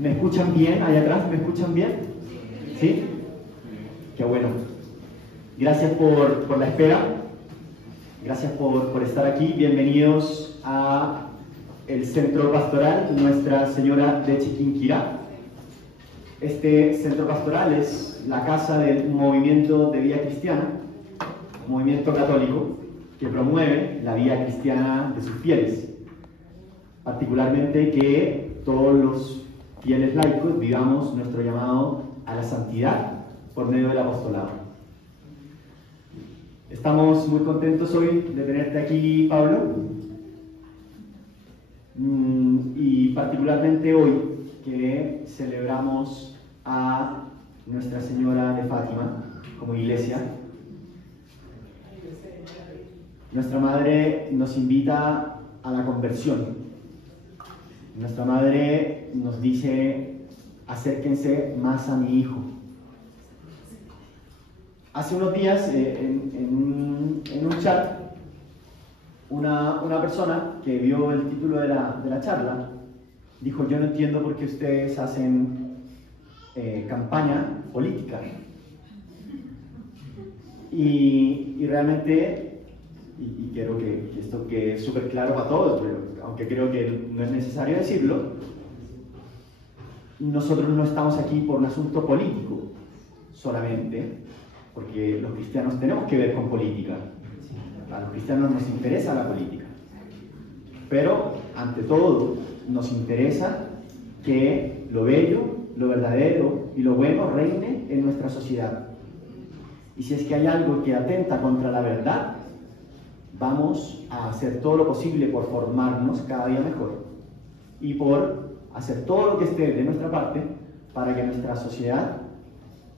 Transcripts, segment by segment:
¿Me escuchan bien? ¿Allá atrás me escuchan bien? ¿Sí? Qué bueno. Gracias por la espera. Gracias por estar aquí. Bienvenidos a el Centro Pastoral Nuestra Señora de Chiquinquirá. Este centro pastoral es la casa del movimiento de vida cristiana, movimiento católico, que promueve la vida cristiana de sus fieles. Particularmente que todos los fieles laicos vivamos nuestro llamado a la santidad por medio del apostolado. Estamos muy contentos hoy de tenerte aquí, Pablo, y particularmente hoy que celebramos a Nuestra Señora de Fátima como iglesia. Nuestra Madre nos invita a la conversión. Nuestra Madre nos dice: acérquense más a mi hijo. Hace unos días en un chat una persona que vio el título de la charla dijo: yo no entiendo por qué ustedes hacen campaña política. Y realmente, y quiero que esto quede súper claro para todos, pero aunque creo que no es necesario decirlo, nosotros no estamos aquí por un asunto político solamente, porque los cristianos tenemos que ver con política. A los cristianos nos interesa la política, pero ante todo nos interesa que lo bello, lo verdadero y lo bueno reine en nuestra sociedad. Y si es que hay algo que atenta contra la verdad, vamos a hacer todo lo posible por formarnos cada día mejor y por hacer todo lo que esté de nuestra parte para que nuestra sociedad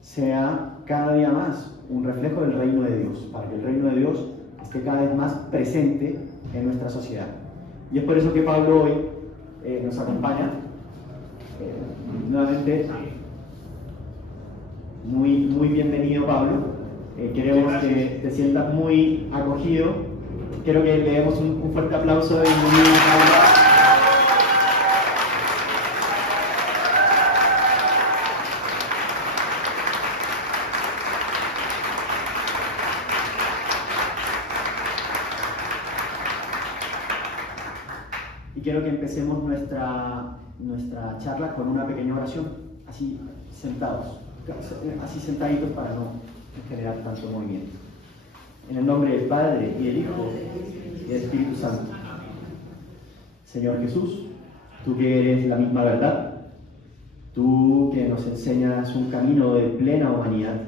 sea cada día más un reflejo del reino de Dios, para que el reino de Dios esté cada vez más presente en nuestra sociedad. Y es por eso que Pablo hoy nos acompaña nuevamente. Muy bienvenido, Pablo. Queremos que te sientas muy acogido. Quiero que le demos un fuerte aplauso de bienvenida, Pablo. Y quiero que empecemos nuestra charla con una pequeña oración, así sentados, así sentaditos para no generar tanto movimiento. En el nombre del Padre, y del Hijo, y del Espíritu Santo. Señor Jesús, tú que eres la misma verdad, tú que nos enseñas un camino de plena humanidad,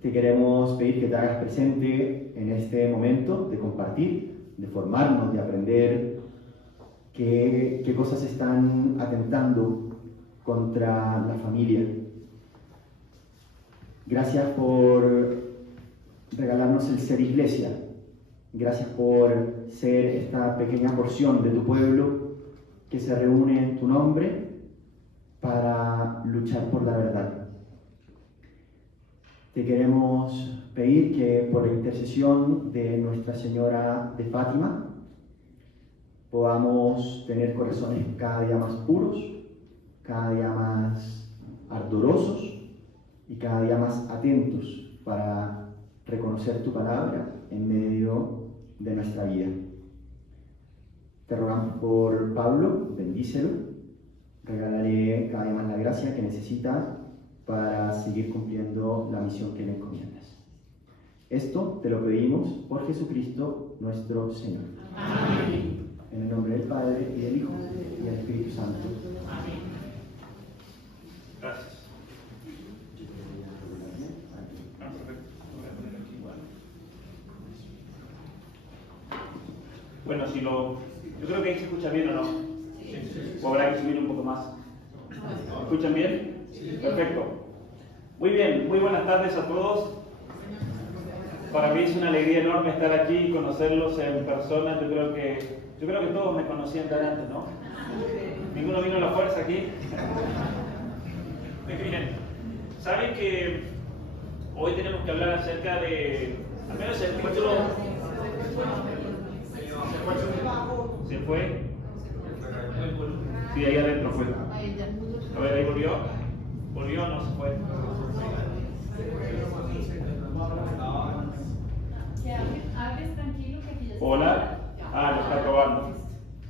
te queremos pedir que te hagas presente en este momento de compartir, de formarnos, de aprender qué cosas están atentando contra la familia. Gracias por regalarnos el ser iglesia. Gracias por ser esta pequeña porción de tu pueblo que se reúne en tu nombre para luchar por la verdad. Te queremos pedir que por la intercesión de Nuestra Señora de Fátima podamos tener corazones cada día más puros, cada día más ardorosos y cada día más atentos para reconocer tu palabra en medio de nuestra vida. Te rogamos por Pablo, bendícelo, regálale cada día más la gracia que necesita para seguir cumpliendo la misión que le encomiendas. Esto te lo pedimos por Jesucristo nuestro Señor. Amén. En el nombre del Padre, y del Hijo, y del Espíritu Santo. Amén. Gracias. Bueno, yo creo que ahí se escucha bien o no. O habrá que subir un poco más. ¿Me escuchan bien? Perfecto. Muy bien, muy buenas tardes a todos. Para mí es una alegría enorme estar aquí y conocerlos en persona. Yo creo que todos me conocían de antes, ¿no? ¿Ninguno vino a la fuerza aquí? Miren, saben que hoy tenemos que hablar acerca de, al menos el título. ¿Se fue? Sí, ahí adentro fue. A ver, ahí volvió. Volvió, no se fue. Hola. Ah, lo está probando.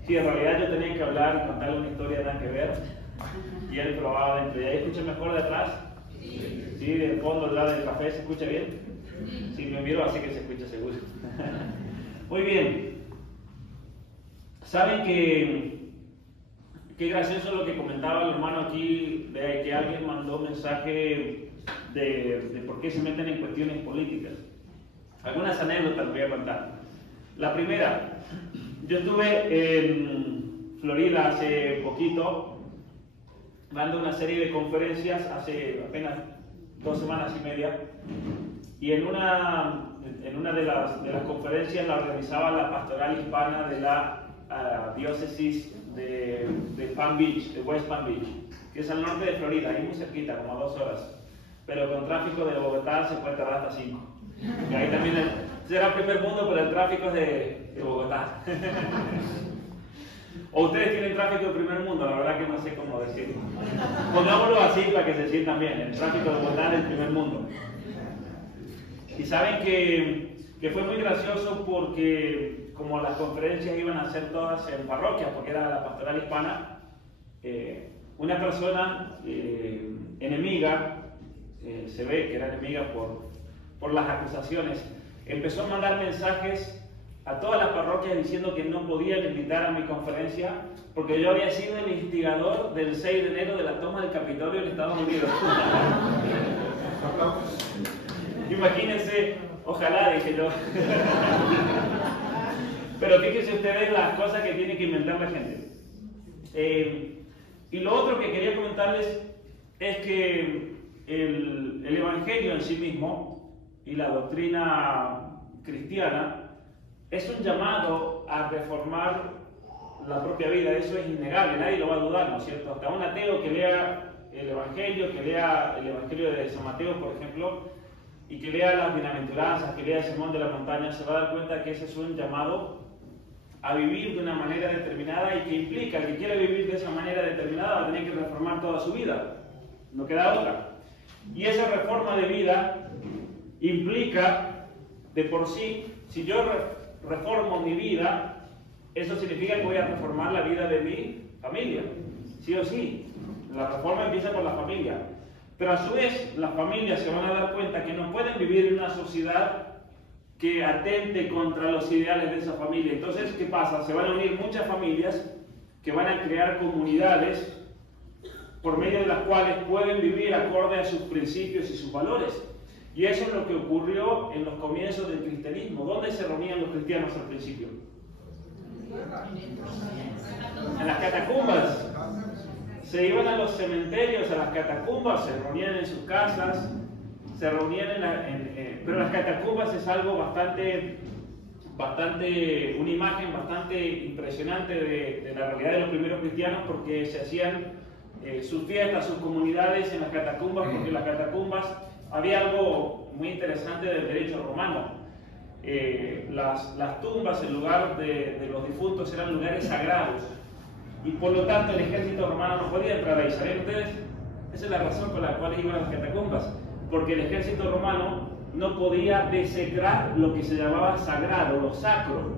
Sí, en realidad yo tenía que hablar y contarle una historia nada que ver. Y él probaba dentro. ¿Y ahí escucha mejor de atrás? Sí, del fondo del café, ¿se escucha bien? Sí, me miro así que se escucha seguro. Muy bien. ¿Saben qué gracioso lo que comentaba el hermano aquí, de que alguien mandó un mensaje de por qué se meten en cuestiones políticas? Algunas anécdotas les voy a contar. La primera, yo estuve en Florida hace poquito, dando una serie de conferencias, hace apenas 2 semanas y media, y en una de las conferencias la organizaba la pastoral hispana de la diócesis de Palm Beach, de West Palm Beach, que es al norte de Florida, ahí muy cerquita, como a 2 horas, pero con tráfico de Bogotá se puede tardar hasta 5. Y ahí también será el primer mundo, pero el tráfico es de Bogotá. O ustedes tienen tráfico de primer mundo, la verdad que no sé cómo decirlo. Pongámoslo así para que se sientan bien, el tráfico de Bogotá es el primer mundo. Y saben que fue muy gracioso porque como las conferencias iban a ser todas en parroquias, porque era la pastoral hispana, una persona enemiga, se ve que era enemiga por las acusaciones, empezó a mandar mensajes a todas las parroquias diciendo que no podían invitar a mi conferencia porque yo había sido el instigador del 6 de enero de la toma del Capitolio en Estados Unidos. Imagínense, ojalá, dije yo. Pero fíjense ustedes las cosas que tiene que inventar la gente. Y lo otro que quería comentarles es que el Evangelio en sí mismo y la doctrina cristiana es un llamado a reformar la propia vida. Eso es innegable, nadie lo va a dudar, ¿no es cierto? Hasta un ateo que lea el Evangelio de San Mateo, por ejemplo, y que lea las bienaventuranzas, que lea el Sermón de la Montaña, se va a dar cuenta que ese es un llamado a vivir de una manera determinada y que implica que quiere vivir de esa manera determinada va a tener que reformar toda su vida, no queda otra. Y esa reforma de vida implica de por sí, si yo reformo mi vida, eso significa que voy a reformar la vida de mi familia, sí o sí. La reforma empieza por la familia, pero a su vez las familias se van a dar cuenta que no pueden vivir en una sociedad que atente contra los ideales de esa familia. Entonces, ¿qué pasa? Se van a unir muchas familias que van a crear comunidades por medio de las cuales pueden vivir acorde a sus principios y sus valores. Y eso es lo que ocurrió en los comienzos del cristianismo. ¿Dónde se reunían los cristianos al principio? En las catacumbas. Se iban a los cementerios, a las catacumbas, se reunían en sus casas, se reunían pero las catacumbas es algo una imagen bastante impresionante de la realidad de los primeros cristianos, porque se hacían sus fiestas, sus comunidades en las catacumbas, porque en las catacumbas había algo muy interesante del derecho romano. Las tumbas, en lugar de los difuntos, eran lugares sagrados, y por lo tanto el ejército romano no podía entrar ahí. ¿Saben ustedes? Esa es la razón por la cual iban a las catacumbas, porque el ejército romano no podía desecrar lo que se llamaba sagrado, lo sacro.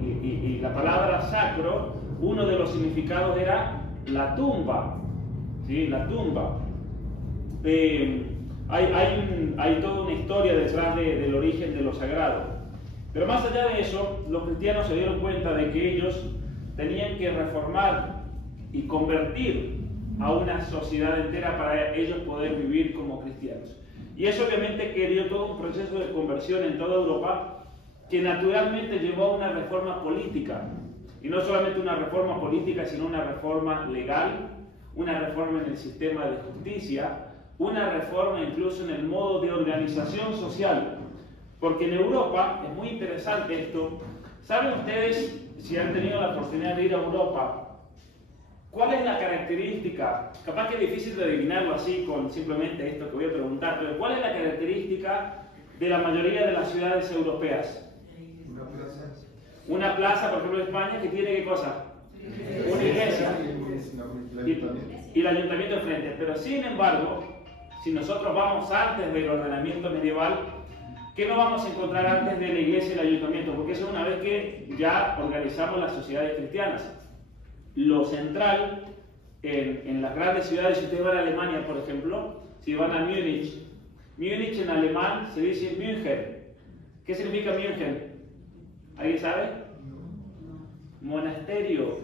Y la palabra sacro, uno de los significados era la tumba. ¿Sí? La tumba. Hay toda una historia detrás del origen de lo sagrado. Pero más allá de eso, los cristianos se dieron cuenta de que ellos tenían que reformar y convertir a una sociedad entera para ellos poder vivir como cristianos. Y eso obviamente que dio todo un proceso de conversión en toda Europa que naturalmente llevó a una reforma política. Y no solamente una reforma política, sino una reforma legal, una reforma en el sistema de justicia, una reforma incluso en el modo de organización social. Porque en Europa, es muy interesante esto, ¿saben ustedes, si han tenido la oportunidad de ir a Europa, cuál es la característica? Capaz que es difícil de adivinarlo así con simplemente esto que voy a preguntar, pero ¿cuál es la característica de la mayoría de las ciudades europeas? Una plaza, por ejemplo, en España, que tiene ¿qué cosa? Una iglesia. y el ayuntamiento enfrente. Pero sin embargo, si nosotros vamos antes del ordenamiento medieval, ¿qué no vamos a encontrar antes de la iglesia y el ayuntamiento? Porque eso es una vez que ya organizamos las sociedades cristianas. Lo central en las grandes ciudades, si ustedes van a Alemania, por ejemplo, si van a Múnich, Múnich en alemán se dice München. ¿Qué significa München? ¿Alguien sabe? Monasterio.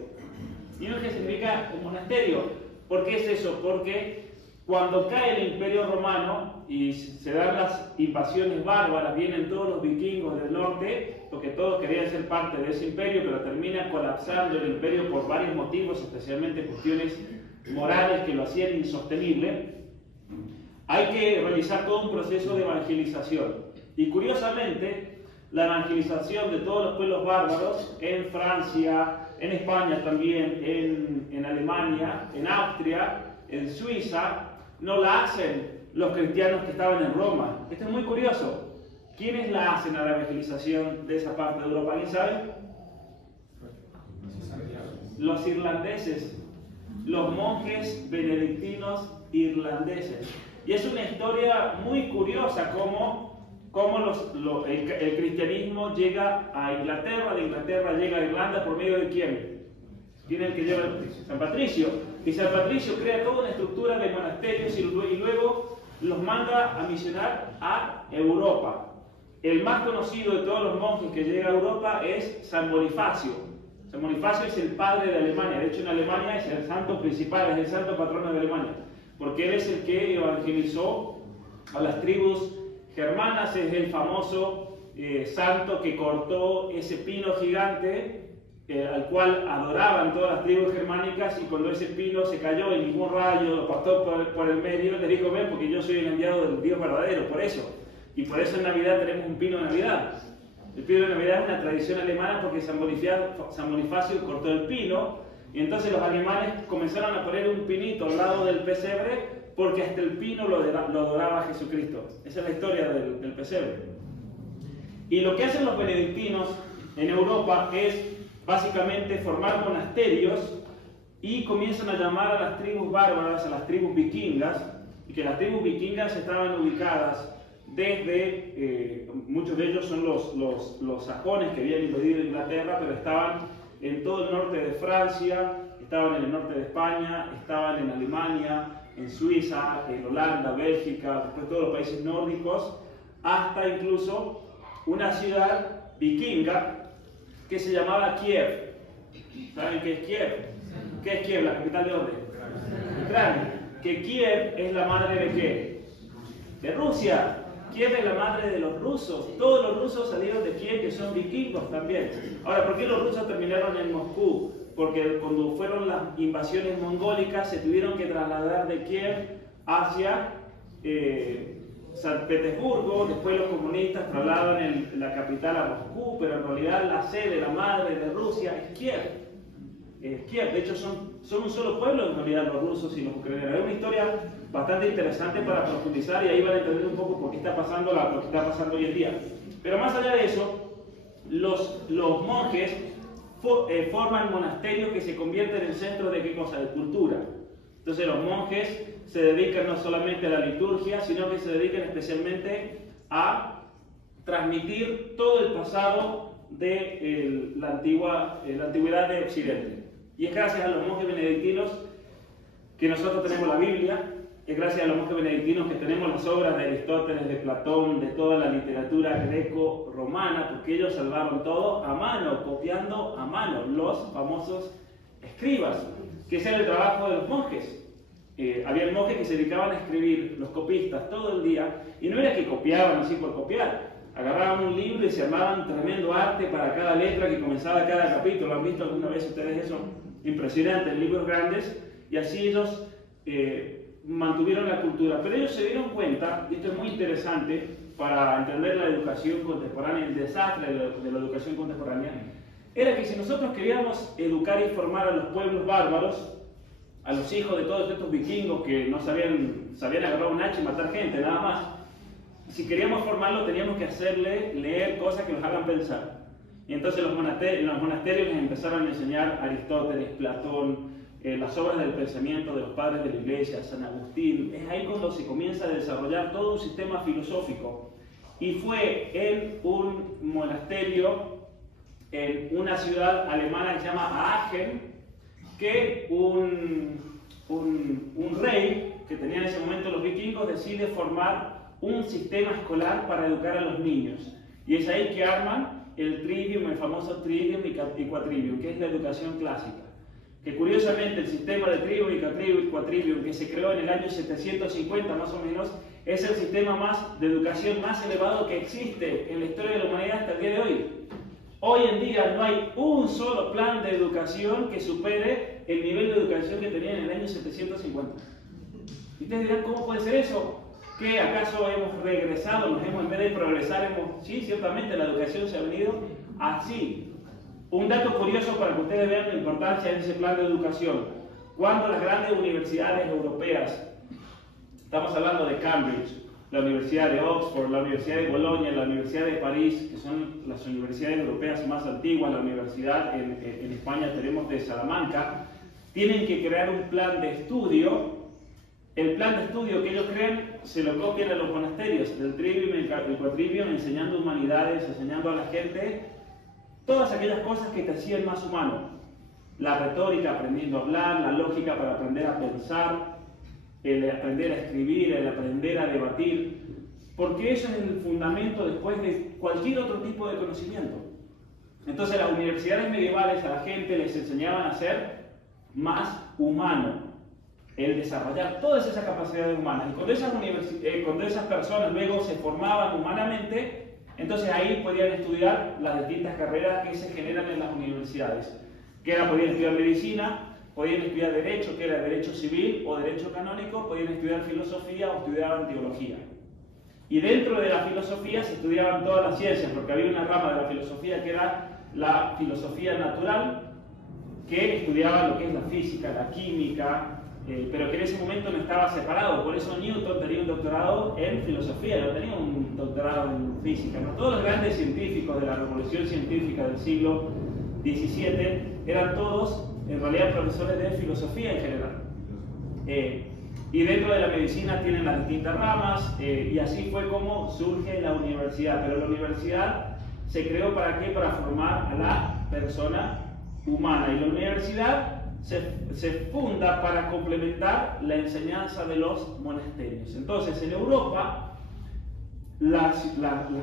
München significa un monasterio. ¿Por qué es eso? Porque cuando cae el Imperio Romano y se dan las invasiones bárbaras, vienen todos los vikingos del norte, porque todos querían ser parte de ese imperio, pero termina colapsando el imperio por varios motivos, especialmente cuestiones morales que lo hacían insostenible. Hay que realizar todo un proceso de evangelización. Y curiosamente, la evangelización de todos los pueblos bárbaros en Francia, en España también, en Alemania, en Austria, en Suiza, no la hacen los cristianos que estaban en Roma. Esto es muy curioso. ¿Quiénes la hacen a la evangelización de esa parte de Europa? ¿Alguien sabe? Los irlandeses, los monjes benedictinos irlandeses. Y es una historia muy curiosa cómo el cristianismo llega a Inglaterra, de Inglaterra llega a Irlanda por medio de ¿quién? ¿Quién es el que lleva? San Patricio. Y San Patricio crea toda una estructura de monasterios y luego los manda a misionar a Europa. El más conocido de todos los monjes que llega a Europa es San Bonifacio. San Bonifacio es el padre de Alemania. De hecho, en Alemania es el santo principal, es el santo patrono de Alemania. Porque él es el que evangelizó a las tribus germanas, es el famoso santo que cortó ese pino gigante al cual adoraban todas las tribus germánicas, y cuando ese pino se cayó y ningún rayo lo pasó por el medio, le dijo: ven, porque yo soy el enviado del Dios verdadero, por eso. Y por eso en Navidad tenemos un pino de Navidad. El pino de Navidad es una tradición alemana porque San Bonifacio cortó el pino, y entonces los alemanes comenzaron a poner un pinito al lado del pesebre porque hasta el pino lo adoraba a Jesucristo. Esa es la historia del pesebre. Y lo que hacen los benedictinos en Europa es básicamente formar monasterios, y comienzan a llamar a las tribus bárbaras, a las tribus vikingas, y que las tribus vikingas estaban ubicadas desde, muchos de ellos son los sajones que habían invadido Inglaterra, pero estaban en todo el norte de Francia, estaban en el norte de España, estaban en Alemania, en Suiza, en Holanda, Bélgica, después todos los países nórdicos, hasta incluso una ciudad vikinga que se llamaba Kiev. ¿Saben qué es Kiev? ¿Qué es Kiev, la capital de dónde? Ucrania. Que Kiev es la madre de ¿qué? De Rusia. Kiev es la madre de los rusos. Todos los rusos salieron de Kiev, que son vikingos también. Ahora, ¿por qué los rusos terminaron en Moscú? Porque cuando fueron las invasiones mongólicas se tuvieron que trasladar de Kiev hacia San Petersburgo. Después los comunistas trasladan la capital a Moscú, pero en realidad la sede, la madre de Rusia es Kiev. Kiev. De hecho son un solo pueblo en realidad los rusos y los ucranianos. Es una historia bastante interesante para profundizar, y ahí van a entender un poco por qué está pasando lo que está pasando hoy en día. Pero más allá de eso, los monjes forman monasterios que se convierten en centros de ¿qué cosa? De cultura. Entonces los monjes se dedican no solamente a la liturgia, sino que se dedican especialmente a transmitir todo el pasado de la antigüedad de Occidente. Y es gracias a los monjes benedictinos que nosotros tenemos la Biblia, es gracias a los monjes benedictinos que tenemos las obras de Aristóteles, de Platón, de toda la literatura greco-romana, porque ellos salvaron todo a mano, copiando a mano, los famosos escribas, que ese era el trabajo de los monjes. Había monjes que se dedicaban a escribir, los copistas, todo el día, y no era que copiaban así por copiar. Agarraban un libro y se armaban tremendo arte para cada letra que comenzaba cada capítulo. ¿Han visto alguna vez ustedes eso? Impresionante, en libros grandes. Y así ellos mantuvieron la cultura. Pero ellos se dieron cuenta, y esto es muy interesante para entender la educación contemporánea, el desastre de la educación contemporánea, era que si nosotros queríamos educar y formar a los pueblos bárbaros, a los hijos de todos estos vikingos que no sabían agarrar un hacha y matar gente, nada más, si queríamos formarlo teníamos que hacerle leer cosas que nos hagan pensar. Y entonces en los monasterios les empezaron a enseñar Aristóteles, Platón, las obras del pensamiento de los padres de la Iglesia, San Agustín. Es ahí cuando se comienza a desarrollar todo un sistema filosófico. Y fue en un monasterio, en una ciudad alemana que se llama Aachen, que un rey que tenía en ese momento los vikingos decide formar un sistema escolar para educar a los niños. Y es ahí que arman el trivium, el famoso trivium y quadrivium, que es la educación clásica. Que curiosamente el sistema de trivium y quadrivium, que se creó en el año 750 más o menos, es el sistema de educación más elevado que existe en la historia de la humanidad hasta el día de hoy. Hoy en día no hay un solo plan de educación que supere el nivel de educación que tenían en el año 750. Y ustedes dirán, ¿cómo puede ser eso? ¿Que acaso hemos regresado, en vez de progresar, sí, ciertamente la educación se ha venido así. Un dato curioso para que ustedes vean la importancia de ese plan de educación. Cuando las grandes universidades europeas, estamos hablando de Cambridge, la Universidad de Oxford, la Universidad de Bolonia, la Universidad de París, que son las universidades europeas más antiguas, la universidad en España tenemos de Salamanca, tienen que crear un plan de estudio. El plan de estudio que ellos crean se lo copian a los monasterios, del trivium y el quadrivium, enseñando humanidades, enseñando a la gente todas aquellas cosas que te hacían más humano. La retórica, aprendiendo a hablar, la lógica para aprender a pensar, el aprender a escribir, el aprender a debatir, porque eso es el fundamento después de cualquier otro tipo de conocimiento. Entonces las universidades medievales a la gente les enseñaban a ser más humano, el desarrollar todas esas capacidades humanas. Y cuando esas personas luego se formaban humanamente, entonces ahí podían estudiar las distintas carreras que se generan en las universidades. Podían estudiar medicina, podían estudiar derecho, que era derecho civil o derecho canónico, podían estudiar filosofía o estudiaban teología. Y dentro de la filosofía se estudiaban todas las ciencias, porque había una rama de la filosofía que era la filosofía natural, que estudiaba lo que es la física, la química, pero que en ese momento no estaba separado. Por eso Newton tenía un doctorado en filosofía, no tenía un doctorado en física, ¿no? Todos los grandes científicos de la revolución científica del siglo XVII eran todos en realidad profesores de filosofía en general. Y dentro de la medicina tienen las distintas ramas, y así fue como surge la universidad. Pero la universidad se creó ¿para qué? Para formar a la persona humana. Y la universidad se funda para complementar la enseñanza de los monasterios. Entonces, en Europa, las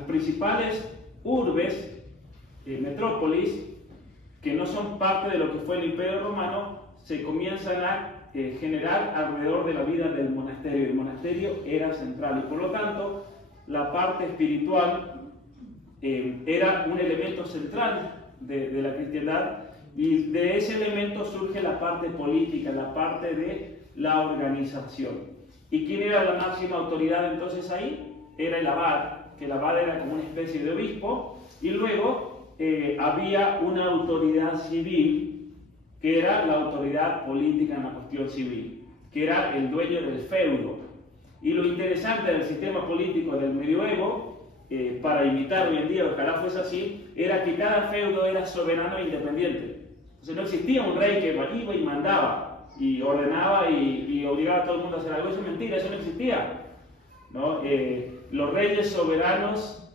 principales urbes, metrópolis, que no son parte de lo que fue el Imperio Romano, se comienzan a generar alrededor de la vida del monasterio. El monasterio era central y por lo tanto la parte espiritual era un elemento central de la cristiandad, y de ese elemento surge la parte política, la parte de la organización. ¿Y quién era la máxima autoridad entonces ahí? Era el abad, que el abad era como una especie de obispo, y luego había una autoridad civil, que era la autoridad política en la cuestión civil, que era el dueño del feudo. Y lo interesante del sistema político del medioevo, para imitar hoy en día, ojalá fuese así, era que cada feudo era soberano e independiente. Entonces no existía un rey que iba y mandaba, y ordenaba y obligaba a todo el mundo a hacer algo. Eso es mentira, eso no existía, ¿no? Los reyes soberanos,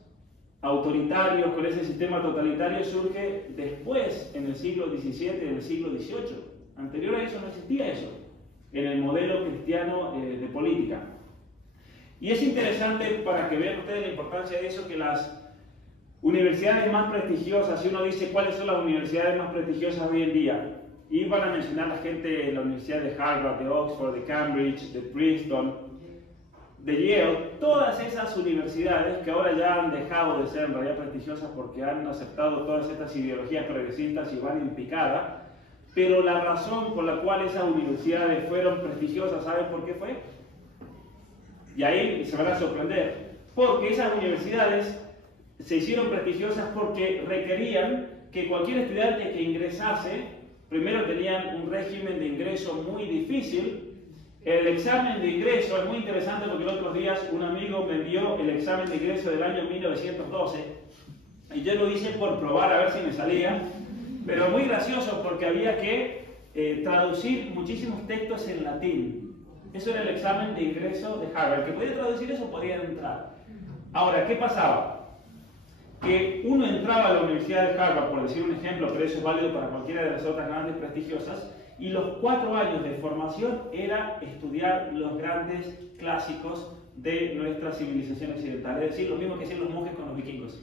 autoritarios, con ese sistema totalitario, surge después, en el siglo XVII y en el siglo XVIII. Anterior a eso no existía eso, en el modelo cristiano de política. Y es interesante para que vean ustedes la importancia de eso, que las universidades más prestigiosas, si uno dice cuáles son las universidades más prestigiosas hoy en día, y van a mencionar la gente de la Universidad de Harvard, de Oxford, de Cambridge, de Princeton, de Yale, todas esas universidades que ahora ya han dejado de ser en realidad prestigiosas porque han aceptado todas estas ideologías progresistas y van en picada, pero la razón por la cual esas universidades fueron prestigiosas, ¿saben por qué fue? Y ahí se van a sorprender, porque esas universidades se hicieron prestigiosas porque requerían que cualquier estudiante que ingresase, primero tenían un régimen de ingreso muy difícil. El examen de ingreso es muy interesante porque los otros días un amigo me envió el examen de ingreso del año 1912 y yo lo hice por probar a ver si me salía, pero muy gracioso porque había que traducir muchísimos textos en latín. Eso era el examen de ingreso de Harvard. El que podía traducir eso podía entrar. Ahora, ¿qué pasaba? Que uno entraba a la Universidad de Harvard, por decir un ejemplo, pero eso es válido para cualquiera de las otras grandes prestigiosas, y los 4 años de formación era estudiar los grandes clásicos de nuestra civilización occidental, es decir, lo mismo que hacían los monjes con los vikingos.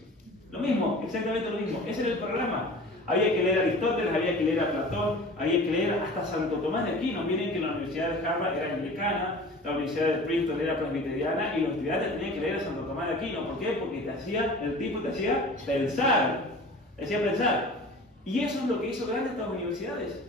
Lo mismo, exactamente lo mismo. Ese era el programa. Había que leer a Aristóteles, había que leer a Platón, había que leer hasta Santo Tomás de Aquino. Miren que la Universidad de Harvard era anglicana, la Universidad de Princeton era presbiteriana y los estudiantes tenían que leer a Santo Tomás de Aquino. ¿Por qué? Porque el tipo te hacía pensar. Te hacía pensar. Y eso es lo que hizo grandes estas universidades.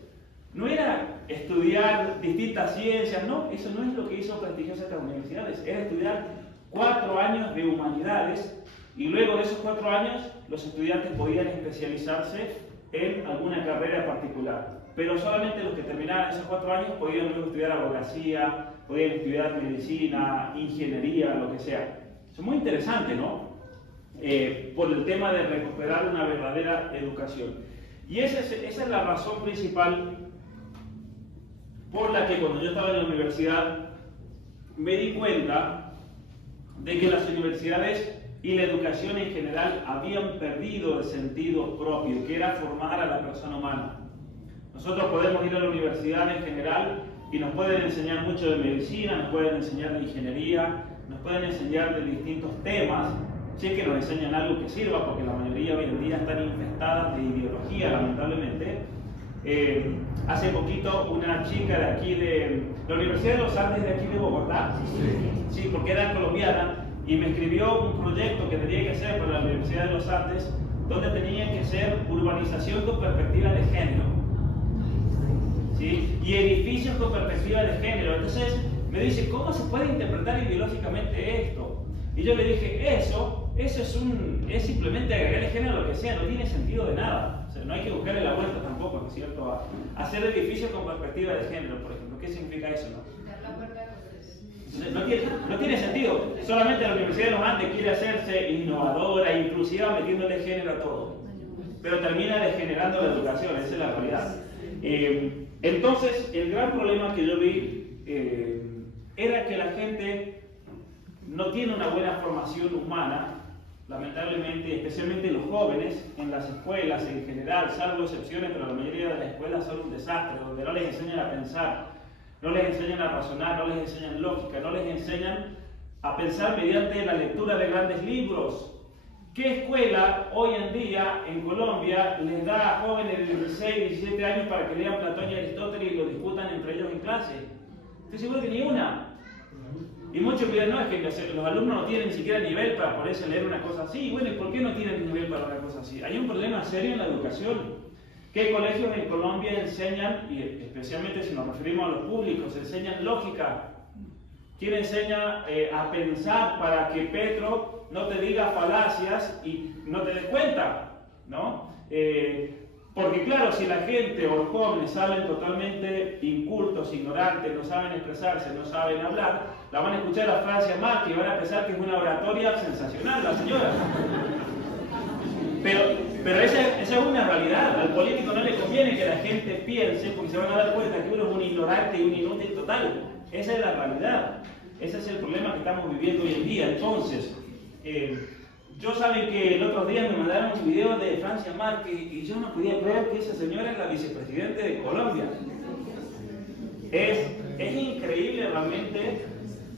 No era estudiar distintas ciencias, no, eso no es lo que hizo prestigiosas estas universidades. Era estudiar 4 años de humanidades y luego de esos 4 años los estudiantes podían especializarse en alguna carrera particular. Pero solamente los que terminaban esos 4 años podían luego estudiar abogacía, podían estudiar medicina, ingeniería, lo que sea. Eso es muy interesante, ¿no? Por el tema de recuperar una verdadera educación. Y esa es la razón principal por la que cuando yo estaba en la universidad me di cuenta de que las universidades y la educación en general habían perdido el sentido propio, que era formar a la persona humana. Nosotros podemos ir a la universidad en general y nos pueden enseñar mucho de medicina, nos pueden enseñar de ingeniería, nos pueden enseñar de distintos temas, si es que nos enseñan algo que sirva, porque la mayoría hoy en día están infestadas de ideología, lamentablemente. Hace poquito una chica de aquí de la Universidad de los Andes de aquí de Bogotá, sí, porque era colombiana, y me escribió un proyecto que tenía que hacer para la Universidad de los Andes, donde tenía que ser urbanización con perspectiva de género, ¿sí? Y edificios con perspectiva de género. Entonces me dice, ¿cómo se puede interpretar ideológicamente esto? Y yo le dije, eso es simplemente agregarle género a lo que sea, no tiene sentido de nada. O sea, no hay que buscarle la vuelta tampoco, ¿no es cierto? A hacer edificios con perspectiva de género, por ejemplo. ¿Qué significa eso, no? No tiene sentido. Solamente la Universidad de los Andes quiere hacerse innovadora e inclusiva metiéndole género a todo. Pero termina degenerando la educación, esa es la realidad. Entonces, el gran problema que yo vi era que la gente no tiene una buena formación humana, lamentablemente, especialmente los jóvenes en las escuelas en general, salvo excepciones, pero la mayoría de las escuelas son un desastre, donde no les enseñan a pensar, no les enseñan a razonar, no les enseñan lógica, no les enseñan a pensar mediante la lectura de grandes libros. ¿Qué escuela hoy en día en Colombia les da a jóvenes de 16, 17 años para que lean Platón y Aristóteles y lo discutan entre ellos en clase? Estoy seguro que ni una. Y muchos dirán, no, es que los alumnos no tienen ni siquiera nivel para poderse leer una cosa así. Bueno, ¿y por qué no tienen nivel para una cosa así? Hay un problema serio en la educación. ¿Qué colegios en Colombia enseñan, y especialmente si nos referimos a los públicos, enseñan lógica? ¿Quién enseña a pensar para que Petro no te diga falacias y no te des cuenta? ¿No? Porque claro, si la gente o los jóvenes salen totalmente incultos, ignorantes, no saben expresarse, no saben hablar, la van a escuchar a Francia Márquez y van a pensar que es una oratoria sensacional, la señora. Pero esa es una realidad. Al político no le conviene que la gente piense, porque se van a dar cuenta que uno es un ignorante y un inútil total. Esa es la realidad. Ese es el problema que estamos viviendo hoy en día. Entonces, yo saben que el otro día me mandaron un video de Francia Márquez y yo no podía creer que esa señora es la vicepresidente de Colombia. Es increíble realmente,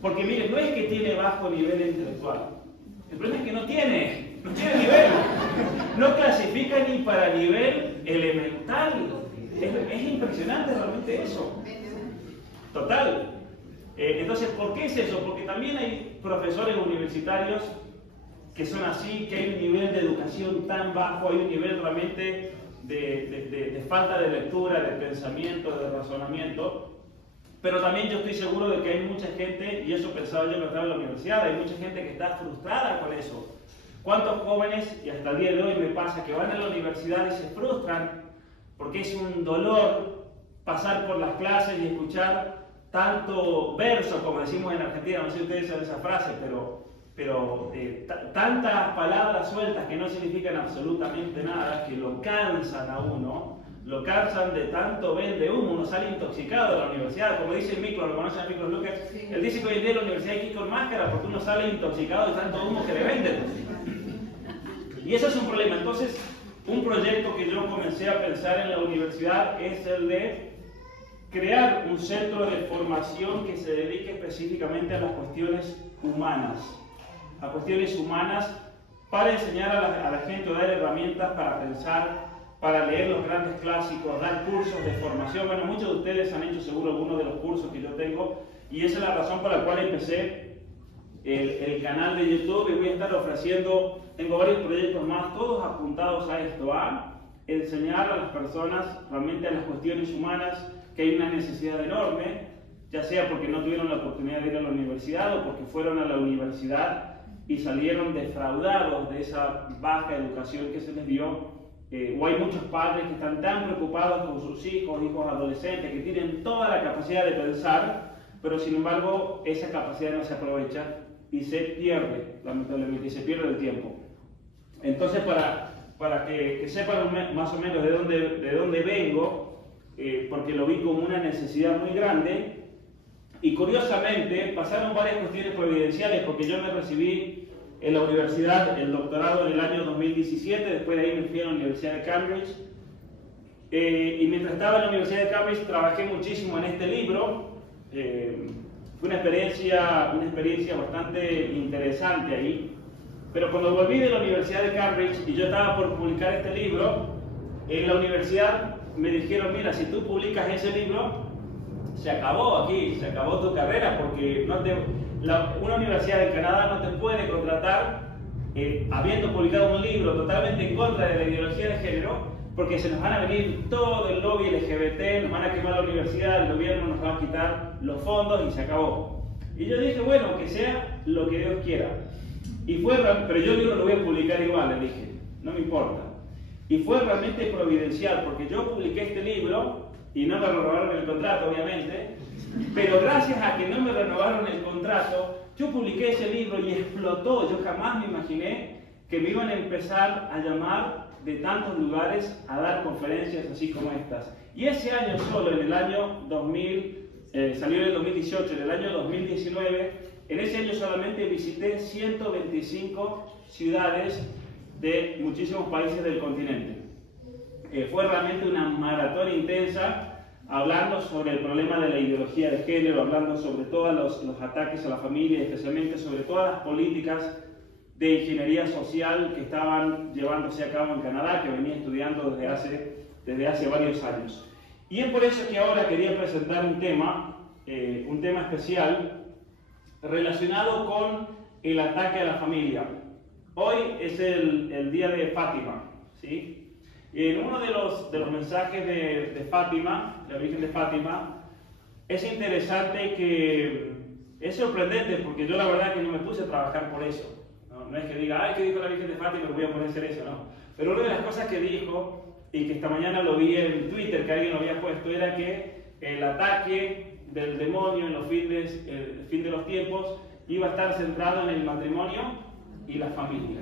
porque miren, no es que tiene bajo nivel intelectual. El problema es que no tiene nivel. No clasifica ni para nivel elemental. Es impresionante realmente eso. Total. Entonces, ¿por qué es eso? Porque también hay profesores universitarios que son así, que hay un nivel de educación tan bajo, hay un nivel realmente de falta de lectura, de pensamiento, de razonamiento. Pero también yo estoy seguro de que hay mucha gente, y eso pensaba yo cuando estaba en la universidad, hay mucha gente que está frustrada con eso. ¿Cuántos jóvenes, y hasta el día de hoy me pasa, que van a la universidad y se frustran porque es un dolor pasar por las clases y escuchar tanto verso, como decimos en Argentina, no sé si ustedes saben esa frase, pero tantas palabras sueltas que no significan absolutamente nada, que lo cansan a uno, lo cansan de tanto vende humo, uno sale intoxicado de la universidad, como dice Miklos, lo conocen a Miklos Lucas, él dice que hoy en día en la universidad hay que ir con máscara porque uno sale intoxicado de tanto humo que le venden. Y eso es un problema. Entonces, un proyecto que yo comencé a pensar en la universidad es el de crear un centro de formación que se dedique específicamente a las cuestiones humanas, para enseñar a la gente, dar herramientas para pensar, para leer los grandes clásicos, dar cursos de formación. Bueno, muchos de ustedes han hecho seguro algunos de los cursos que yo tengo, y esa es la razón por la cual empecé el canal de YouTube, y voy a estar ofreciendo, tengo varios proyectos más, todos apuntados a esto, a enseñar a las personas realmente a las cuestiones humanas, que hay una necesidad enorme, ya sea porque no tuvieron la oportunidad de ir a la universidad o porque fueron a la universidad y salieron defraudados de esa baja educación que se les dio, o hay muchos padres que están tan preocupados con sus hijos adolescentes, que tienen toda la capacidad de pensar, pero sin embargo esa capacidad no se aprovecha y se pierde, lamentablemente, y se pierde el tiempo. Entonces, para que sepan más o menos de dónde vengo, porque lo vi como una necesidad muy grande, y curiosamente pasaron varias cuestiones providenciales, porque yo me recibí en la universidad, el doctorado en el año 2017, después de ahí me fui a la Universidad de Cambridge, y mientras estaba en la Universidad de Cambridge trabajé muchísimo en este libro. Fue una experiencia bastante interesante ahí, pero cuando volví de la Universidad de Cambridge y yo estaba por publicar este libro, en la universidad me dijeron: mira, si tú publicas ese libro, se acabó tu carrera, porque una universidad de Canadá no te puede contratar habiendo publicado un libro totalmente en contra de la ideología de género, porque se nos van a venir todo el lobby LGBT, nos van a quemar la universidad, el gobierno nos va a quitar los fondos y se acabó. Y yo dije, bueno, que sea lo que Dios quiera. Pero yo el libro lo voy a publicar igual, le dije, no me importa. Y fue realmente providencial, porque yo publiqué este libro y no me renovaron el contrato, obviamente, pero gracias a que no me renovaron el contrato, yo publiqué ese libro y explotó. Yo jamás me imaginé que me iban a empezar a llamar de tantos lugares a dar conferencias así como estas. Y ese año solo, en el año 2000, salió en el 2018, en el año 2019, en ese año solamente visité 125 ciudades de muchísimos países del continente. Fue realmente una maratón intensa, hablando sobre el problema de la ideología de género, hablando sobre todos los ataques a la familia, especialmente sobre todas las políticas de ingeniería social que estaban llevándose a cabo en Canadá, que venía estudiando desde hace varios años. Y es por eso que ahora quería presentar un tema especial relacionado con el ataque a la familia. Hoy es el día de Fátima, ¿sí? En uno de los mensajes de Fátima, la Virgen de Fátima, es interesante que es sorprendente, porque yo la verdad que no me puse a trabajar por eso. No es que diga, ay, ¿qué dijo la Virgen de Fátima? Me voy a poner a hacer eso, no. Pero una de las cosas que dijo, y que esta mañana lo vi en Twitter, que alguien lo había puesto, era que el ataque del demonio en el fin de los tiempos iba a estar centrado en el matrimonio y la familia.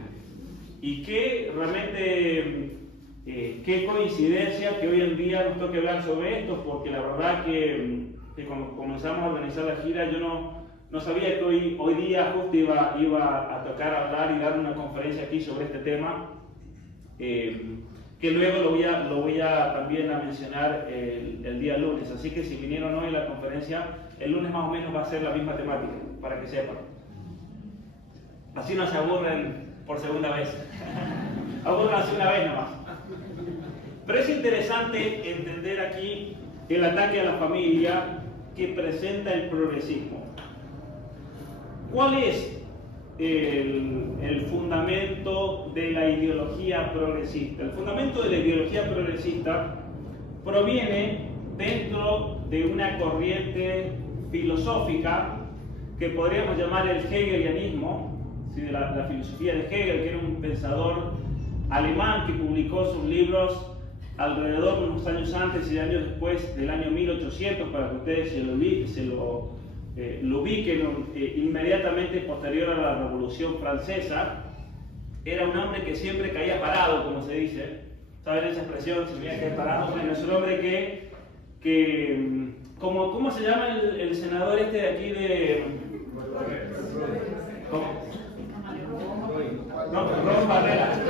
Y que realmente, qué coincidencia que hoy en día nos toque hablar sobre esto, porque la verdad que cuando comenzamos a organizar la gira, yo no sabía que hoy día justo iba a tocar hablar y dar una conferencia aquí sobre este tema, que luego lo voy a también a mencionar el día lunes. Así que si vinieron hoy a la conferencia, el lunes más o menos va a ser la misma temática, para que sepan. Así no se aburren por segunda vez. Abúrranse una vez nomás. Pero es interesante entender aquí el ataque a la familia que presenta el progresismo. ¿Cuál es el fundamento de la ideología progresista? El fundamento de la ideología progresista proviene dentro de una corriente filosófica que podríamos llamar el hegelianismo, ¿sí? De la filosofía de Hegel, que era un pensador alemán que publicó sus libros alrededor de unos años antes y años después del año 1800, para que ustedes lo ubiquen, inmediatamente posterior a la Revolución Francesa. Era un hombre que siempre caía parado, como se dice, ¿Saben esa expresión? Si mira que es parado. Bueno, es un hombre ¿cómo se llama el senador este de aquí de... ¿Cómo? No, Roy Barrera.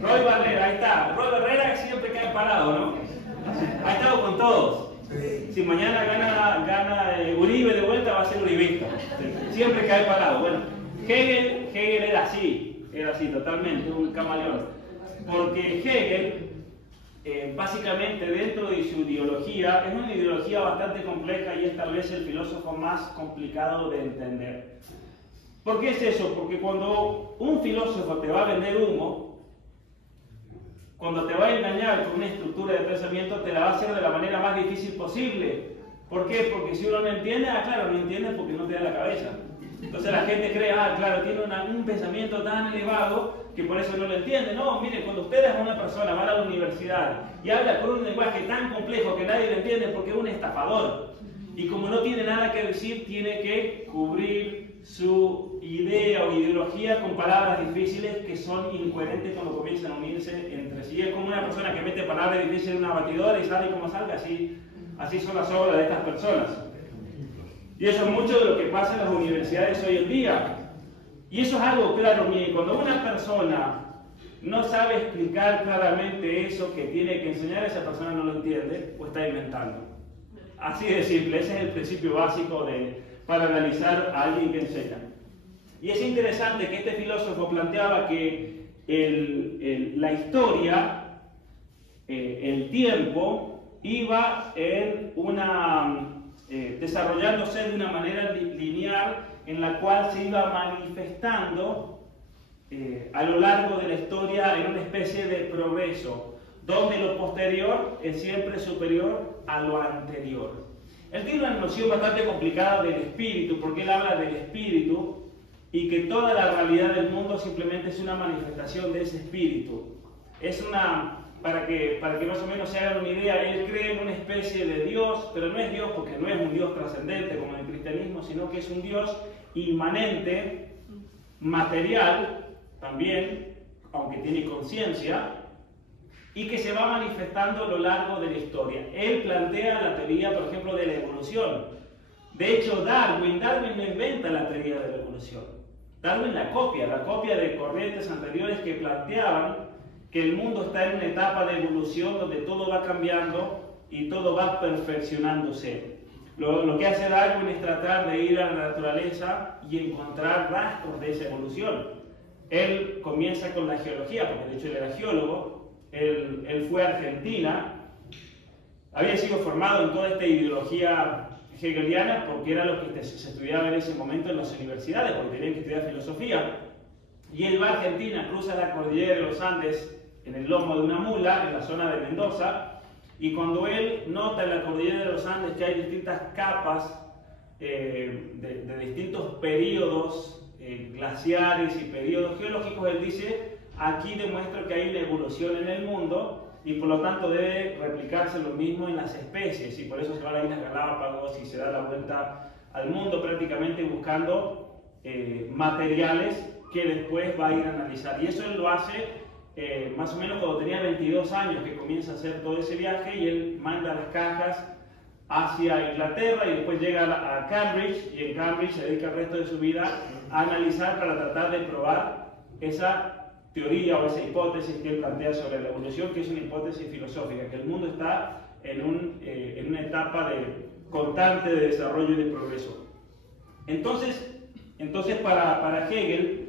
Roy Barrera, ahí está. Roy Barrera siempre cae parado, ¿no? Ha estado con todos. Si mañana gana Uribe de vuelta, va a ser uribista. Siempre cae parado. Bueno, Hegel era así totalmente, un camaleón. Porque Hegel, básicamente dentro de su ideología, es una ideología bastante compleja y es tal vez el filósofo más complicado de entender. ¿Por qué es eso? Porque cuando un filósofo te va a vender humo, cuando te va a engañar con una estructura de pensamiento, te la va a hacer de la manera más difícil posible. ¿Por qué? Porque si uno no entiende, claro, no entiende porque no te da la cabeza. Entonces la gente cree, claro, tiene un pensamiento tan elevado que por eso no lo entiende. No, miren, cuando ustedes a una persona van a la universidad y habla con un lenguaje tan complejo que nadie lo entiende porque es un estafador. Y como no tiene nada que decir, tiene que cubrir su idea o ideología con palabras difíciles que son incoherentes cuando comienzan a unirse entre sí. Es como una persona que mete palabras difíciles en una batidora y sale como salga, así son las obras de estas personas. Y eso es mucho de lo que pasa en las universidades hoy en día. Y eso es algo claro, miren, cuando una persona no sabe explicar claramente eso que tiene que enseñar, esa persona no lo entiende o está inventando. Así de simple, ese es el principio básico para analizar a alguien que enseña. Y es interesante que este filósofo planteaba que la historia, el tiempo, iba en desarrollándose de una manera lineal en la cual se iba manifestando a lo largo de la historia en una especie de progreso, donde lo posterior es siempre superior a lo anterior. Él tiene una noción bastante complicada del espíritu, porque él habla del espíritu y que toda la realidad del mundo simplemente es una manifestación de ese espíritu. Para que más o menos se hagan una idea, él cree en una especie de Dios, pero no es Dios porque no es un Dios trascendente como en el cristianismo, sino que es un Dios inmanente, material también, aunque tiene conciencia, y que se va manifestando a lo largo de la historia. Él plantea la teoría, por ejemplo, de la evolución. De hecho, Darwin no inventa la teoría de la evolución. Darwin la copia de corrientes anteriores que planteaban que el mundo está en una etapa de evolución donde todo va cambiando y todo va perfeccionándose. Lo que hace Darwin es tratar de ir a la naturaleza y encontrar rastros de esa evolución. Él comienza con la geología, porque de hecho él era geólogo. Él fue a Argentina, había sido formado en toda esta ideología hegeliana porque era lo que se estudiaba en ese momento en las universidades, porque tenían que estudiar filosofía. Y él va a Argentina, cruza la cordillera de los Andes en el lomo de una mula, en la zona de Mendoza, y cuando él nota en la cordillera de los Andes que hay distintas capas de distintos periodos glaciares y periodos geológicos, él dice: aquí demuestra que hay una evolución en el mundo y por lo tanto debe replicarse lo mismo en las especies, y por eso se va a las Islas Galápagos y se da la vuelta al mundo prácticamente buscando materiales que después va a ir a analizar. Y eso él lo hace más o menos cuando tenía 22 años, que comienza a hacer todo ese viaje, y él manda las cajas hacia Inglaterra y después llega a Cambridge, y en Cambridge se dedica el resto de su vida a analizar para tratar de probar esa teoría o esa hipótesis que él plantea sobre la evolución, que es una hipótesis filosófica, que el mundo está en una etapa constante de desarrollo y de progreso. Entonces para Hegel,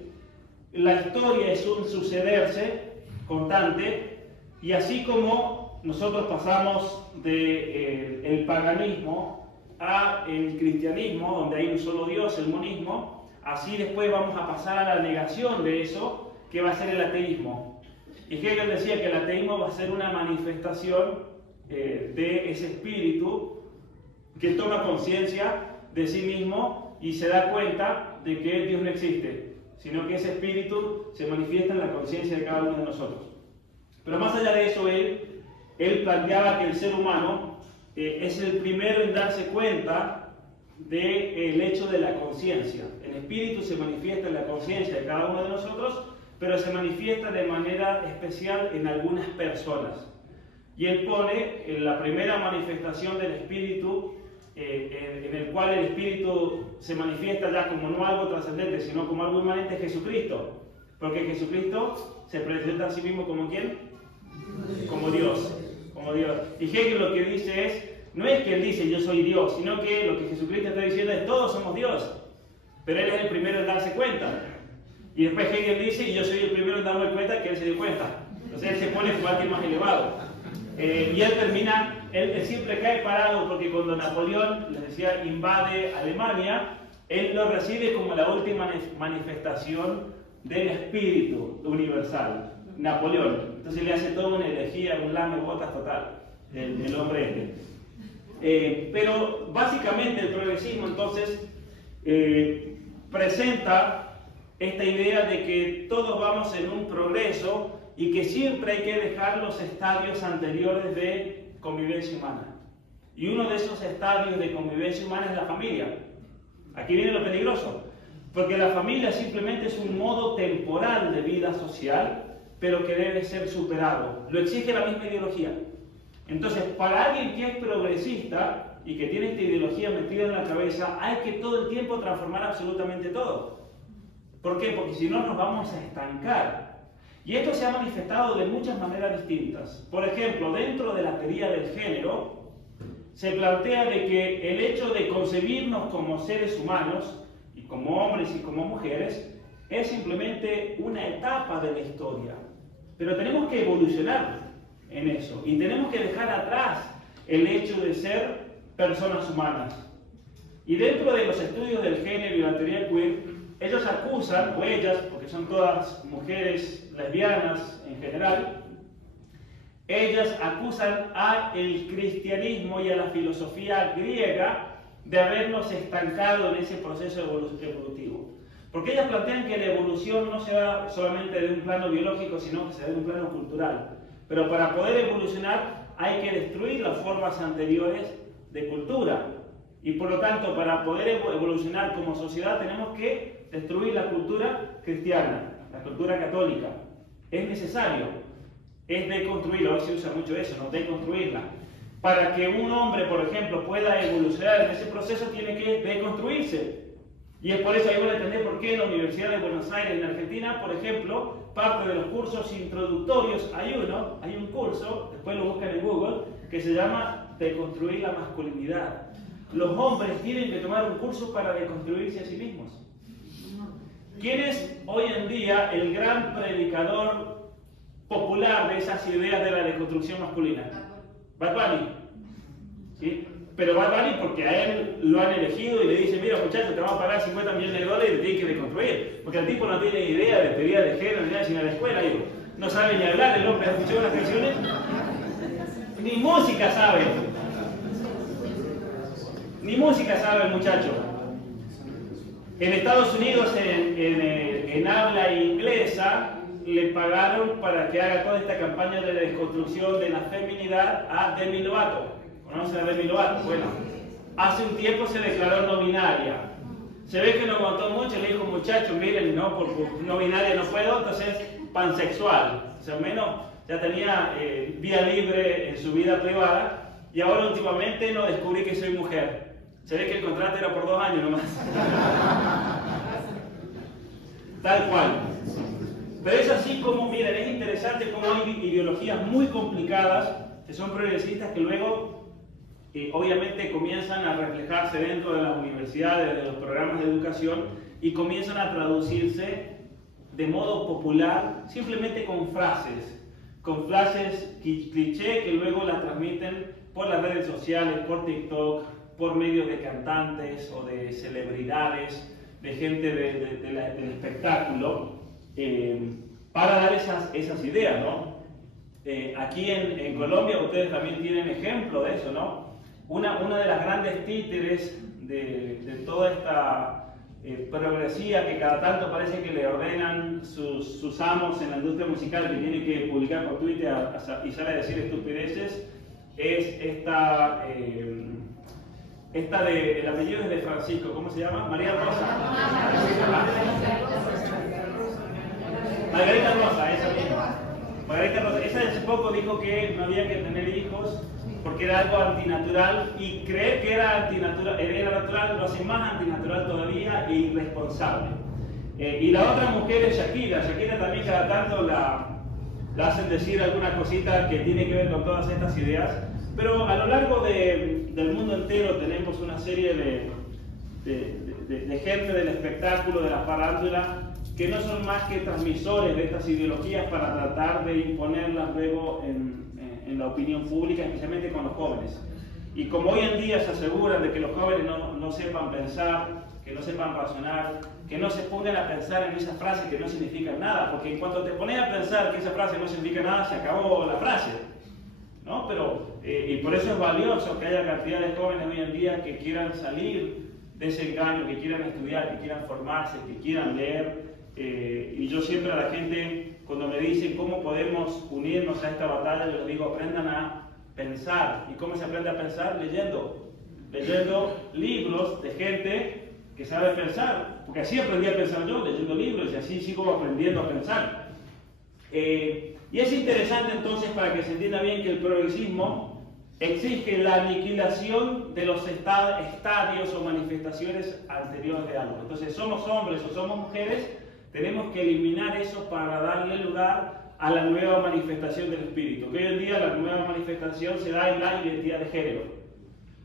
la historia es un sucederse constante, y así como nosotros pasamos del paganismo al cristianismo, donde hay un solo Dios, el monismo, así después vamos a pasar a la negación de eso, que va a ser el ateísmo. Y Hegel decía que el ateísmo va a ser una manifestación de ese espíritu que toma conciencia de sí mismo y se da cuenta de que Dios no existe, sino que ese espíritu se manifiesta en la conciencia de cada uno de nosotros. Pero más allá de eso, él planteaba que el ser humano es el primero en darse cuenta del hecho de la conciencia. El espíritu se manifiesta en la conciencia de cada uno de nosotros, pero se manifiesta de manera especial en algunas personas. Y él pone en la primera manifestación del Espíritu, en el cual el Espíritu se manifiesta ya como no algo trascendente, sino como algo inmanente, Jesucristo. Porque Jesucristo se presenta a sí mismo como ¿quién? Como Dios. Como Dios. Y Hegel lo que dice es, no es que él dice yo soy Dios, sino que lo que Jesucristo está diciendo es todos somos Dios. Pero él es el primero en darse cuenta. Y después Hegel dice, y yo soy el primero en darme cuenta que él se dio cuenta. Entonces él se pone como alguien más elevado. Y él termina, él siempre cae parado porque cuando Napoleón, les decía, invade Alemania, él lo recibe como la última manifestación del espíritu universal, Napoleón. Entonces le hace toda una herejía, un lamebotas total, el hombre este. Pero básicamente el progresismo entonces presenta esta idea de que todos vamos en un progreso y que siempre hay que dejar los estadios anteriores de convivencia humana. Y uno de esos estadios de convivencia humana es la familia. Aquí viene lo peligroso, porque la familia simplemente es un modo temporal de vida social, pero que debe ser superado. Lo exige la misma ideología. Entonces, para alguien que es progresista y que tiene esta ideología metida en la cabeza, hay que todo el tiempo transformar absolutamente todo. ¿Por qué? Porque si no nos vamos a estancar. Y esto se ha manifestado de muchas maneras distintas. Por ejemplo, dentro de la teoría del género, se plantea de que el hecho de concebirnos como seres humanos, y como hombres y como mujeres, es simplemente una etapa de la historia. Pero tenemos que evolucionar en eso, y tenemos que dejar atrás el hecho de ser personas humanas. Y dentro de los estudios del género y la teoría queer, ellos acusan, o ellas, porque son todas mujeres lesbianas en general, ellas acusan al cristianismo y a la filosofía griega de habernos estancado en ese proceso evolutivo. Porque ellas plantean que la evolución no se da solamente de un plano biológico, sino que se da de un plano cultural. Pero para poder evolucionar hay que destruir las formas anteriores de cultura. Y por lo tanto, para poder evolucionar como sociedad tenemos que destruir la cultura cristiana, la cultura católica. Es necesario, es deconstruirla. Hoy se usa mucho eso, ¿no? Deconstruirla. Para que un hombre, por ejemplo, pueda evolucionar en ese proceso, tiene que deconstruirse. Y es por eso ahí van a entender por qué en la Universidad de Buenos Aires, en Argentina, por ejemplo, parte de los cursos introductorios, hay un curso, después lo buscan en Google, que se llama Deconstruir la masculinidad. Los hombres tienen que tomar un curso para deconstruirse a sí mismos. ¿Quién es hoy en día el gran predicador popular de esas ideas de la deconstrucción masculina? Bad Bunny. ¿Sí? Pero Bad Bunny porque a él lo han elegido y le dicen, mira muchachos, te vamos a pagar 50 millones de dólares y te tienes que deconstruir. Porque el tipo no tiene idea de teoría de género ni nada, sino de la escuela. Digo. No sabe ni hablar, el hombre ha escuchado las canciones. Ni música sabe. Ni música sabe el muchacho. En Estados Unidos, en habla inglesa, le pagaron para que haga toda esta campaña de desconstrucción de la feminidad a Demi Lovato. ¿Conocen a Demi Lovato? Bueno, hace un tiempo se declaró no binaria. Se ve que no aguantó mucho y le dijo, muchachos, miren, no, por no binaria no puedo, entonces pansexual. O sea, menos ya tenía vía libre en su vida privada y ahora últimamente no descubrí que soy mujer. Se ve que el contrato era por 2 años nomás. Tal cual. Pero es así como, miren, es interesante cómo hay ideologías muy complicadas que son progresistas que luego, obviamente, comienzan a reflejarse dentro de las universidades, de los programas de educación y comienzan a traducirse de modo popular, simplemente con frases cliché que luego las transmiten por las redes sociales, por TikTok, por medios de cantantes o de celebridades, de gente del espectáculo, para dar esas ideas, ¿no? Aquí en Colombia ustedes también tienen ejemplo de eso, ¿no? Una de las grandes títeres de toda esta progresía que cada tanto parece que le ordenan sus amos en la industria musical que tienen que publicar por Twitter y sale a decir estupideces, es esta el apellido es de Francisco, ¿cómo se llama? María Rosa. Margarita Rosa, esa misma. Margarita Rosa, esa hace poco dijo que no había que tener hijos porque era algo antinatural, y creer que era natural lo hace más antinatural todavía e irresponsable. Y la otra mujer es Shakira. Shakira también cada tanto la hacen decir alguna cosita que tiene que ver con todas estas ideas, pero a lo largo del mundo entero tenemos una serie de gente del espectáculo, de la farándula, que no son más que transmisores de estas ideologías para tratar de imponerlas luego en la opinión pública, especialmente con los jóvenes. Y como hoy en día se aseguran de que los jóvenes no sepan pensar, que no sepan razonar, que no se pongan a pensar en esas frases que no significan nada, porque en cuanto te pones a pensar que esa frase no significa nada, se acabó la frase, ¿no? Pero, y por eso es valioso que haya cantidad de jóvenes hoy en día que quieran salir de ese engaño, que quieran estudiar, que quieran formarse, que quieran leer. Y yo siempre a la gente, cuando me dicen cómo podemos unirnos a esta batalla, les digo, aprendan a pensar. ¿Y cómo se aprende a pensar? Leyendo libros de gente que sabe pensar, porque así aprendí a pensar yo, leyendo libros, y así sigo aprendiendo a pensar. Y es interesante entonces, para que se entienda bien, que el progresismo exige la aniquilación de los estadios o manifestaciones anteriores de algo. Entonces, somos hombres o somos mujeres, tenemos que eliminar eso para darle lugar a la nueva manifestación del espíritu. Que hoy en día la nueva manifestación se da en la identidad de género.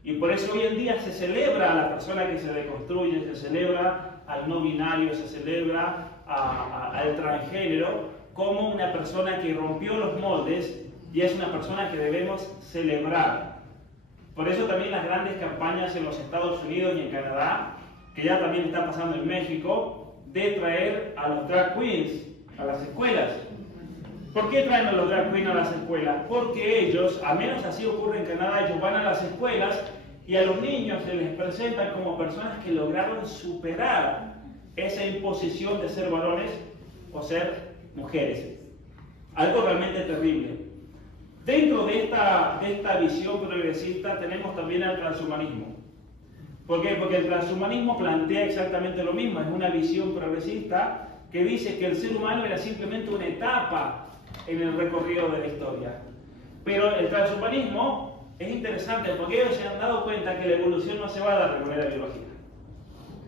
Y por eso hoy en día se celebra a la persona que se deconstruye, se celebra al no binario, se celebra al transgénero como una persona que rompió los moldes, y es una persona que debemos celebrar. Por eso también las grandes campañas en los Estados Unidos y en Canadá, que ya también está pasando en México, de traer a los drag queens a las escuelas. ¿Por qué traen a los drag queens a las escuelas? Porque ellos, al menos así ocurre en Canadá, ellos van a las escuelas y a los niños se les presentan como personas que lograron superar esa imposición de ser varones o ser mujeres. Algo realmente terrible. Dentro de esta visión progresista tenemos también el transhumanismo. ¿Por qué? Porque el transhumanismo plantea exactamente lo mismo. Es una visión progresista que dice que el ser humano era simplemente una etapa en el recorrido de la historia. Pero el transhumanismo es interesante porque ellos se han dado cuenta que la evolución no se va a dar de manera biológica.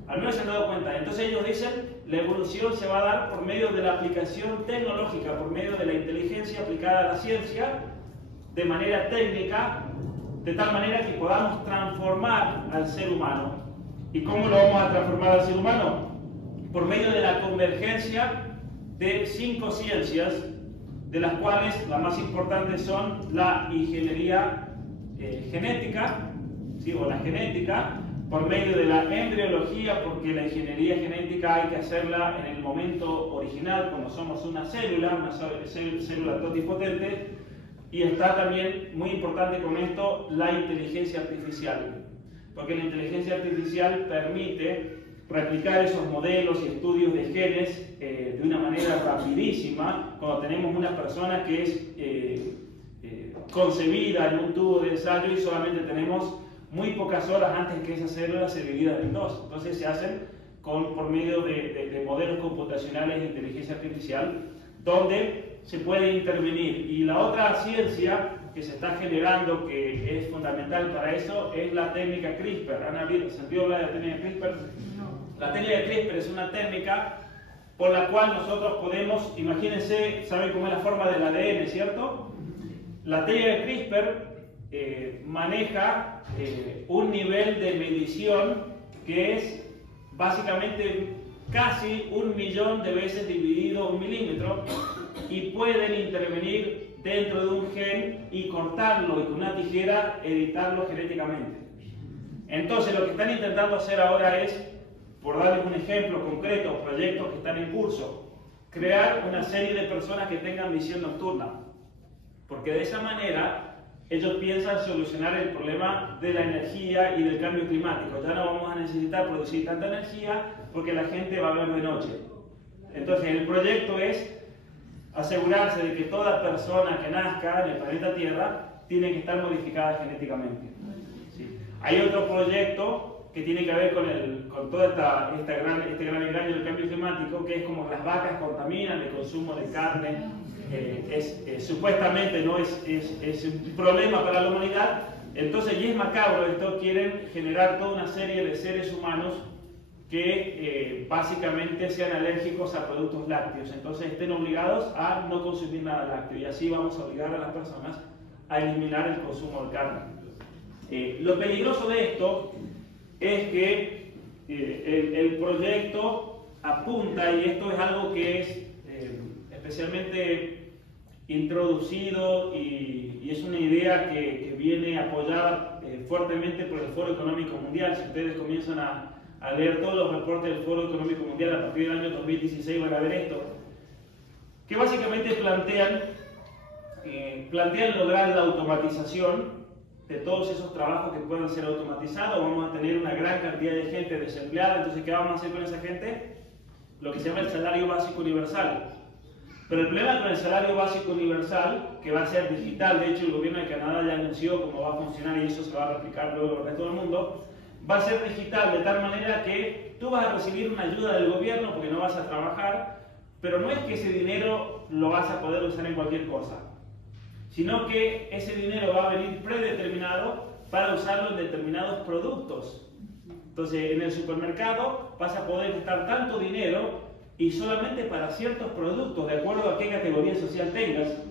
Al menos se han dado cuenta. Entonces ellos dicen, la evolución se va a dar por medio de la aplicación tecnológica, por medio de la inteligencia aplicada a la ciencia, de manera técnica, de tal manera que podamos transformar al ser humano. ¿Y cómo lo vamos a transformar al ser humano? Por medio de la convergencia de 5 ciencias, de las cuales las más importantes son la ingeniería genética, ¿sí? O la genética, por medio de la embriología, porque la ingeniería genética hay que hacerla en el momento original, como somos una célula totipotente. Y está también, muy importante con esto, la inteligencia artificial, porque la inteligencia artificial permite replicar esos modelos y estudios de genes de una manera rapidísima, cuando tenemos una persona que es concebida en un tubo de ensayo y solamente tenemos muy pocas horas antes que esas células se dividan en dos. Entonces se hacen por medio de modelos computacionales de inteligencia artificial, donde se puede intervenir. Y la otra ciencia que se está generando, que es fundamental para eso, es la técnica CRISPR. ¿Han sentido hablar de la técnica CRISPR? No. La técnica CRISPR es una técnica por la cual nosotros podemos, imagínense, ¿saben cómo es la forma del ADN, cierto? La técnica CRISPR maneja un nivel de medición que es básicamente casi 1.000.000 de veces dividido 1 milímetro, y pueden intervenir dentro de un gen y cortarlo y con una tijera editarlo genéticamente. Entonces lo que están intentando hacer ahora es, por darles un ejemplo concreto, proyectos que están en curso, crear una serie de personas que tengan visión nocturna, porque de esa manera ellos piensan solucionar el problema de la energía y del cambio climático. Ya no vamos a necesitar producir tanta energía porque la gente va a ver de noche. Entonces el proyecto es asegurarse de que toda persona que nazca en el planeta Tierra tiene que estar modificada genéticamente. ¿Sí? Hay otro proyecto que tiene que ver con todo este gran engaño del cambio climático, que es como las vacas contaminan, el consumo de carne supuestamente no es un problema para la humanidad. Entonces, y es macabro esto, quieren generar toda una serie de seres humanos que básicamente sean alérgicos a productos lácteos, entonces estén obligados a no consumir nada lácteo, y así vamos a obligar a las personas a eliminar el consumo de carne. Lo peligroso de esto es que el proyecto apunta, y esto es algo que es especialmente introducido y es una idea que viene apoyada fuertemente por el Foro Económico Mundial. Si ustedes comienzan a leer todos los reportes del Foro Económico Mundial a partir del año 2016 van a ver esto, que básicamente plantean lograr la automatización de todos esos trabajos que puedan ser automatizados. Vamos a tener una gran cantidad de gente desempleada, entonces ¿qué vamos a hacer con esa gente? Lo que se llama el salario básico universal. Pero el problema con el salario básico universal, que va a ser digital, de hecho el gobierno de Canadá ya anunció cómo va a funcionar y eso se va a replicar luego en todo el mundo, va a ser digital de tal manera que tú vas a recibir una ayuda del gobierno porque no vas a trabajar, pero no es que ese dinero lo vas a poder usar en cualquier cosa, sino que ese dinero va a venir predeterminado para usarlo en determinados productos. Entonces, en el supermercado vas a poder gastar tanto dinero y solamente para ciertos productos, de acuerdo a qué categoría social tengas.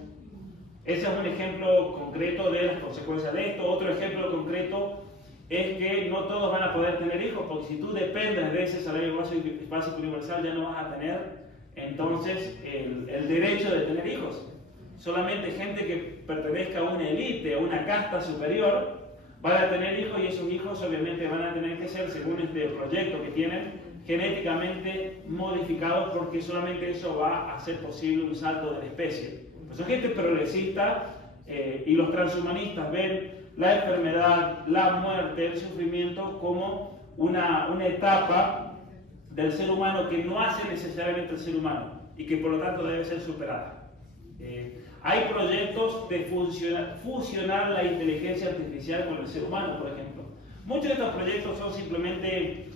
Ese es un ejemplo concreto de las consecuencias de esto. Otro ejemplo concreto es que no todos van a poder tener hijos, porque si tú dependes de ese salario básico universal ya no vas a tener entonces el derecho de tener hijos. Solamente gente que pertenezca a una élite, a una casta superior, van a tener hijos, y esos hijos obviamente van a tener que ser, según este proyecto que tienen, genéticamente modificados, porque solamente eso va a hacer posible un salto de la especie. Pues son gente progresista, y los transhumanistas ven la enfermedad, la muerte, el sufrimiento como una etapa del ser humano que no hace necesariamente el ser humano y que por lo tanto debe ser superada. Hay proyectos de fusionar la inteligencia artificial con el ser humano, por ejemplo. Muchos de estos proyectos son simplemente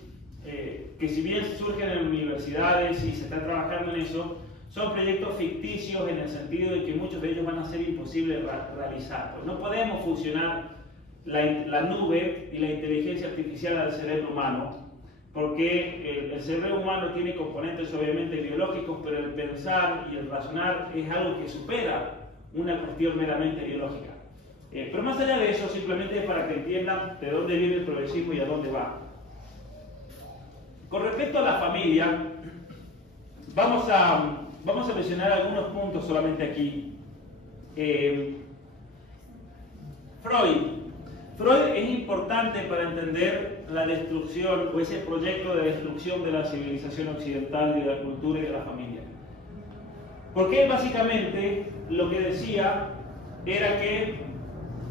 que, si bien surgen en universidades y se está trabajando en eso, son proyectos ficticios en el sentido de que muchos de ellos van a ser imposibles de realizar. Pues no podemos fusionar la nube y la inteligencia artificial al cerebro humano, porque el cerebro humano tiene componentes obviamente biológicos, pero el pensar y el razonar es algo que supera una cuestión meramente biológica. Pero más allá de eso, simplemente para que entiendan de dónde viene el progresismo y a dónde va. Con respecto a la familia, vamos a mencionar algunos puntos solamente aquí. Freud es importante para entender la destrucción, o ese proyecto de destrucción de la civilización occidental, de la cultura y de la familia. Porque básicamente lo que decía era que,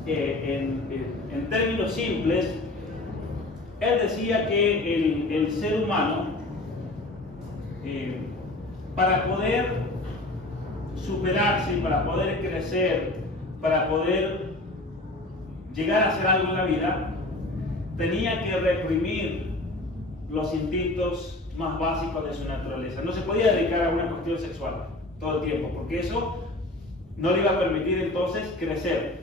en términos simples, él decía que el ser humano, para poder superarse, para poder crecer, para poder llegar a hacer algo en la vida, tenía que reprimir los instintos más básicos de su naturaleza. No se podía dedicar a una cuestión sexual todo el tiempo, porque eso no le iba a permitir entonces crecer.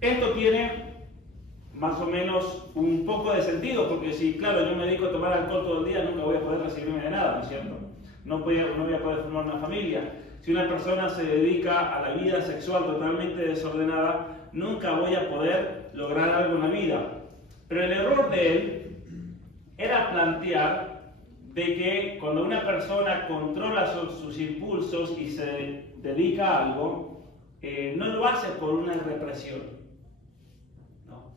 Esto tiene más o menos un poco de sentido, porque si, claro, yo me dedico a tomar alcohol todo el día, nunca voy a poder recibirme de nada, ¿no es cierto? No voy a poder formar una familia. Si una persona se dedica a la vida sexual totalmente desordenada, nunca voy a poder lograr algo en la vida. Pero el error de él era plantear de que cuando una persona controla sus impulsos y se dedica a algo, no lo hace por una represión. ¿No?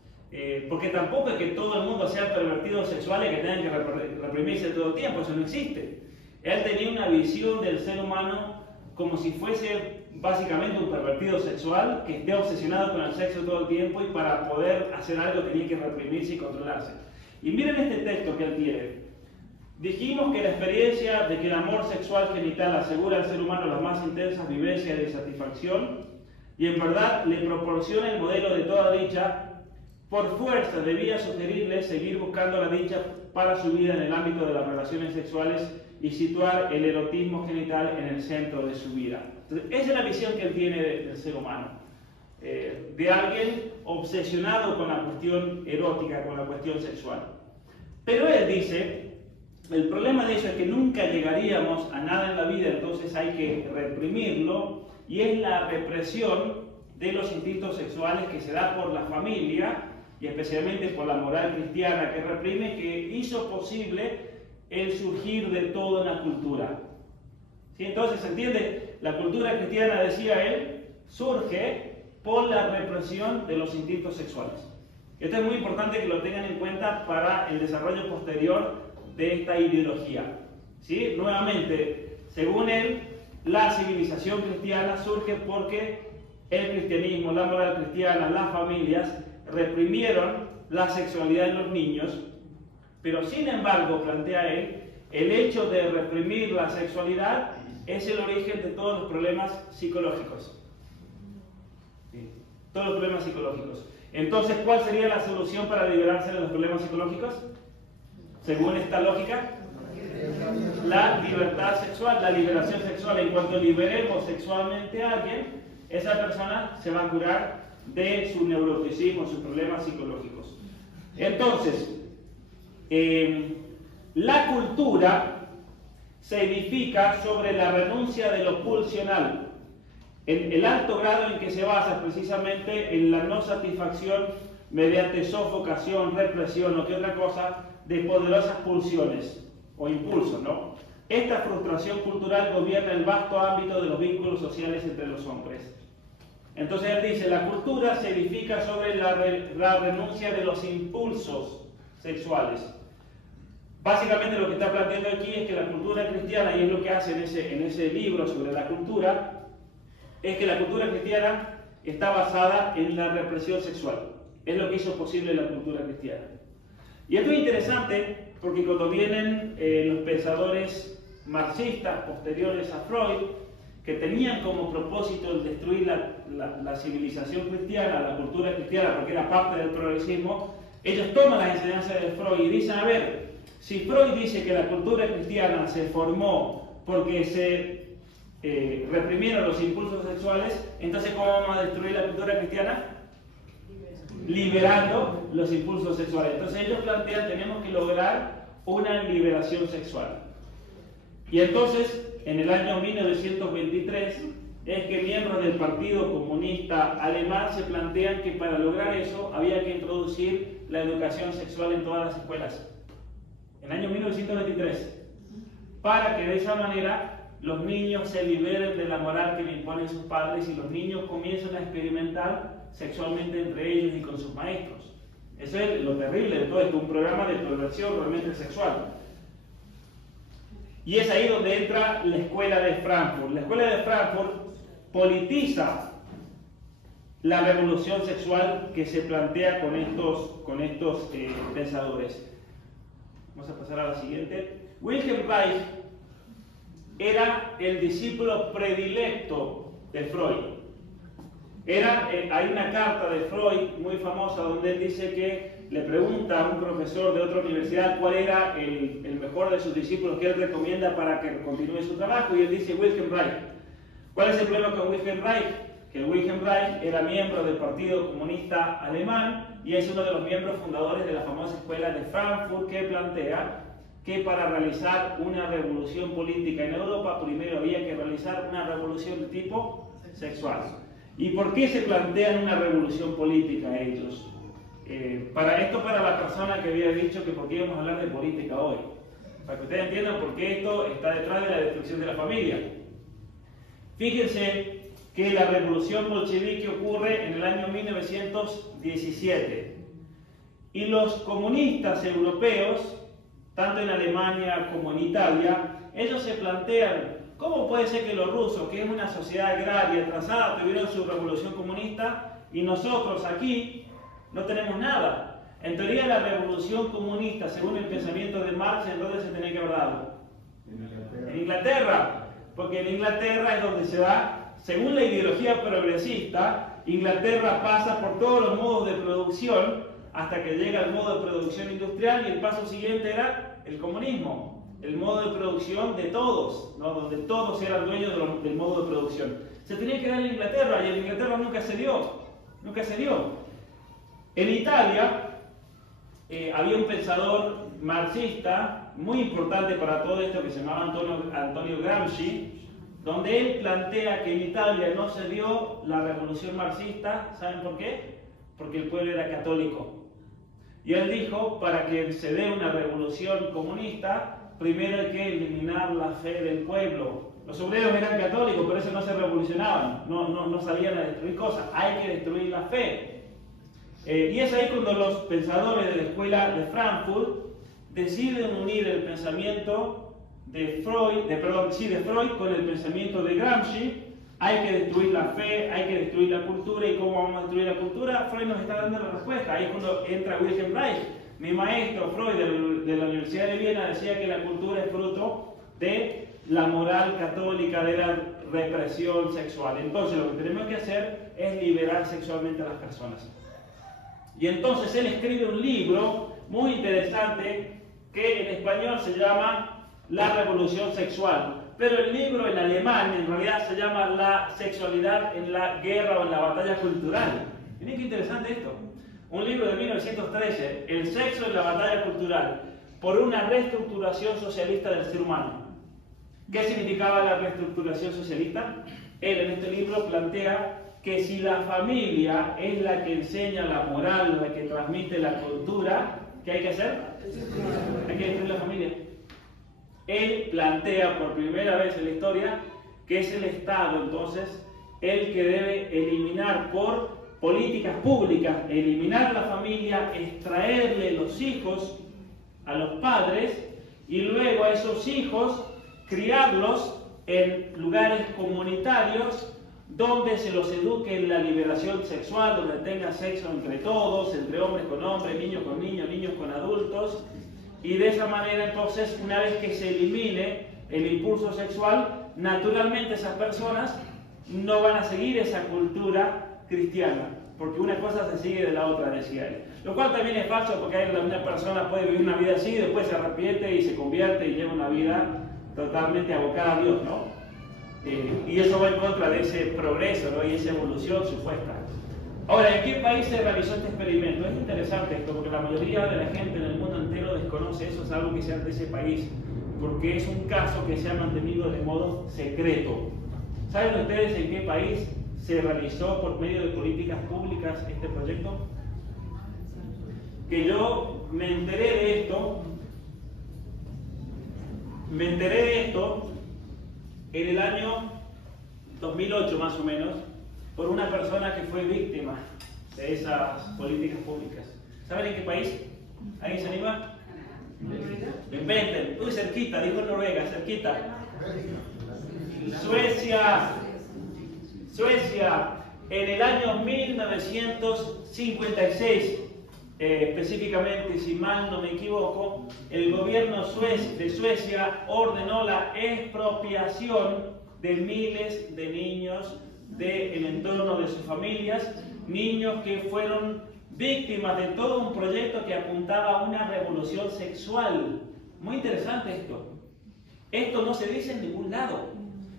Porque tampoco es que todo el mundo sea pervertido sexual y que tengan que reprimirse todo el tiempo, eso no existe. Él tenía una visión del ser humano como si fuese básicamente un pervertido sexual que esté obsesionado con el sexo todo el tiempo, y para poder hacer algo tenía que reprimirse y controlarse. Y miren este texto que él tiene. Dijimos que la experiencia de que el amor sexual genital asegura al ser humano las más intensas vivencias de satisfacción, y en verdad le proporciona el modelo de toda dicha, por fuerza debía sugerirle seguir buscando la dicha para su vida en el ámbito de las relaciones sexuales y situar el erotismo genital en el centro de su vida. Entonces, esa es la visión que él tiene del ser humano, de alguien obsesionado con la cuestión erótica, con la cuestión sexual. Pero él dice, el problema de eso es que nunca llegaríamos a nada en la vida, entonces hay que reprimirlo, y es la represión de los instintos sexuales que se da por la familia, y especialmente por la moral cristiana que reprime, que hizo posible el surgir de toda una cultura. ¿Sí? Entonces, ¿se entiende? La cultura cristiana, decía él, surge por la represión de los instintos sexuales. Esto es muy importante que lo tengan en cuenta para el desarrollo posterior de esta ideología. ¿Sí? Nuevamente, según él, la civilización cristiana surge porque el cristianismo, la moral cristiana, las familias reprimieron la sexualidad en los niños, pero sin embargo, plantea él, el hecho de reprimir la sexualidad es el origen de todos los problemas psicológicos. ¿Sí? Todos los problemas psicológicos. Entonces, ¿cuál sería la solución para liberarse de los problemas psicológicos? Según esta lógica, la libertad sexual, la liberación sexual. En cuanto liberemos sexualmente a alguien, esa persona se va a curar de su neuroticismo, sus problemas psicológicos. Entonces, la cultura se edifica sobre la renuncia de lo pulsional, el alto grado en que se basa precisamente en la no satisfacción mediante sofocación, represión o que otra cosa de poderosas pulsiones o impulsos, ¿no? Esta frustración cultural gobierna el vasto ámbito de los vínculos sociales entre los hombres. Entonces él dice, la cultura se edifica sobre la renuncia de los impulsos sexuales. Básicamente lo que está planteando aquí es que la cultura cristiana, y es lo que hace en ese libro sobre la cultura, es que la cultura cristiana está basada en la represión sexual. Es lo que hizo posible la cultura cristiana. Y esto es interesante porque cuando vienen los pensadores marxistas posteriores a Freud, que tenían como propósito el destruir la civilización cristiana, la cultura cristiana, porque era parte del progresismo, ellos toman las enseñanzas de Freud y dicen, a ver, si Freud dice que la cultura cristiana se formó porque se reprimieron los impulsos sexuales, entonces ¿cómo vamos a destruir la cultura cristiana? Liberando los impulsos sexuales. Entonces ellos plantean, tenemos que lograr una liberación sexual. Y entonces, en el año 1923, es que miembros del Partido Comunista Alemán se plantean que para lograr eso había que introducir la educación sexual en todas las escuelas. En el año 1923. Para que de esa manera los niños se liberen de la moral que le imponen sus padres y los niños comiencen a experimentar sexualmente entre ellos y con sus maestros. Eso es lo terrible de todo esto, un programa de perversión realmente sexual. Y es ahí donde entra la escuela de Frankfurt. La escuela de Frankfurt politiza la revolución sexual que se plantea con estos pensadores. Vamos a pasar a la siguiente. Wilhelm Reich era el discípulo predilecto de Freud. Hay una carta de Freud muy famosa donde él dice que le pregunta a un profesor de otra universidad cuál era el mejor de sus discípulos que él recomienda para que continúe su trabajo, y él dice Wilhelm Reich. ¿Cuál es el problema con Wilhelm Reich? Que Wilhelm Reich era miembro del Partido Comunista Alemán y es uno de los miembros fundadores de la famosa escuela de Frankfurt, que plantea que para realizar una revolución política en Europa primero había que realizar una revolución de tipo sexual. ¿Y por qué se plantean una revolución política ellos? Para la persona que había dicho que por qué íbamos a hablar de política hoy. Para que ustedes entiendan por qué esto está detrás de la destrucción de la familia. Fíjense que la revolución bolchevique ocurre en el año 1917. Y los comunistas europeos, tanto en Alemania como en Italia, ellos se plantean, ¿cómo puede ser que los rusos, que es una sociedad agraria atrasada, tuvieron su revolución comunista y nosotros aquí no tenemos nada? En teoría, la revolución comunista, según el pensamiento de Marx, ¿en dónde se tenía que haber dado? En Inglaterra, porque en Inglaterra es donde se da, según la ideología progresista, Inglaterra pasa por todos los modos de producción hasta que llega el modo de producción industrial y el paso siguiente era el comunismo, el modo de producción de todos, ¿no? Donde todos eran dueños del modo de producción. Se tenía que dar en Inglaterra y en Inglaterra nunca se dio, nunca se dio. En Italia había un pensador marxista muy importante para todo esto que se llamaba Antonio Gramsci, donde él plantea que en Italia no se dio la revolución marxista. ¿Saben por qué? Porque el pueblo era católico. Y él dijo, para que se dé una revolución comunista, primero hay que eliminar la fe del pueblo. Los obreros eran católicos, por eso no se revolucionaban, no salían a destruir cosas, hay que destruir la fe. Y es ahí cuando los pensadores de la escuela de Frankfurt deciden unir el pensamiento de Freud con el pensamiento de Gramsci. Hay que destruir la fe, hay que destruir la cultura. ¿Y cómo vamos a destruir la cultura? Freud nos está dando la respuesta. Ahí es cuando entra Wilhelm Reich. Mi maestro Freud de la Universidad de Viena decía que la cultura es fruto de la moral católica, de la represión sexual. Entonces lo que tenemos que hacer es liberar sexualmente a las personas. Y entonces él escribe un libro muy interesante que en español se llama La Revolución Sexual. Pero el libro en alemán en realidad se llama La sexualidad en la guerra o en la batalla cultural. Miren qué interesante esto. Un libro de 1913, El sexo en la batalla cultural, por una reestructuración socialista del ser humano. ¿Qué significaba la reestructuración socialista? Él en este libro plantea que si la familia es la que enseña la moral, la que transmite la cultura, ¿qué hay que hacer? Hay que destruir la familia. Él plantea por primera vez en la historia que es el Estado, entonces, el que debe eliminar por políticas públicas, eliminar la familia, extraerle los hijos a los padres y luego a esos hijos criarlos en lugares comunitarios donde se los eduque en la liberación sexual, donde tengan sexo entre todos, entre hombres con hombres, niños con niños, niños con adultos. Y de esa manera, entonces, una vez que se elimine el impulso sexual, naturalmente esas personas no van a seguir esa cultura cristiana, porque una cosa se sigue de la otra, decía él. Lo cual también es falso, porque una persona puede vivir una vida así, después se arrepiente y se convierte y lleva una vida totalmente abocada a Dios, ¿no? Y eso va en contra de ese progreso, ¿no? Y esa evolución supuesta. Ahora, ¿en qué país se realizó este experimento? Es interesante esto, porque la mayoría de la gente en el mundo entero desconoce eso, es algo que sea de ese país, porque es un caso que se ha mantenido de modo secreto. ¿Saben ustedes en qué país se realizó por medio de políticas públicas este proyecto? Que yo me enteré de esto en el año 2008 más o menos, por una persona que fue víctima de esas políticas públicas. ¿Saben en qué país? ¿Alguien se anima? En Benten. Uy, cerquita, dijo Noruega, cerquita. Suecia, en el año 1956, específicamente, si mal no me equivoco, el gobierno de Suecia ordenó la expropiación de miles de niños del entorno de sus familias, niños que fueron víctimas de todo un proyecto que apuntaba a una revolución sexual. Muy interesante esto. Esto no se dice en ningún lado.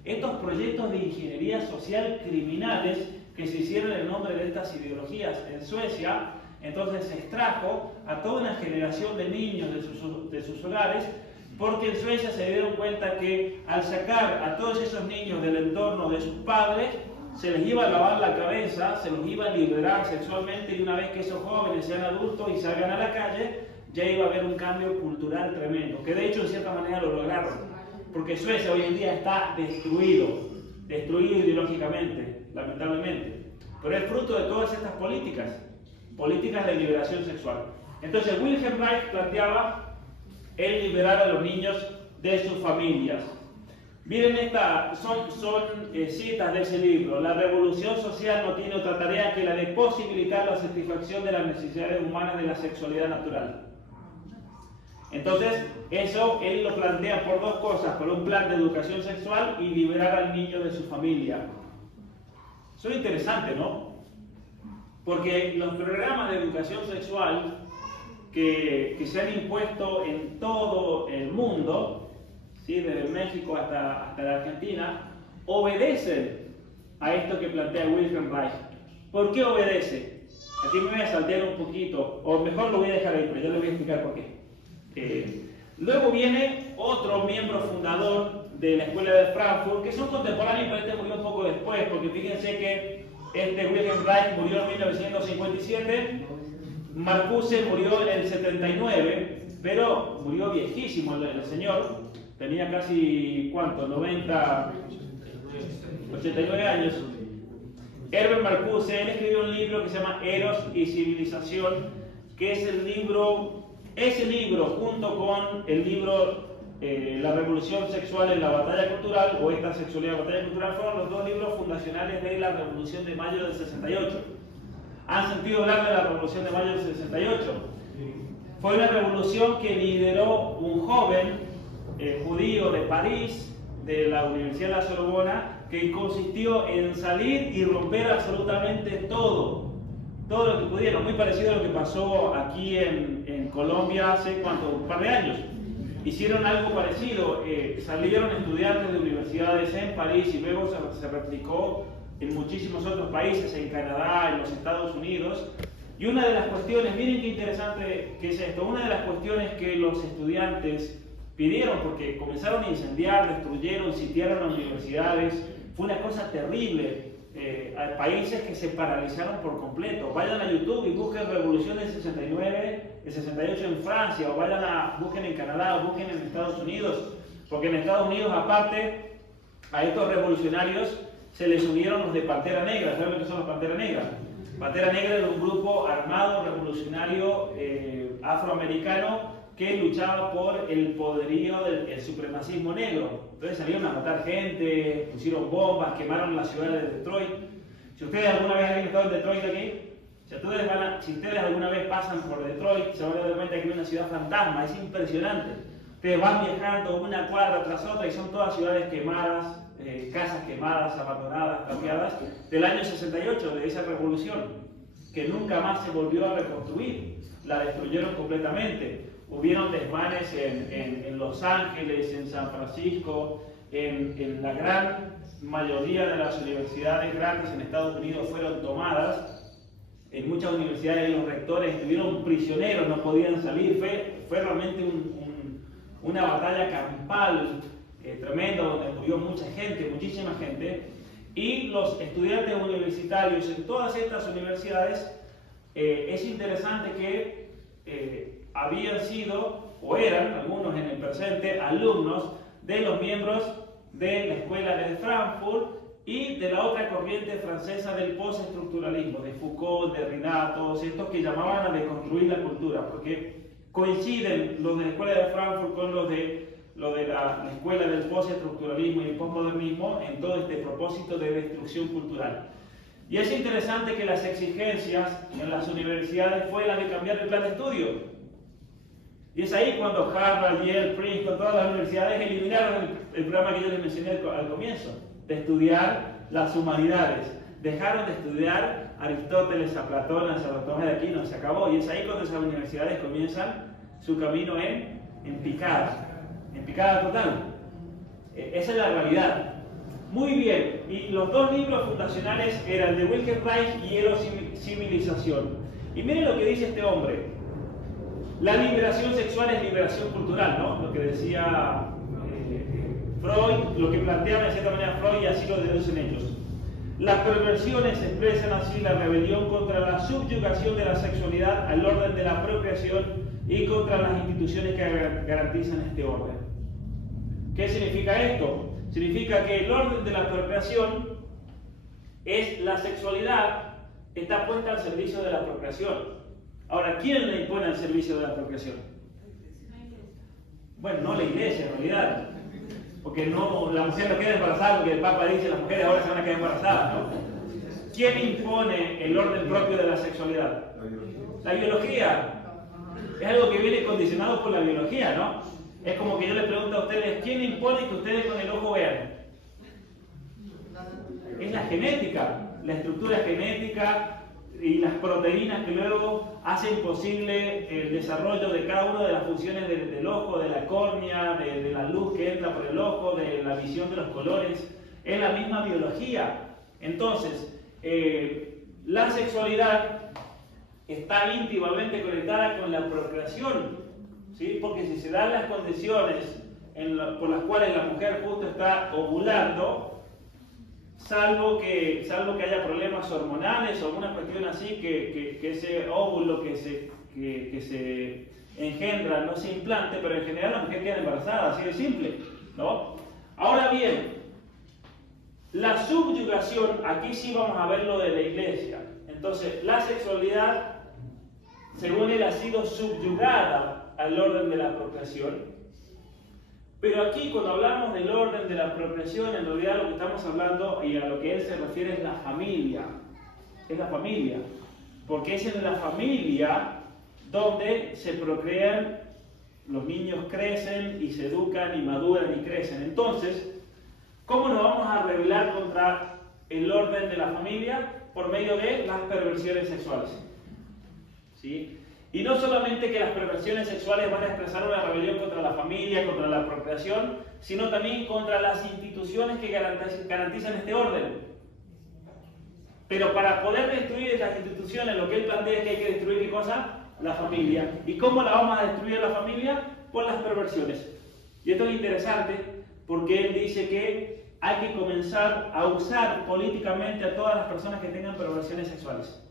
Estos proyectos de ingeniería social criminales que se hicieron en nombre de estas ideologías en Suecia, entonces se extrajo a toda una generación de niños de sus hogares, porque en Suecia se dieron cuenta que al sacar a todos esos niños del entorno de sus padres, se les iba a lavar la cabeza, se los iba a liberar sexualmente, y una vez que esos jóvenes sean adultos y salgan a la calle, ya iba a haber un cambio cultural tremendo, que de hecho en cierta manera lo lograron, porque Suecia hoy en día está destruido ideológicamente, lamentablemente, pero es fruto de todas estas políticas de liberación sexual. Entonces Wilhelm Reich planteaba el liberar a los niños de sus familias. Miren, son citas de ese libro. La revolución social no tiene otra tarea que la de posibilitar la satisfacción de las necesidades humanas de la sexualidad natural. Entonces, eso él lo plantea por dos cosas: por un plan de educación sexual y liberar al niño de su familia. Eso es interesante, ¿no? porque los programas de educación sexual que se han impuesto en todo el mundo, ¿sí? Desde México hasta la Argentina, obedecen a esto que plantea Wilhelm Reich. ¿Por qué obedece? Aquí me voy a saltear un poquito, o mejor lo voy a dejar ahí, pero ya les voy a explicar por qué. Luego viene otro miembro fundador de la Escuela de Frankfurt, que son contemporáneos, pero este murió un poco después, porque fíjense que Wilhelm Reich murió en 1957, Marcuse murió en el 79, pero murió viejísimo el señor, tenía casi, ¿cuánto? 89 años. Herbert Marcuse, él escribió un libro que se llama Eros y Civilización, que es ese libro junto con el libro La Revolución Sexual en la Batalla Cultural, o Esta Sexualidad en la Batalla Cultural, fueron los dos libros fundacionales de la Revolución de Mayo del 68. ¿Han sentido hablar de la Revolución de Mayo del 68? Fue una revolución que lideró un joven judío de París, de la Universidad de la Sorbona, que consistió en salir y romper absolutamente todo lo que pudieron, muy parecido a lo que pasó aquí en Colombia hace un par de años. Hicieron algo parecido, salieron estudiantes de universidades en París y luego se replicó en muchísimos otros países, en Canadá, en los Estados Unidos. Y una de las cuestiones, miren qué interesante que es esto, una de las cuestiones que los estudiantes pidieron, porque comenzaron a incendiar, destruyeron, sitiaron las universidades, fue una cosa terrible. Hay países que se paralizaron por completo. Vayan a YouTube y busquen Revolución del 69, el 68 en Francia, o busquen en Canadá, o busquen en Estados Unidos, porque en Estados Unidos, aparte, a estos revolucionarios se les unieron los de Pantera Negra. ¿Saben lo que son los Pantera Negra? Pantera Negra era un grupo armado revolucionario afroamericano que luchaba por el poderío del supremacismo negro. Entonces salieron a matar gente, pusieron bombas, quemaron la ciudad de Detroit. Si ustedes alguna vez han estado en Detroit aquí, si ustedes alguna vez pasan por Detroit, se van a dar cuenta que es una ciudad fantasma, es impresionante. Ustedes van viajando una cuadra tras otra y son todas ciudades quemadas, casas quemadas, abandonadas, cambiadas, del año 68, de esa revolución, que nunca más se volvió a reconstruir. La destruyeron completamente. Hubieron desmanes en Los Ángeles, en San Francisco, en la gran mayoría de las universidades grandes en Estados Unidos fueron tomadas. En muchas universidades los rectores estuvieron prisioneros, no podían salir. Fue realmente una batalla campal tremenda, donde murió mucha gente, muchísima gente. Y los estudiantes universitarios en todas estas universidades, es interesante que habían sido, o eran algunos en el presente, alumnos de los miembros de la Escuela de Frankfurt y de la otra corriente francesa del postestructuralismo, de Foucault, de Derrida, todos estos que llamaban a deconstruir la cultura, porque coinciden los de la Escuela de Frankfurt con los de la Escuela del postestructuralismo y el postmodernismo en todo este propósito de destrucción cultural. Y es interesante que las exigencias en las universidades fue la de cambiar el plan de estudio. Y es ahí cuando Harvard, Yale, Princeton, todas las universidades eliminaron el programa que yo les mencioné al comienzo, de estudiar las humanidades. Dejaron de estudiar a Aristóteles, a Platón, a Santo Tomás de Aquino, se acabó. Y es ahí cuando esas universidades comienzan su camino en picada total. Esa es la realidad. Muy bien, y los dos libros fundacionales eran de Wilhelm Reich y Eros y Civilización. Y miren lo que dice este hombre. La liberación sexual es liberación cultural, ¿no? Lo que decía Freud, lo que planteaba de cierta manera Freud, y así lo deducen ellos. Las perversiones expresan así la rebelión contra la subyugación de la sexualidad al orden de la procreación y contra las instituciones que garantizan este orden. ¿Qué significa esto? Significa que el orden de la procreación es la sexualidad, está puesta al servicio de la procreación. Ahora, ¿quién le impone al servicio de la procreación? Bueno, no la iglesia en realidad, porque no, la mujer no queda embarazada, porque el Papa dice que las mujeres ahora se van a quedar embarazadas, ¿no? ¿Quién impone el orden propio de la sexualidad? La biología. Es algo que viene condicionado por la biología, ¿no? Es como que yo les pregunto a ustedes, ¿quién impone que ustedes con el ojo vean? Es la genética, la estructura genética, y las proteínas que luego hacen posible el desarrollo de cada una de las funciones del ojo, de la córnea, de la luz que entra por el ojo, de la visión de los colores. Es la misma biología. Entonces, la sexualidad está íntimamente conectada con la procreación, ¿sí? Porque si se dan las condiciones por las cuales la mujer justo está ovulando, salvo que haya problemas hormonales o alguna cuestión así, que ese óvulo que se engendra no se implante, pero en general la mujer queda embarazada, así de simple, ¿no? Ahora bien, la subyugación, aquí sí vamos a ver lo de la iglesia. Entonces, la sexualidad, según él, ha sido subyugada al orden de la procreación. Pero aquí, cuando hablamos del orden de la procreación, en realidad lo que estamos hablando y a lo que él se refiere es la familia. Es la familia. Porque es en la familia donde se procrean, los niños crecen y se educan y maduran y crecen. Entonces, ¿cómo nos vamos a rebelar contra el orden de la familia? Por medio de las perversiones sexuales. ¿Sí? Y no solamente que las perversiones sexuales van a expresar una rebelión contra la familia, contra la procreación, sino también contra las instituciones que garantizan este orden. Pero para poder destruir estas instituciones, lo que él plantea es que hay que destruir ¿qué cosa? La familia. ¿Y cómo la vamos a destruir la familia? Por las perversiones. Y esto es interesante porque él dice que hay que comenzar a usar políticamente a todas las personas que tengan perversiones sexuales.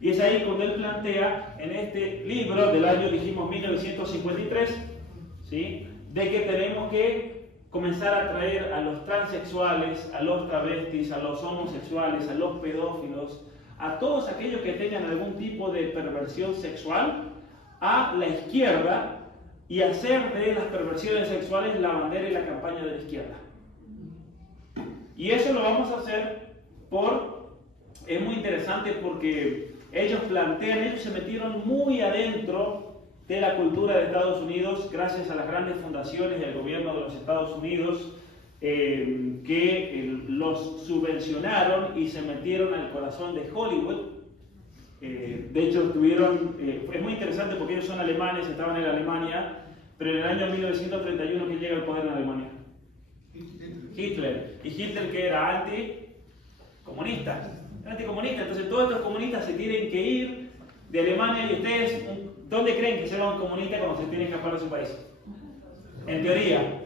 Y es ahí cuando él plantea en este libro del año, dijimos, 1953, ¿sí?, de que tenemos que comenzar a traer a los transexuales, a los travestis, a los homosexuales, a los pedófilos, a todos aquellos que tengan algún tipo de perversión sexual, a la izquierda y hacer de las perversiones sexuales la bandera y la campaña de la izquierda. Y eso lo vamos a hacer es muy interesante porque ellos se metieron muy adentro de la cultura de Estados Unidos gracias a las grandes fundaciones y al gobierno de los Estados Unidos que los subvencionaron y se metieron al corazón de Hollywood. De hecho, es muy interesante porque ellos son alemanes, estaban en Alemania, pero en el año 1931 ¿quién llega al poder en Alemania? Hitler. Y Hitler, que era anticomunista. Entonces todos estos comunistas se tienen que ir de Alemania. ¿Y ustedes dónde creen que se va un comunista cuando se tiene que escapar de su país? En teoría,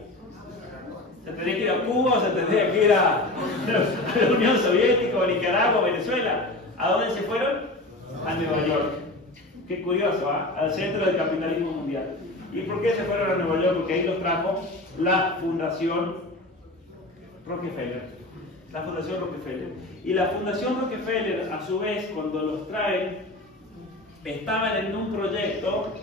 se tendría que ir a Cuba o se tendría que ir a la Unión Soviética, o Nicaragua, o Venezuela. ¿A dónde se fueron? A Nueva York. Qué curioso, ¿eh? Al centro del capitalismo mundial. ¿Y por qué se fueron a Nueva York? Porque ahí los trajo la Fundación Rockefeller. La Fundación Rockefeller. Y la Fundación Rockefeller, a su vez, cuando los traen, estaban en un proyecto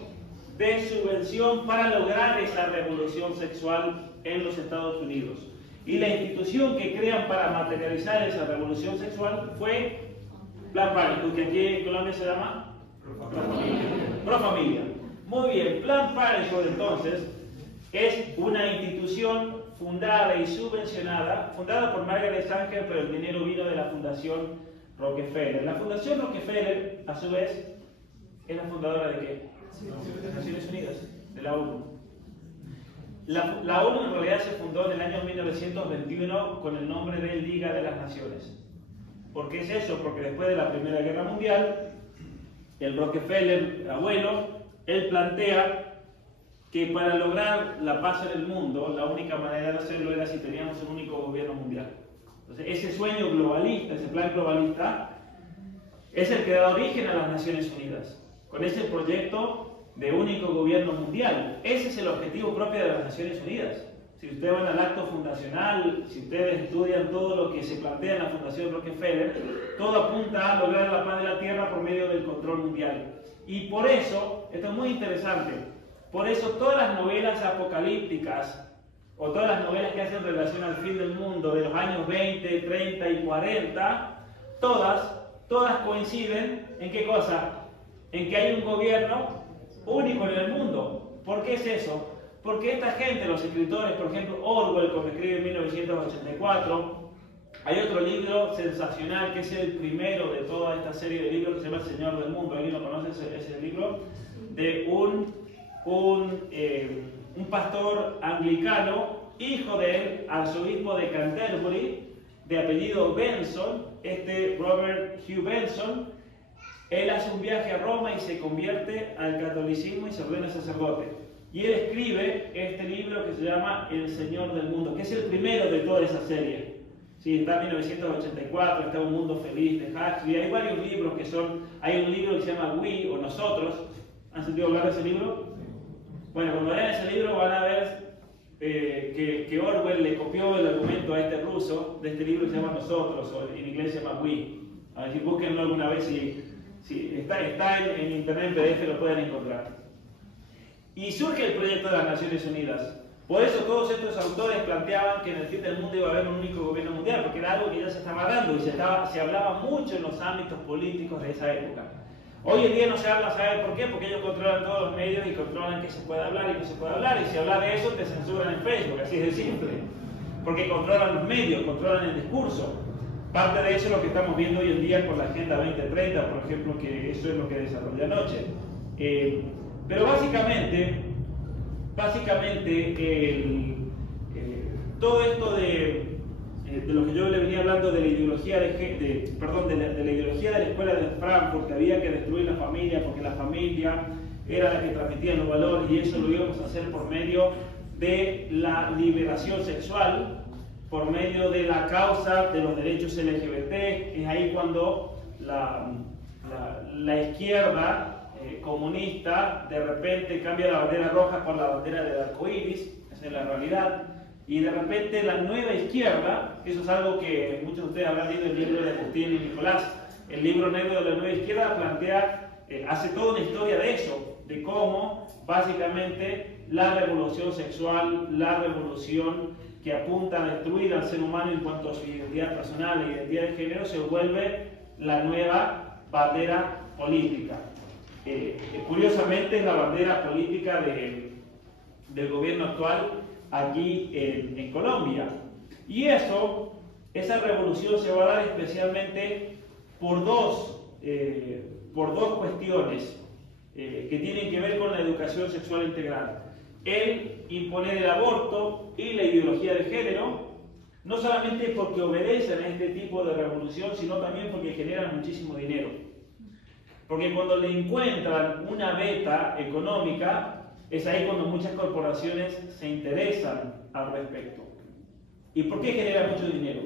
de subvención para lograr esa revolución sexual en los Estados Unidos. Y la institución que crean para materializar esa revolución sexual fue Planned Parenthood, que aquí en Colombia se llama Pro Familia. Muy bien, Planned Parenthood entonces es una institución fundada y subvencionada, fundada por Margaret Sanger, pero el dinero vino de la Fundación Rockefeller. La Fundación Rockefeller, a su vez, es la fundadora ¿de qué? De las Naciones Unidas, de la ONU. La ONU en realidad se fundó en el año 1921 con el nombre de Liga de las Naciones. ¿Por qué es eso? Porque después de la Primera Guerra Mundial, el Rockefeller, abuelo, él plantea que para lograr la paz en el mundo, la única manera de hacerlo era si teníamos un único gobierno mundial. Entonces, ese sueño globalista, ese plan globalista, es el que da origen a las Naciones Unidas, con ese proyecto de único gobierno mundial. Ese es el objetivo propio de las Naciones Unidas. Si ustedes van al acto fundacional, si ustedes estudian todo lo que se plantea en la Fundación Rockefeller, todo apunta a lograr la paz de la Tierra por medio del control mundial. Y por eso, esto es muy interesante, por eso todas las novelas apocalípticas, o todas las novelas que hacen relación al fin del mundo de los años 20, 30 y 40, todas coinciden en ¿qué cosa? En que hay un gobierno único en el mundo. ¿Por qué es eso? Porque esta gente, los escritores, por ejemplo, Orwell, cuando escribe en 1984, Hay otro libro sensacional que es el primero de toda esta serie de libros que se llama El Señor del Mundo. ¿Alguien lo conoce ese libro? De un pastor anglicano, hijo del arzobispo de Canterbury, de apellido Benson, Robert Hugh Benson. Él hace un viaje a Roma y se convierte al catolicismo y se ordena sacerdote. Y él escribe este libro que se llama El Señor del Mundo, que es el primero de toda esa serie. Sí, está en 1984, está Un Mundo Feliz de Huxley. Hay varios libros que son... Hay un libro que se llama We o Nosotros. ¿Han sentido hablar de ese libro? Bueno, cuando lean ese libro van a ver que Orwell le copió el argumento a este ruso de este libro que se llama Nosotros, o en inglés se llama We. A ver si búsquenlo alguna vez, si está en internet en PDF, lo pueden encontrar. Y surge el proyecto de las Naciones Unidas. Por eso todos estos autores planteaban que en el fin del mundo iba a haber un único gobierno mundial, porque era algo que ya se estaba dando y se hablaba mucho en los ámbitos políticos de esa época. Hoy en día no se habla, ¿sabe por qué? Porque ellos controlan todos los medios y controlan qué se puede hablar y qué se puede hablar. Y si hablas de eso, te censuran en Facebook, así es de simple. Porque controlan los medios, controlan el discurso. Parte de eso es lo que estamos viendo hoy en día con la Agenda 2030, por ejemplo, que eso es lo que desarrollé anoche. Pero básicamente todo esto de lo que yo le venía hablando de la ideología de la ideología de la escuela de Frankfurt, que había que destruir la familia porque la familia era la que transmitía los valores y eso lo íbamos a hacer por medio de la liberación sexual, por medio de la causa de los derechos LGBT. Es ahí cuando la izquierda comunista de repente cambia la bandera roja por la bandera del arco iris, esa es la realidad. Y de repente la nueva izquierda, eso es algo que muchos de ustedes habrán leído el libro de Agustín y Nicolás, el libro negro de la nueva izquierda plantea, hace toda una historia de eso, de cómo básicamente la revolución sexual, la revolución que apunta a destruir al ser humano en cuanto a su identidad personal e identidad de género, se vuelve la nueva bandera política. Curiosamente es la bandera política del gobierno actual aquí en Colombia. Y esa revolución se va a dar especialmente por dos cuestiones que tienen que ver con la educación sexual integral. El imponer el aborto y la ideología de género, no solamente porque obedecen a este tipo de revolución, sino también porque generan muchísimo dinero. Porque cuando le encuentran una beta económica, es ahí cuando muchas corporaciones se interesan al respecto. ¿Y por qué genera mucho dinero?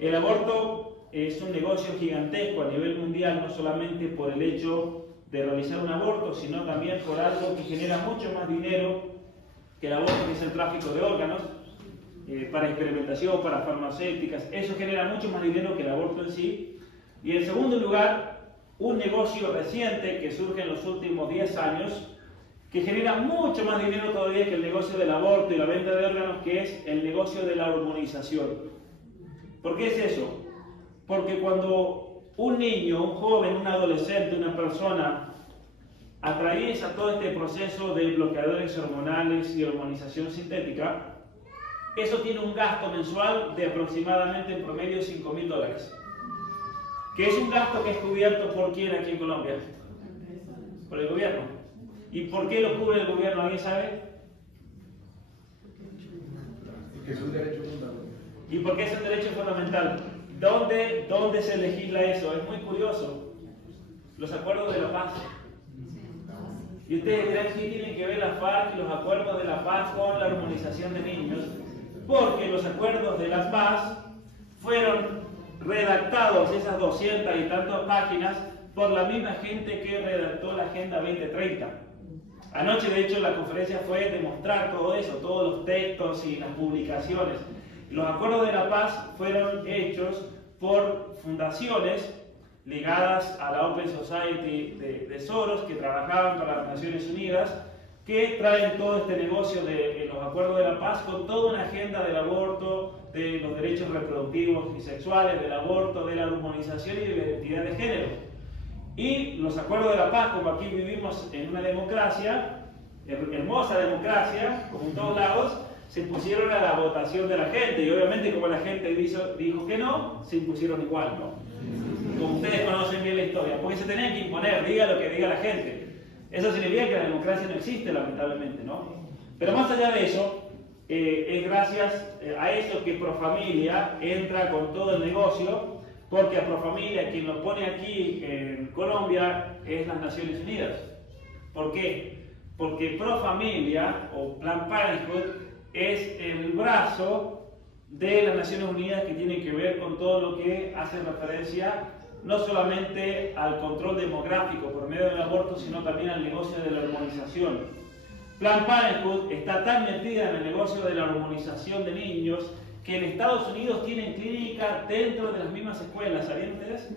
El aborto es un negocio gigantesco a nivel mundial, no solamente por el hecho de realizar un aborto, sino también por algo que genera mucho más dinero que el aborto, que es el tráfico de órganos, para experimentación, para farmacéuticas. Eso genera mucho más dinero que el aborto en sí. Y en segundo lugar, un negocio reciente que surge en los últimos 10 años, que genera mucho más dinero todavía que el negocio del aborto y la venta de órganos, que es el negocio de la hormonización. ¿Por qué es eso? Porque cuando un niño, un joven, un adolescente, una persona atraviesa todo este proceso de bloqueadores hormonales y hormonización sintética, eso tiene un gasto mensual de aproximadamente en promedio $5.000, que es un gasto que es cubierto por quién aquí en Colombia, por el gobierno. ¿Y por qué lo cubre el gobierno? ¿Alguien sabe? Porque es un derecho fundamental. ¿Y por qué es un derecho fundamental? ¿Dónde se legisla eso? Es muy curioso. Los acuerdos de la paz. Y ustedes dirán, ¿qué tienen que ver la FARC y los acuerdos de la paz con la hormonización de niños? Porque los acuerdos de la paz fueron redactados, esas 200 y tantas páginas, por la misma gente que redactó la Agenda 2030. Anoche, de hecho, la conferencia fue demostrar todo eso, todos los textos y las publicaciones. Los acuerdos de la paz fueron hechos por fundaciones ligadas a la Open Society de Soros, que trabajaban para las Naciones Unidas, que traen todo este negocio de los acuerdos de la paz con toda una agenda del aborto, de los derechos reproductivos y sexuales, del aborto, de la hormonización y de la identidad de género. Y los acuerdos de la paz, como aquí vivimos en una democracia, hermosa democracia, como en todos lados, se pusieron a la votación de la gente, y obviamente como la gente dijo que no, se impusieron igual, ¿no? Como ustedes conocen bien la historia, porque se tenían que imponer, diga lo que diga la gente. Eso significa que la democracia no existe, lamentablemente, ¿no? Pero más allá de eso, es gracias a eso que Profamilia entra con todo el negocio, porque a Profamilia quien lo pone aquí en Colombia es las Naciones Unidas. ¿Por qué? Porque Profamilia o Planned Parenthood es el brazo de las Naciones Unidas que tiene que ver con todo lo que hace referencia no solamente al control demográfico por medio del aborto, sino también al negocio de la hormonización. Planned Parenthood está tan metida en el negocio de la hormonización de niños que en Estados Unidos tienen clínica dentro de las mismas escuelas. ¿Sabían ustedes?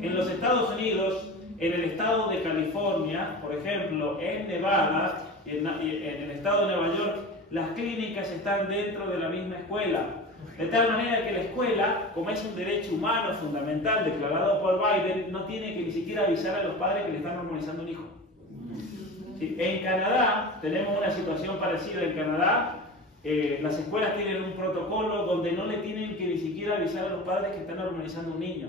En los Estados Unidos, en el estado de California, por ejemplo, en Nevada, en el estado de Nueva York, las clínicas están dentro de la misma escuela. De tal manera que la escuela, como es un derecho humano fundamental declarado por Biden, no tiene que ni siquiera avisar a los padres que le están hormonizando un hijo. ¿Sí? En Canadá tenemos una situación parecida. En Canadá las escuelas tienen un protocolo donde no le tienen que ni siquiera avisar a los padres que están hormonizando un niño.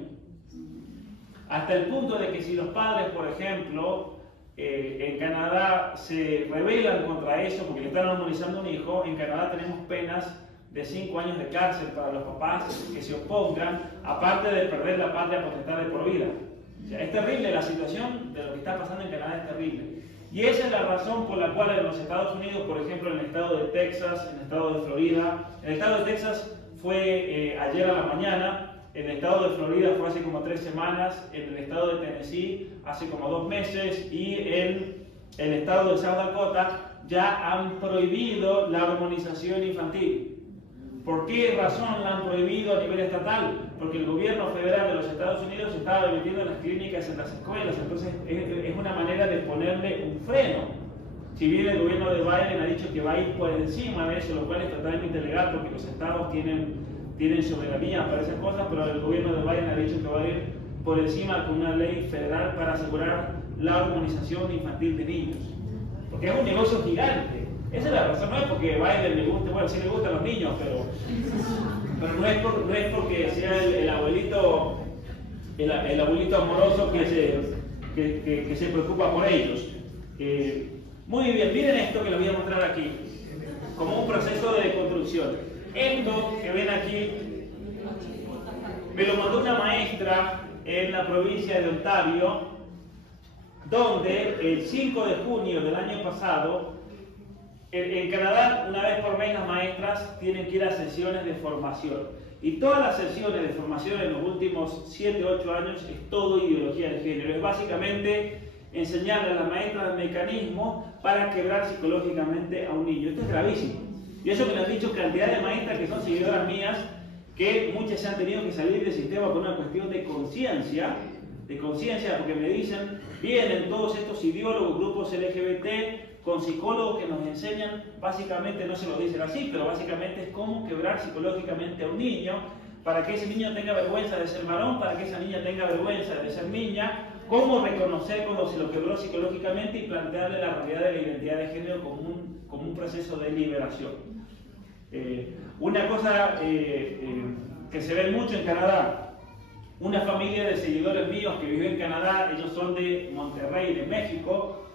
Hasta el punto de que si los padres, por ejemplo, en Canadá se rebelan contra eso porque le están hormonizando un hijo, en Canadá tenemos penas de 5 años de cárcel para los papás que se opongan, aparte de perder la patria potestad de por vida. O sea, es terrible la situación de lo que está pasando en Canadá, es terrible. Y esa es la razón por la cual en los Estados Unidos, por ejemplo, en el estado de Texas, en el estado de Florida, en el estado de Texas fue ayer a la mañana, en el estado de Florida fue hace como 3 semanas, en el estado de Tennessee hace como 2 meses y en el estado de South Dakota ya han prohibido la hormonización infantil. ¿Por qué razón la han prohibido a nivel estatal? Porque el gobierno federal de los Estados Unidos estaba metiendo las clínicas en las escuelas, entonces es una manera de ponerle un freno. Si bien el gobierno de Biden ha dicho que va a ir por encima de eso, lo cual es totalmente legal porque los estados tienen soberanía para esas cosas, pero el gobierno de Biden ha dicho que va a ir por encima con una ley federal para asegurar la hormonización infantil de niños. Porque es un negocio gigante. Esa es la razón, no es porque Biden le guste, bueno, sí le gustan los niños, pero no es porque sea el abuelito amoroso que se preocupa por ellos. Muy bien, miren esto que les voy a mostrar aquí, como un proceso de construcción. Esto que ven aquí me lo mandó una maestra en la provincia de Ontario, donde el 5 de junio del año pasado, en Canadá, una vez por mes las maestras tienen que ir a sesiones de formación. Y todas las sesiones de formación en los últimos 7 u 8 años es todo ideología de género. Es básicamente enseñarle a las maestras el mecanismo para quebrar psicológicamente a un niño. Esto es gravísimo. Y eso me lo han dicho cantidad de maestras que son seguidoras mías, que muchas se han tenido que salir del sistema por una cuestión de conciencia, porque me dicen, vienen todos estos ideólogos, grupos LGBT, con psicólogos que nos enseñan, básicamente no se lo dicen así, pero básicamente es cómo quebrar psicológicamente a un niño, para que ese niño tenga vergüenza de ser varón, para que esa niña tenga vergüenza de ser niña, cómo reconocer cuando se lo quebró psicológicamente y plantearle la realidad de la identidad de género como un proceso de liberación. Una cosa que se ve mucho en Canadá, una familia de seguidores míos que vive en Canadá, ellos son de Monterrey, de México,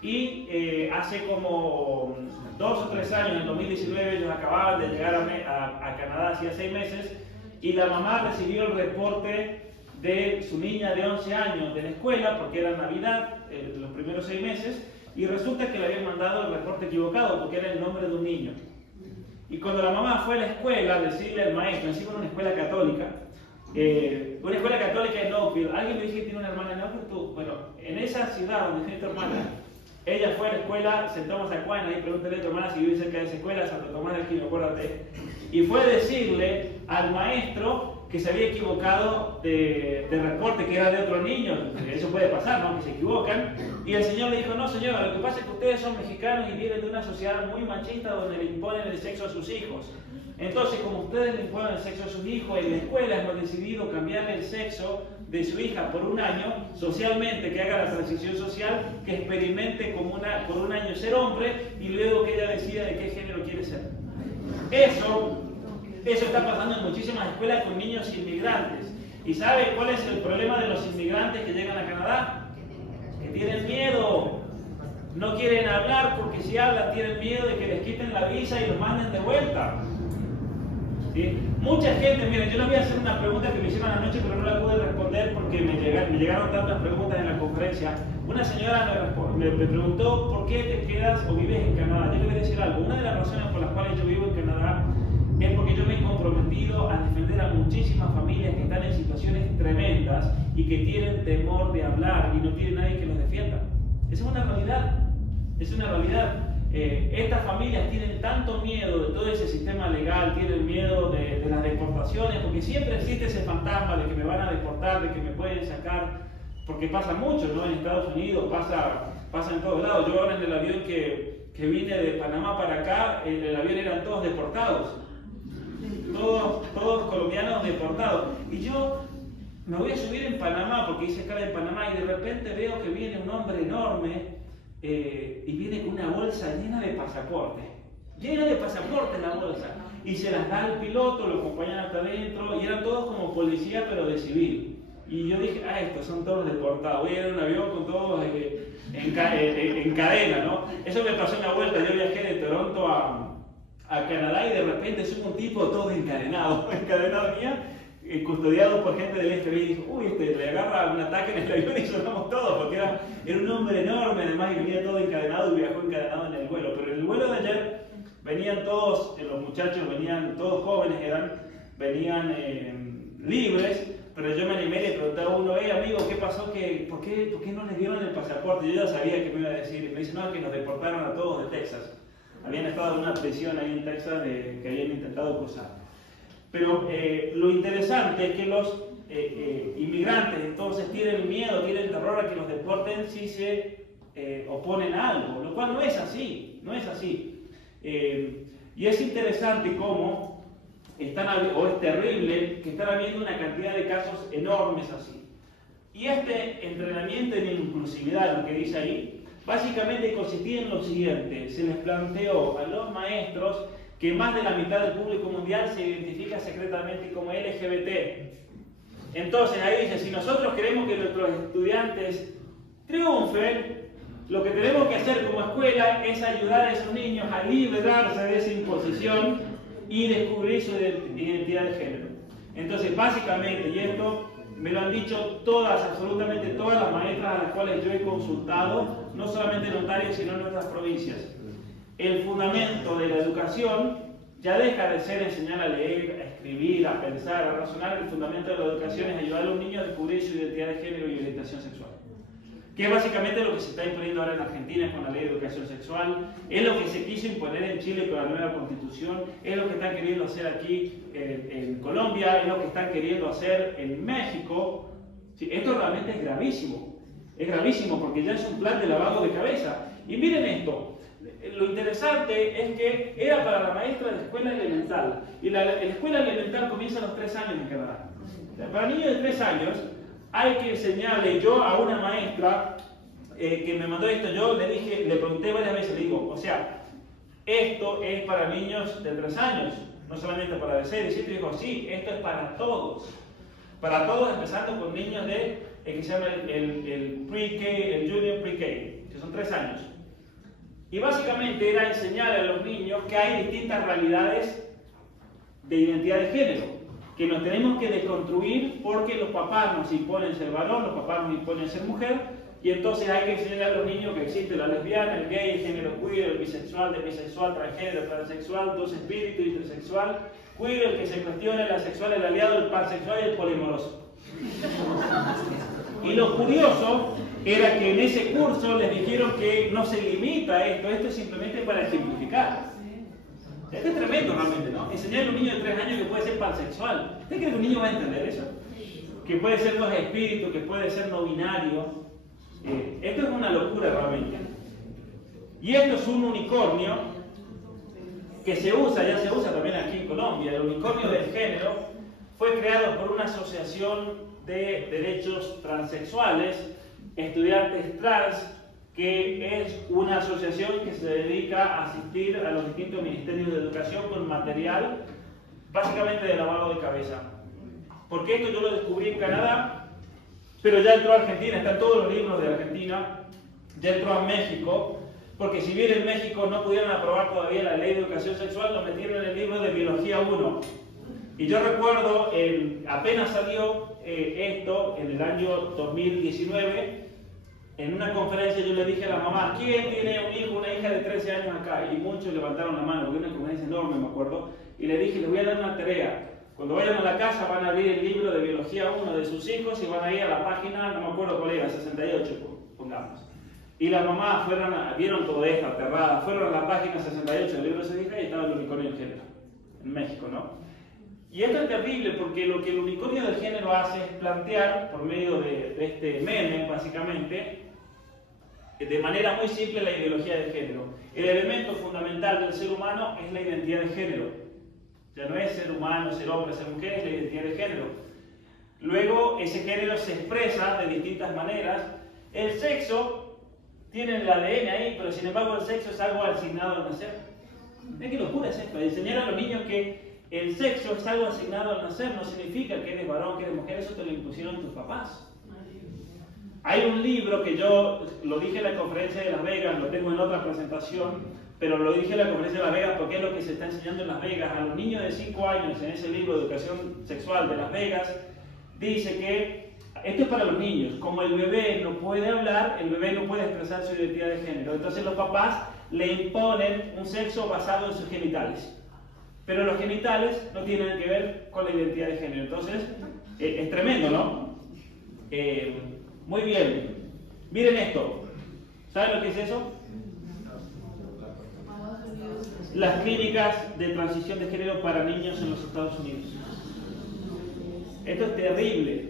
y hace como 2 o 3 años, en 2019, ellos acababan de llegar a Canadá hacía 6 meses, y la mamá recibió el reporte de su niña de 11 años de la escuela, porque era Navidad, los primeros 6 meses, y resulta que le habían mandado el reporte equivocado, porque era el nombre de un niño. Y cuando la mamá fue a la escuela a decirle al maestro, encima era una escuela católica en Oakville, alguien me dice que tiene una hermana en Oakville, tú, bueno, en esa ciudad donde tiene tu hermana, ella fue a la escuela, sentamos a Juan, ahí pregúntale a tu hermana si vive cerca de esa escuela, Santo Tomás de Aquino, acuérdate, y fue a decirle al maestro que se había equivocado de reporte, que era de otro niño. Eso puede pasar, ¿no? Que se equivocan. Y el señor le dijo, no señora, lo que pasa es que ustedes son mexicanos y vienen de una sociedad muy machista donde le imponen el sexo a sus hijos. Entonces, como ustedes le imponen el sexo a sus hijos, en la escuela hemos decidido cambiarle el sexo de su hija por un año, socialmente, que haga la transición social, que experimente por un año ser hombre y luego que ella decida de qué género quiere ser. Eso está pasando en muchísimas escuelas con niños inmigrantes. ¿Y sabe cuál es el problema de los inmigrantes que llegan a Canadá? Que tienen miedo. No quieren hablar porque si hablan tienen miedo de que les quiten la visa y los manden de vuelta. ¿Sí? Mucha gente, miren, yo les voy a hacer una pregunta que me hicieron anoche, pero no la pude responder porque me llegaron tantas preguntas en la conferencia. Una señora me preguntó, ¿por qué te quedas o vives en Canadá? Yo le voy a decir algo. Una de las razones por las cuales yo vivo en Canadá es porque yo me he comprometido a defender a muchísimas familias que están en situaciones tremendas y que tienen temor de hablar y no tienen nadie que los defienda. Esa es una realidad. Es una realidad. Estas familias tienen tanto miedo de todo ese sistema legal, tienen miedo de las deportaciones, porque siempre existe ese fantasma de que me van a deportar, de que me pueden sacar, porque pasa mucho, ¿no? En Estados Unidos pasa en todos lados. Yo ahora en el avión que vine de Panamá para acá, en el avión eran todos deportados, todos colombianos deportados. Y yo me voy a subir en Panamá, porque hice escala en Panamá, y de repente veo que viene un hombre enorme, y viene con una bolsa llena de pasaportes. Llena de pasaportes la bolsa. Y se las da al piloto, lo acompañan hasta adentro, y eran todos como policía, pero de civil. Y yo dije, estos son todos deportados. Voy a ir en un avión con todos en cadena, ¿no? Eso me pasó una vuelta. Yo viajé de Toronto a Canadá y de repente subo un tipo todo encadenado mía, custodiado por gente del FBI, y dijo, le agarra un ataque en el avión y sonamos todos, porque era un hombre enorme, además, y venía todo encadenado y viajó encadenado en el vuelo. Pero en el vuelo de ayer venían todos, los muchachos venían, todos jóvenes venían libres, pero yo me animé y le pregunté a uno, amigo, ¿qué pasó? ¿Por qué no les dieron el pasaporte? Yo ya sabía que me iba a decir, y me dice, no, que nos deportaron a todos de Texas. Habían estado en una prisión ahí en Texas que habían intentado cruzar. Pero lo interesante es que los inmigrantes entonces tienen miedo, tienen terror a que los deporten si se oponen a algo, lo cual no es así, no es así. Y es interesante cómo es terrible que están habiendo una cantidad de casos enormes así. Y este entrenamiento en inclusividad, lo que dice ahí, básicamente consistía en lo siguiente: se les planteó a los maestros que más de la mitad del público mundial se identifica secretamente como LGBT. Entonces ahí dice, si nosotros queremos que nuestros estudiantes triunfen, lo que tenemos que hacer como escuela es ayudar a esos niños a liberarse de esa imposición y descubrir su identidad de género. Entonces básicamente, y esto me lo han dicho absolutamente todas las maestras a las cuales yo he consultado, no solamente en Ontario, sino en otras provincias. El fundamento de la educación ya deja de ser enseñar a leer, a escribir, a pensar, a razonar. El fundamento de la educación es ayudar a los niños a descubrir su identidad de género y orientación sexual. Que es básicamente lo que se está imponiendo ahora en Argentina con la ley de educación sexual, es lo que se quiso imponer en Chile con la nueva constitución, es lo que están queriendo hacer aquí en Colombia, es lo que están queriendo hacer en México. Sí, esto realmente es gravísimo porque ya es un plan de lavado de cabeza. Y miren esto. Lo interesante es que era para la maestra de escuela elemental, y la escuela elemental comienza a los 3 años en Canadá. Para niños de 3 años hay que enseñarle. Yo a una maestra que me mandó esto, yo le pregunté varias veces, le digo, esto es para niños de 3 años, no solamente para de 6, de 7, y dijo, sí, esto es para todos, empezando con niños de, que se llama el pre-K, el junior pre-K, que son 3 años. Y básicamente era enseñar a los niños que hay distintas realidades de identidad de género, que nos tenemos que desconstruir porque los papás nos imponen ser varón, los papás nos imponen ser mujer, y entonces hay que enseñar a los niños que existe la lesbiana, el gay, el género queer, el bisexual, demisexual, transgénero, transexual, dos espíritus, intersexual, queer, el que se cuestiona, el asexual, el aliado, el pansexual y el polimoroso. Y lo curioso era que en ese curso les dijeron que no se limita a esto es simplemente para ejemplificar. Esto es tremendo realmente, ¿no? Enseñar a un niño de 3 años que puede ser pansexual. ¿Usted cree que un niño va a entender eso? Que puede ser dos espíritus, que puede ser no binario. Esto es una locura realmente. Y esto es un unicornio que ya se usa también aquí en Colombia. El unicornio del género fue creado por una asociación de derechos transexuales, estudiantes trans, que es una asociación que se dedica a asistir a los distintos ministerios de educación con material, básicamente de lavado de cabeza. Porque esto yo lo descubrí en Canadá, pero ya entró a Argentina, están todos los libros de Argentina, ya entró a México, porque si bien en México no pudieron aprobar todavía la ley de educación sexual, lo metieron en el libro de Biología 1. Y yo recuerdo, apenas salió esto en el año 2019, en una conferencia yo le dije a la mamá, ¿quién tiene un hijo, una hija de 13 años acá? Y muchos levantaron la mano, porque era una conferencia enorme, me acuerdo, y le dije, les voy a dar una tarea. Cuando vayan a la casa van a abrir el libro de Biología 1 de sus hijos y van a ir a la página, no me acuerdo cuál era, 68, pongamos. Y las mamás vieron todo esto, aterradas, fueron a la página 68 del libro de su hija y estaba el unicornio del género, en México, ¿no? Y esto es terrible porque lo que el unicornio del género hace es plantear, por medio de este meme, básicamente, de manera muy simple la ideología de género. El elemento fundamental del ser humano es la identidad de género. Ya no es ser humano, ser hombre, ser mujer, es la identidad de género. Luego, ese género se expresa de distintas maneras. El sexo tiene el ADN ahí, pero sin embargo el sexo es algo asignado al nacer. ¿Ven qué locura es esto? Enseñar a los niños que el sexo es algo asignado al nacer no significa que eres varón, que eres mujer, eso te lo impusieron tus papás. Hay un libro que yo lo dije en la conferencia de Las Vegas, lo tengo en otra presentación, pero lo dije en la conferencia de Las Vegas porque es lo que se está enseñando en Las Vegas. A los niños de 5 años, en ese libro de educación sexual de Las Vegas, dice que esto es para los niños. Como el bebé no puede hablar, el bebé no puede expresar su identidad de género. Entonces los papás le imponen un sexo basado en sus genitales. Pero los genitales no tienen que ver con la identidad de género. Entonces, es tremendo, ¿no? Muy bien. Miren esto. ¿Saben lo que es eso? Las clínicas de transición de género para niños en los Estados Unidos. Esto es terrible.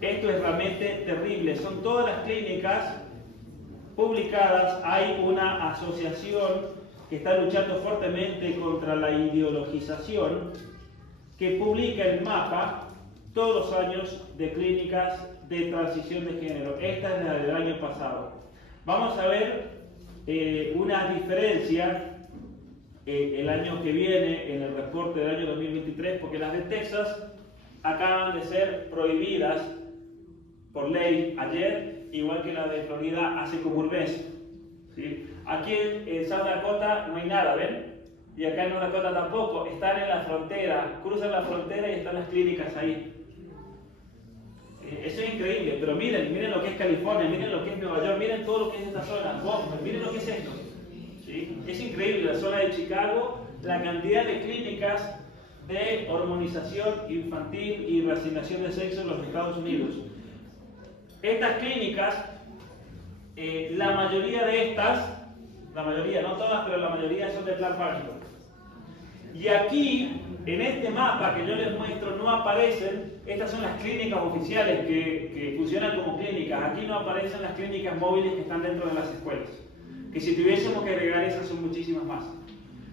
Esto es realmente terrible. Son todas las clínicas publicadas. Hay una asociación que está luchando fuertemente contra la ideologización, que publica el mapa todos los años de clínicas de transición de género. Esta es la del año pasado. Vamos a ver una diferencia el año que viene en el reporte del año 2023, porque las de Texas acaban de ser prohibidas por ley ayer, igual que la de Florida hace como un mes. ¿Sí? Aquí en South Dakota no hay nada, ¿ven? Y acá en North Dakota tampoco. Están en la frontera, cruzan la frontera y están las clínicas ahí. Eso es increíble, pero miren lo que es California, miren lo que es Nueva York, miren todo lo que es esta zona, Boston, miren lo que es esto. ¿Sí? Es increíble la zona de Chicago, la cantidad de clínicas de hormonización infantil y reasignación de sexo en los Estados Unidos. Estas clínicas, la mayoría de estas, la mayoría, no todas, pero la mayoría son de Planned Parenthood. Y aquí, en este mapa que yo les muestro, no aparecen, estas son las clínicas oficiales que funcionan como clínicas. Aquí no aparecen las clínicas móviles que están dentro de las escuelas. Que si tuviésemos que agregar esas son muchísimas más.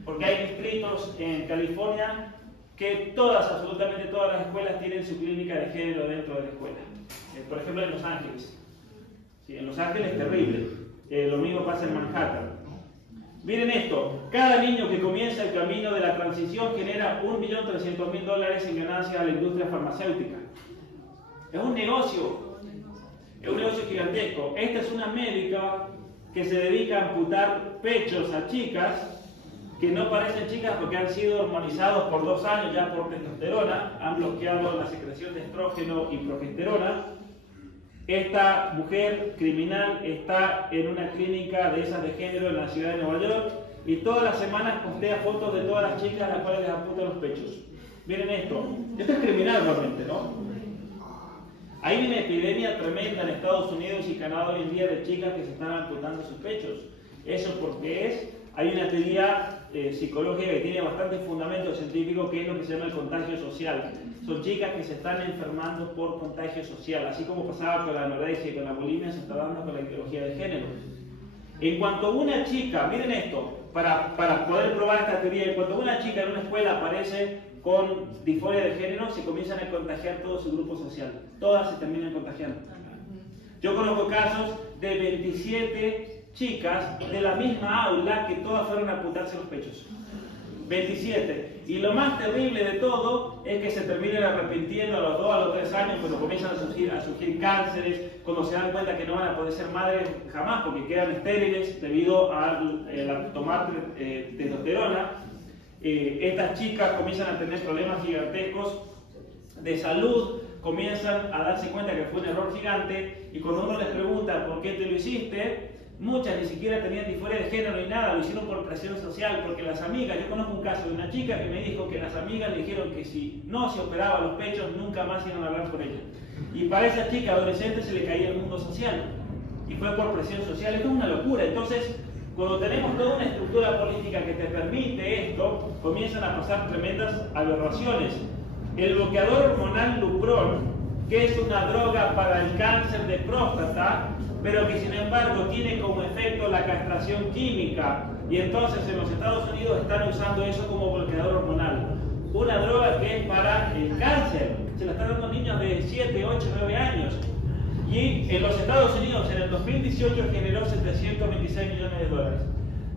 Porque hay distritos en California que todas, absolutamente todas las escuelas tienen su clínica de género dentro de la escuela. Por ejemplo, en Los Ángeles. Sí, en Los Ángeles es terrible. Lo mismo pasa en Manhattan. Miren esto, cada niño que comienza el camino de la transición genera $1.300.000 en ganancias a la industria farmacéutica. Es un negocio gigantesco. Esta es una médica que se dedica a amputar pechos a chicas que no parecen chicas porque han sido hormonizados por 2 años ya por testosterona, han bloqueado la secreción de estrógeno y progesterona. Esta mujer criminal está en una clínica de esas de género en la ciudad de Nueva York y todas las semanas postea fotos de todas las chicas a las cuales les amputan los pechos. Miren esto. Esto es criminal realmente, ¿no? Hay una epidemia tremenda en Estados Unidos y Canadá hoy en día de chicas que se están amputando sus pechos. Eso porque hay una teoría psicológica que tiene bastante fundamento científico, que es lo que se llama el contagio social. Son chicas que se están enfermando por contagio social, así como pasaba con la anorexia y con la bulimia, se está dando con la ideología de género. En cuanto una chica, miren esto, para poder probar esta teoría, en cuanto una chica en una escuela aparece con disforia de género, se comienzan a contagiar todo su grupo social. Todas se terminan contagiando. Yo conozco casos de 27 chicas de la misma aula que todas fueron a apuntarse los pechos. 27. Y lo más terrible de todo es que se terminan arrepintiendo a los 2, a los 3 años, cuando comienzan a surgir cánceres, cuando se dan cuenta que no van a poder ser madres jamás porque quedan estériles debido a tomar testosterona. Estas chicas comienzan a tener problemas gigantescos de salud, comienzan a darse cuenta que fue un error gigante, y cuando uno les pregunta por qué te lo hiciste, muchas ni siquiera tenían disforia de género ni nada, lo hicieron por presión social, porque las amigas, yo conozco un caso de una chica que me dijo que las amigas le dijeron que si no se operaba los pechos, nunca más iban a hablar con ella. Y para esa chica adolescente se le caía el mundo social, y fue por presión social. Esto es una locura. Entonces, cuando tenemos toda una estructura política que te permite esto, comienzan a pasar tremendas aberraciones. El bloqueador hormonal Lupron, que es una droga para el cáncer de próstata, pero que sin embargo tiene como efecto la castración química, y entonces en los Estados Unidos están usando eso como bloqueador hormonal. Una droga que es para el cáncer, se la están dando a niños de 7, 8, 9 años. Y en los Estados Unidos en el 2018 generó 726 millones de dólares.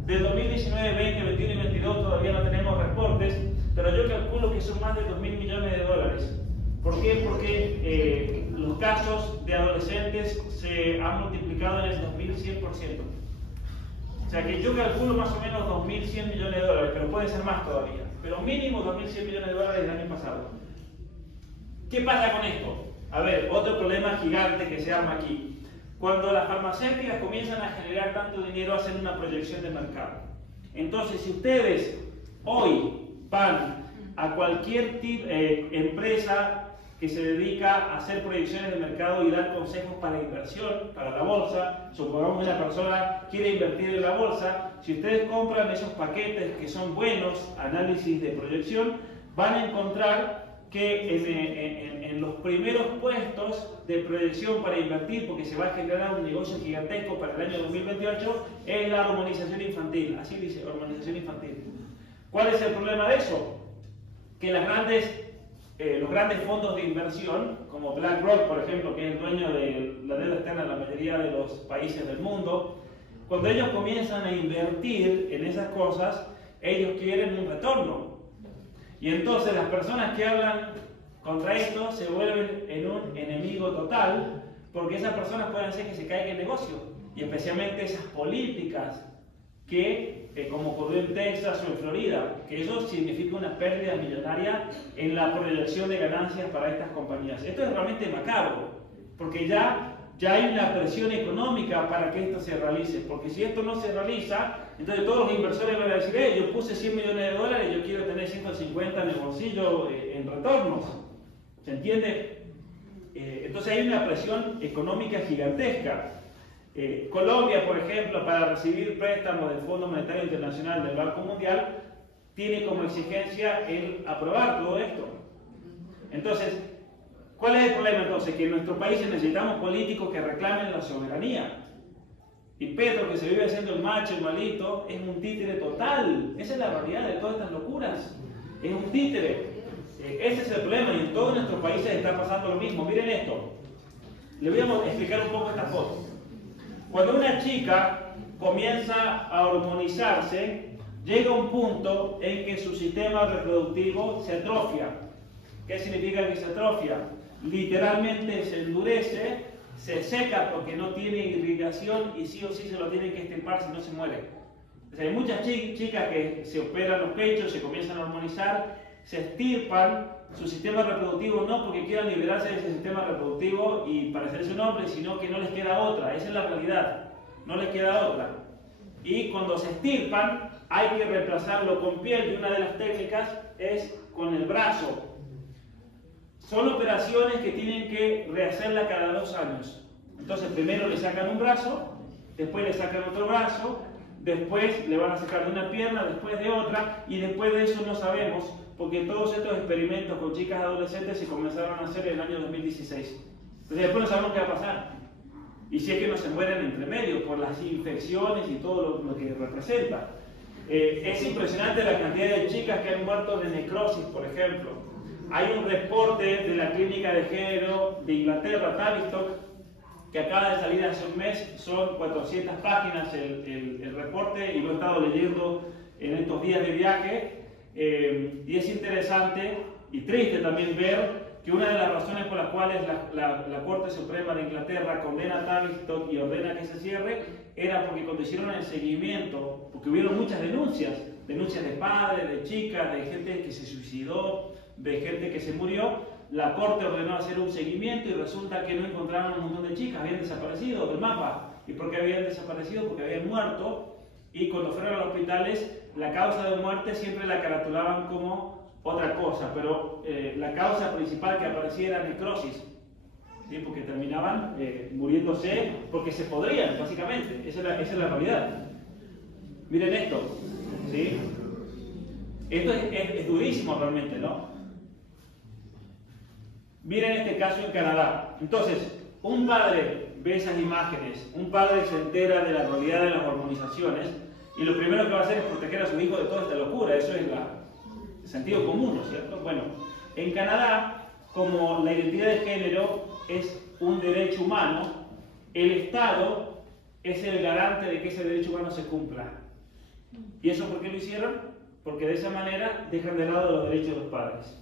Del 2019, 20, 21 y 22 todavía no tenemos reportes, pero yo calculo que son más de 2.000 millones de dólares. ¿Por qué? Porque los casos de adolescentes se han multiplicado en el 2.100%. O sea que yo calculo más o menos 2.100 millones de dólares, pero puede ser más todavía. Pero mínimo 2.100 millones de dólares del año pasado. ¿Qué pasa con esto? A ver, otro problema gigante que se arma aquí. Cuando las farmacéuticas comienzan a generar tanto dinero, hacen una proyección de mercado. Entonces, si ustedes hoy van a cualquier empresa que se dedica a hacer proyecciones de mercado y dar consejos para inversión, para la bolsa, supongamos que una persona quiere invertir en la bolsa, si ustedes compran esos paquetes que son buenos, análisis de proyección, van a encontrar que en los primeros puestos de proyección para invertir, porque se va a generar un negocio gigantesco para el año 2028, es la hormonización infantil. Así dice, hormonización infantil. ¿Cuál es el problema de eso? Que los grandes fondos de inversión, como BlackRock, por ejemplo, que es el dueño de la deuda externa en la mayoría de los países del mundo, cuando ellos comienzan a invertir en esas cosas, ellos quieren un retorno. Y entonces las personas que hablan contra esto se vuelven en un enemigo total, porque esas personas pueden hacer que se caiga el negocio, y especialmente esas políticas que, como ocurrió en Texas o en Florida, que eso significa una pérdida millonaria en la proyección de ganancias para estas compañías. Esto es realmente macabro, porque ya hay una presión económica para que esto se realice, porque si esto no se realiza, entonces todos los inversores van a decir, yo puse 100 millones de dólares y yo quiero tener 150 en el bolsillo en retornos. ¿Se entiende? Entonces hay una presión económica gigantesca. Colombia, por ejemplo, para recibir préstamos del Fondo Monetario Internacional del Banco Mundial, tiene como exigencia el aprobar todo esto. Entonces, ¿cuál es el problema entonces? Que en nuestro país necesitamos políticos que reclamen la soberanía. Y Petro, que se vive haciendo el macho, el malito, es un títere total. Esa es la realidad de todas estas locuras. Es un títere. Ese es el problema, y en todos nuestros países está pasando lo mismo. Miren esto. Les voy a explicar un poco esta foto. Cuando una chica comienza a hormonizarse, llega un punto en que su sistema reproductivo se atrofia. ¿Qué significa que se atrofia? Literalmente se endurece, se seca porque no tiene irrigación y sí o sí se lo tienen que extirpar si no se muere. O sea, hay muchas chicas que se operan los pechos, se comienzan a hormonizar, se extirpan su sistema reproductivo, no porque quieran liberarse de ese sistema reproductivo y parecerse un hombre, sino que no les queda otra. Esa es la realidad, no les queda otra. Y cuando se extirpan hay que reemplazarlo con piel, y una de las técnicas es con el brazo. Son operaciones que tienen que rehacerla cada 2 años. Entonces primero le sacan un brazo, después le sacan otro brazo, después le van a sacar de una pierna, después de otra, y después de eso no sabemos, porque todos estos experimentos con chicas adolescentes se comenzaron a hacer en el año 2016. Entonces después no sabemos qué va a pasar. Y si es que no se mueren entre medio por las infecciones y todo lo que representa. Es impresionante la cantidad de chicas que han muerto de necrosis, por ejemplo. Hay un reporte de la Clínica de Género de Inglaterra, Tavistock, que acaba de salir hace un mes. Son 400 páginas el reporte y lo he estado leyendo en estos días de viaje. Y es interesante y triste también ver que una de las razones por las cuales la Corte Suprema de Inglaterra condena a Tavistock y ordena que se cierre era porque cuando hicieron el seguimiento, porque hubieron muchas denuncias de padres, de chicas, de gente que se suicidó, de gente que se murió. La Corte ordenó hacer un seguimiento y resulta que no encontraron un montón de chicas, habían desaparecido del mapa. ¿Y por qué habían desaparecido? Porque habían muerto, y cuando fueron a los hospitales la causa de muerte siempre la caratulaban como otra cosa, pero la causa principal que aparecía era necrosis, ¿sí? Porque terminaban muriéndose porque se podrían, básicamente. Esa es la realidad. Miren esto, ¿sí? Esto es durísimo realmente, ¿no? Miren este caso en Canadá. Entonces, un padre ve esas imágenes, un padre se entera de la realidad de las hormonizaciones y lo primero que va a hacer es proteger a su hijo de toda esta locura. Eso es el sentido común, ¿no es cierto? Bueno, en Canadá, como la identidad de género es un derecho humano, el Estado es el garante de que ese derecho humano se cumpla. ¿Y eso por qué lo hicieron? Porque de esa manera dejan de lado los derechos de los padres.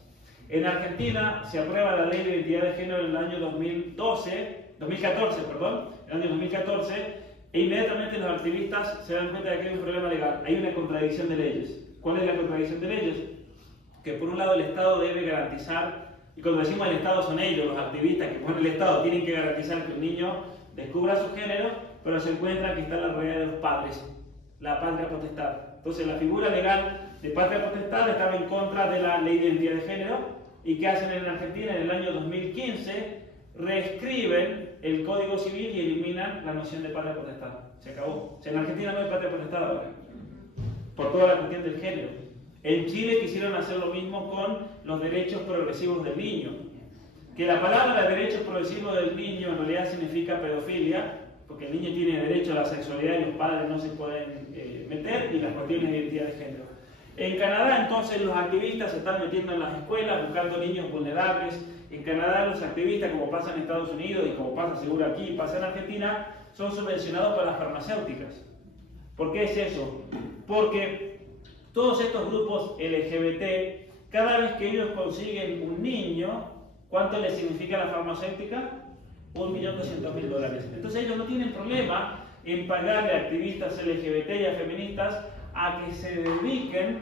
En Argentina se aprueba la ley de identidad de género en el año 2014, e inmediatamente los activistas se dan cuenta de que hay un problema legal, hay una contradicción de leyes. ¿Cuál es la contradicción de leyes? Que por un lado el Estado debe garantizar, y cuando decimos el Estado son ellos, los activistas que ponen el Estado, tienen que garantizar que el niño descubra su género, pero se encuentra que está la realidad de los padres, la patria potestad. Entonces la figura legal de patria potestad estaba en contra de la ley de identidad de género. ¿Y qué hacen en Argentina? En el año 2015 reescriben el Código Civil y eliminan la noción de patria potestad. Se acabó. O sea, en Argentina no hay patria potestad ahora, por toda la cuestión del género. En Chile quisieron hacer lo mismo con los derechos progresivos del niño. Que la palabra derechos progresivos del niño en realidad significa pedofilia, porque el niño tiene derecho a la sexualidad y los padres no se pueden meter, y las cuestiones de identidad de género. En Canadá, entonces, los activistas se están metiendo en las escuelas buscando niños vulnerables. En Canadá, los activistas, como pasa en Estados Unidos y como pasa seguro aquí y pasa en Argentina, son subvencionados por las farmacéuticas. ¿Por qué es eso? Porque todos estos grupos LGBT, cada vez que ellos consiguen un niño, ¿cuánto les significa la farmacéutica? $1.200.000. Entonces ellos no tienen problema en pagarle a activistas LGBT y a feministas a que se dediquen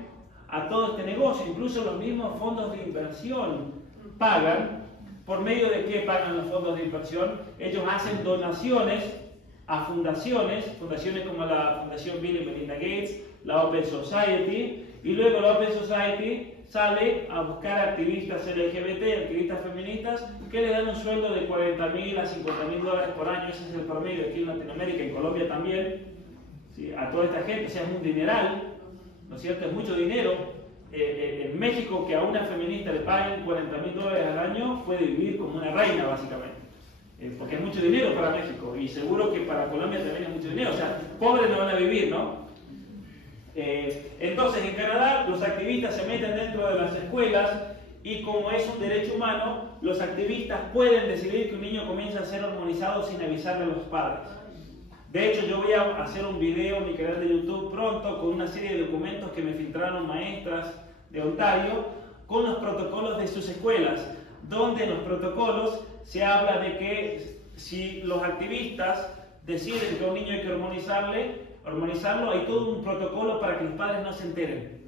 a todo este negocio. Incluso los mismos fondos de inversión pagan. ¿Por medio de qué pagan los fondos de inversión? Ellos hacen donaciones a fundaciones como la Fundación Bill y Melinda Gates, la Open Society, y luego la Open Society sale a buscar activistas LGBT, activistas feministas, que le dan un sueldo de $40.000 a $50.000 por año. Ese es el promedio aquí en Latinoamérica, en Colombia también. ¿Sí? A toda esta gente, o sea, es un dineral, ¿no es cierto? Es mucho dinero. En México, que a una feminista le paguen $40.000 al año, puede vivir como una reina, básicamente. Porque es mucho dinero para México, y seguro que para Colombia también es mucho dinero. O sea, pobres no van a vivir, ¿no? Entonces, en Canadá, los activistas se meten dentro de las escuelas, y como es un derecho humano, los activistas pueden decidir que un niño comience a ser hormonizado sin avisarle a los padres. De hecho, yo voy a hacer un video en mi canal de YouTube pronto con una serie de documentos que me filtraron maestras de Ontario con los protocolos de sus escuelas, donde en los protocolos se habla de que si los activistas deciden que a un niño hay que hormonizarlo, hay todo un protocolo para que los padres no se enteren.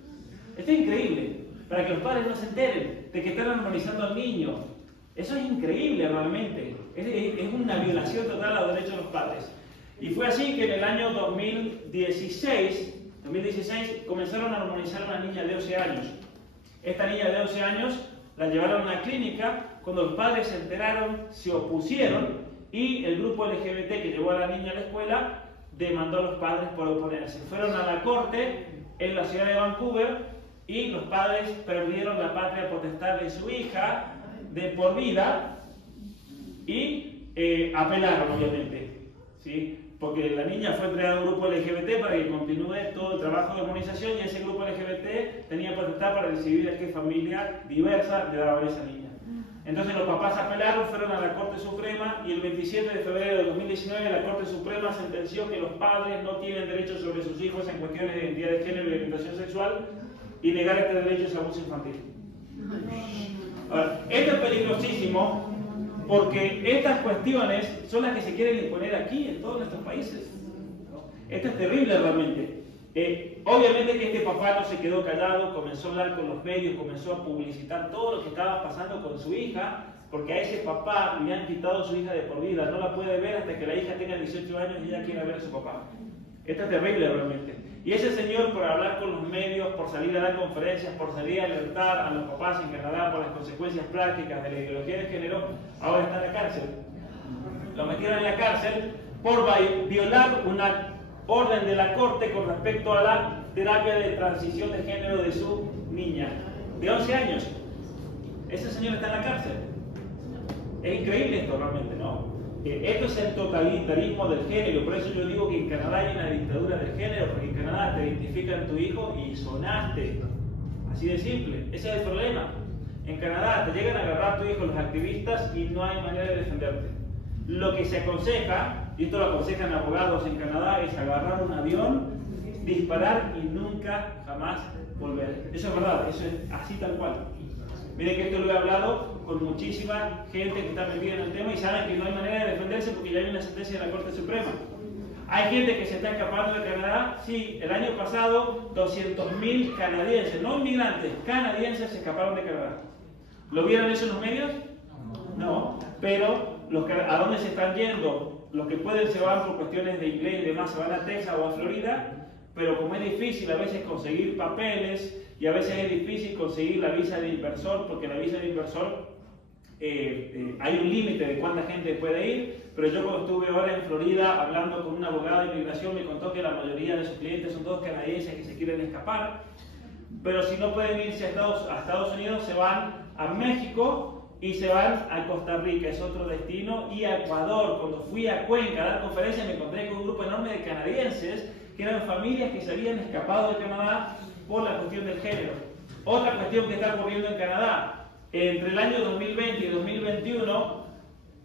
Esto es increíble, para que los padres no se enteren de que están hormonizando al niño. Eso es increíble realmente, es una violación total a los derechos de los padres. Y fue así que en el año 2016 comenzaron a hormonizar a una niña de 11 años. Esta niña de 11 años la llevaron a una clínica. Cuando los padres se enteraron, se opusieron, y el grupo LGBT que llevó a la niña a la escuela demandó a los padres por oponerse. Fueron a la corte en la ciudad de Vancouver, y los padres perdieron la patria potestad de su hija de por vida, y apelaron, obviamente. ¿sí? Porque la niña fue entregada a un grupo LGBT para que continúe todo el trabajo de armonización, y ese grupo LGBT tenía potestad para decidir a qué familia diversa le daban a esa niña. Entonces los papás apelaron, fueron a la Corte Suprema, y el 27 de febrero de 2019 la Corte Suprema sentenció que los padres no tienen derecho sobre sus hijos en cuestiones de identidad de género y orientación sexual, y negar este derecho es abuso infantil. Ahora, esto es peligrosísimo porque estas cuestiones son las que se quieren imponer aquí en todos nuestros países, ¿no? Esto es terrible realmente. Obviamente que este papá no se quedó callado, comenzó a hablar con los medios, comenzó a publicitar todo lo que estaba pasando con su hija, porque a ese papá le han quitado a su hija de por vida, no la puede ver hasta que la hija tenga 18 años y ella quiera ver a su papá. Esto es terrible realmente. Y ese señor, por hablar con los medios, por salir a dar conferencias, por salir a alertar a los papás en Canadá por las consecuencias prácticas de la ideología de género, ahora está en la cárcel. Lo metieron en la cárcel por violar una orden de la Corte con respecto a la terapia de transición de género de su niña, de 11 años. Ese señor está en la cárcel. Es increíble esto realmente, ¿no? Esto es el totalitarismo del género, por eso yo digo que en Canadá hay una dictadura del género, porque en Canadá te identifican tu hijo y sonaste. Así de simple, ese es el problema. En Canadá te llegan a agarrar a tu hijo los activistas y no hay manera de defenderte. Lo que se aconseja, y esto lo aconsejan abogados en Canadá, es agarrar un avión, disparar y nunca jamás volver. Eso es verdad, eso es así tal cual. Miren que esto lo he hablado con muchísima gente que está metida en el tema y saben que no hay manera de defenderse porque ya hay una sentencia de la Corte Suprema. ¿Hay gente que se está escapando de Canadá? Sí, el año pasado 200.000 canadienses, no inmigrantes, canadienses se escaparon de Canadá. ¿Lo vieron eso en los medios? No, pero ¿a dónde se están yendo? Los que pueden se van por cuestiones de inglés y demás, se van a Texas o a Florida, pero como es difícil a veces conseguir papeles y a veces es difícil conseguir la visa de inversor, porque la visa de inversor hay un límite de cuánta gente puede ir, pero yo cuando estuve ahora en Florida hablando con un abogado de inmigración me contó que la mayoría de sus clientes son todos canadienses que se quieren escapar, pero si no pueden irse a Estados Unidos se van a México y se van a Costa Rica, es otro destino, y a Ecuador. Cuando fui a Cuenca a dar conferencias me encontré con un grupo enorme de canadienses que eran familias que se habían escapado de Canadá por la cuestión del género. Otra cuestión que está ocurriendo en Canadá, entre el año 2020 y 2021,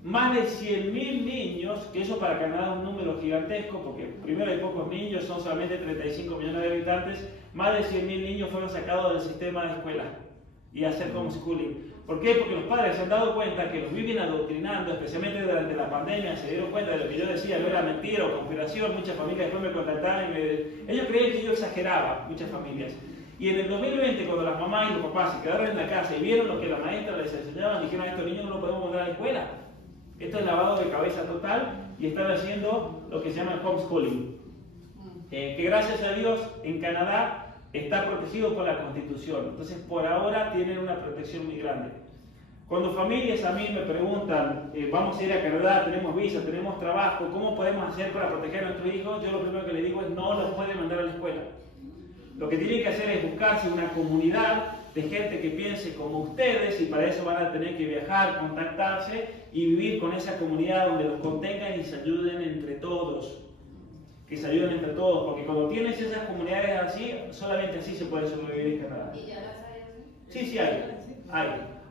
más de 100.000 niños, que eso para Canadá es un número gigantesco, porque primero hay pocos niños, son solamente 35 millones de habitantes, más de 100.000 niños fueron sacados del sistema de escuela y a hacer homeschooling. ¿Por qué? Porque los padres se han dado cuenta que los viven adoctrinando, especialmente durante la pandemia, se dieron cuenta de lo que yo decía, no era mentira o conspiración. Muchas familias después me contactaban y ellos creían que yo exageraba, muchas familias. Y en el 2020, cuando las mamás y los papás se quedaron en la casa y vieron lo que la maestra les enseñaba, dijeron a estos niños no los podemos mandar a la escuela. Esto es lavado de cabeza total y están haciendo lo que se llama homeschooling. Que gracias a Dios en Canadá está protegido por la Constitución. Entonces, por ahora tienen una protección muy grande. Cuando familias a mí me preguntan, vamos a ir a Canadá, tenemos visa, tenemos trabajo, ¿cómo podemos hacer para proteger a nuestro hijo? Yo lo primero que les digo es no los pueden mandar a la escuela. Lo que tienen que hacer es buscarse una comunidad de gente que piense como ustedes, y para eso van a tener que viajar, contactarse y vivir con esa comunidad donde los contengan y se ayuden entre todos. Que se ayuden entre todos, porque cuando tienes esas comunidades así, solamente así se puede sobrevivir en Canadá. ¿Y ya las hay así? Sí,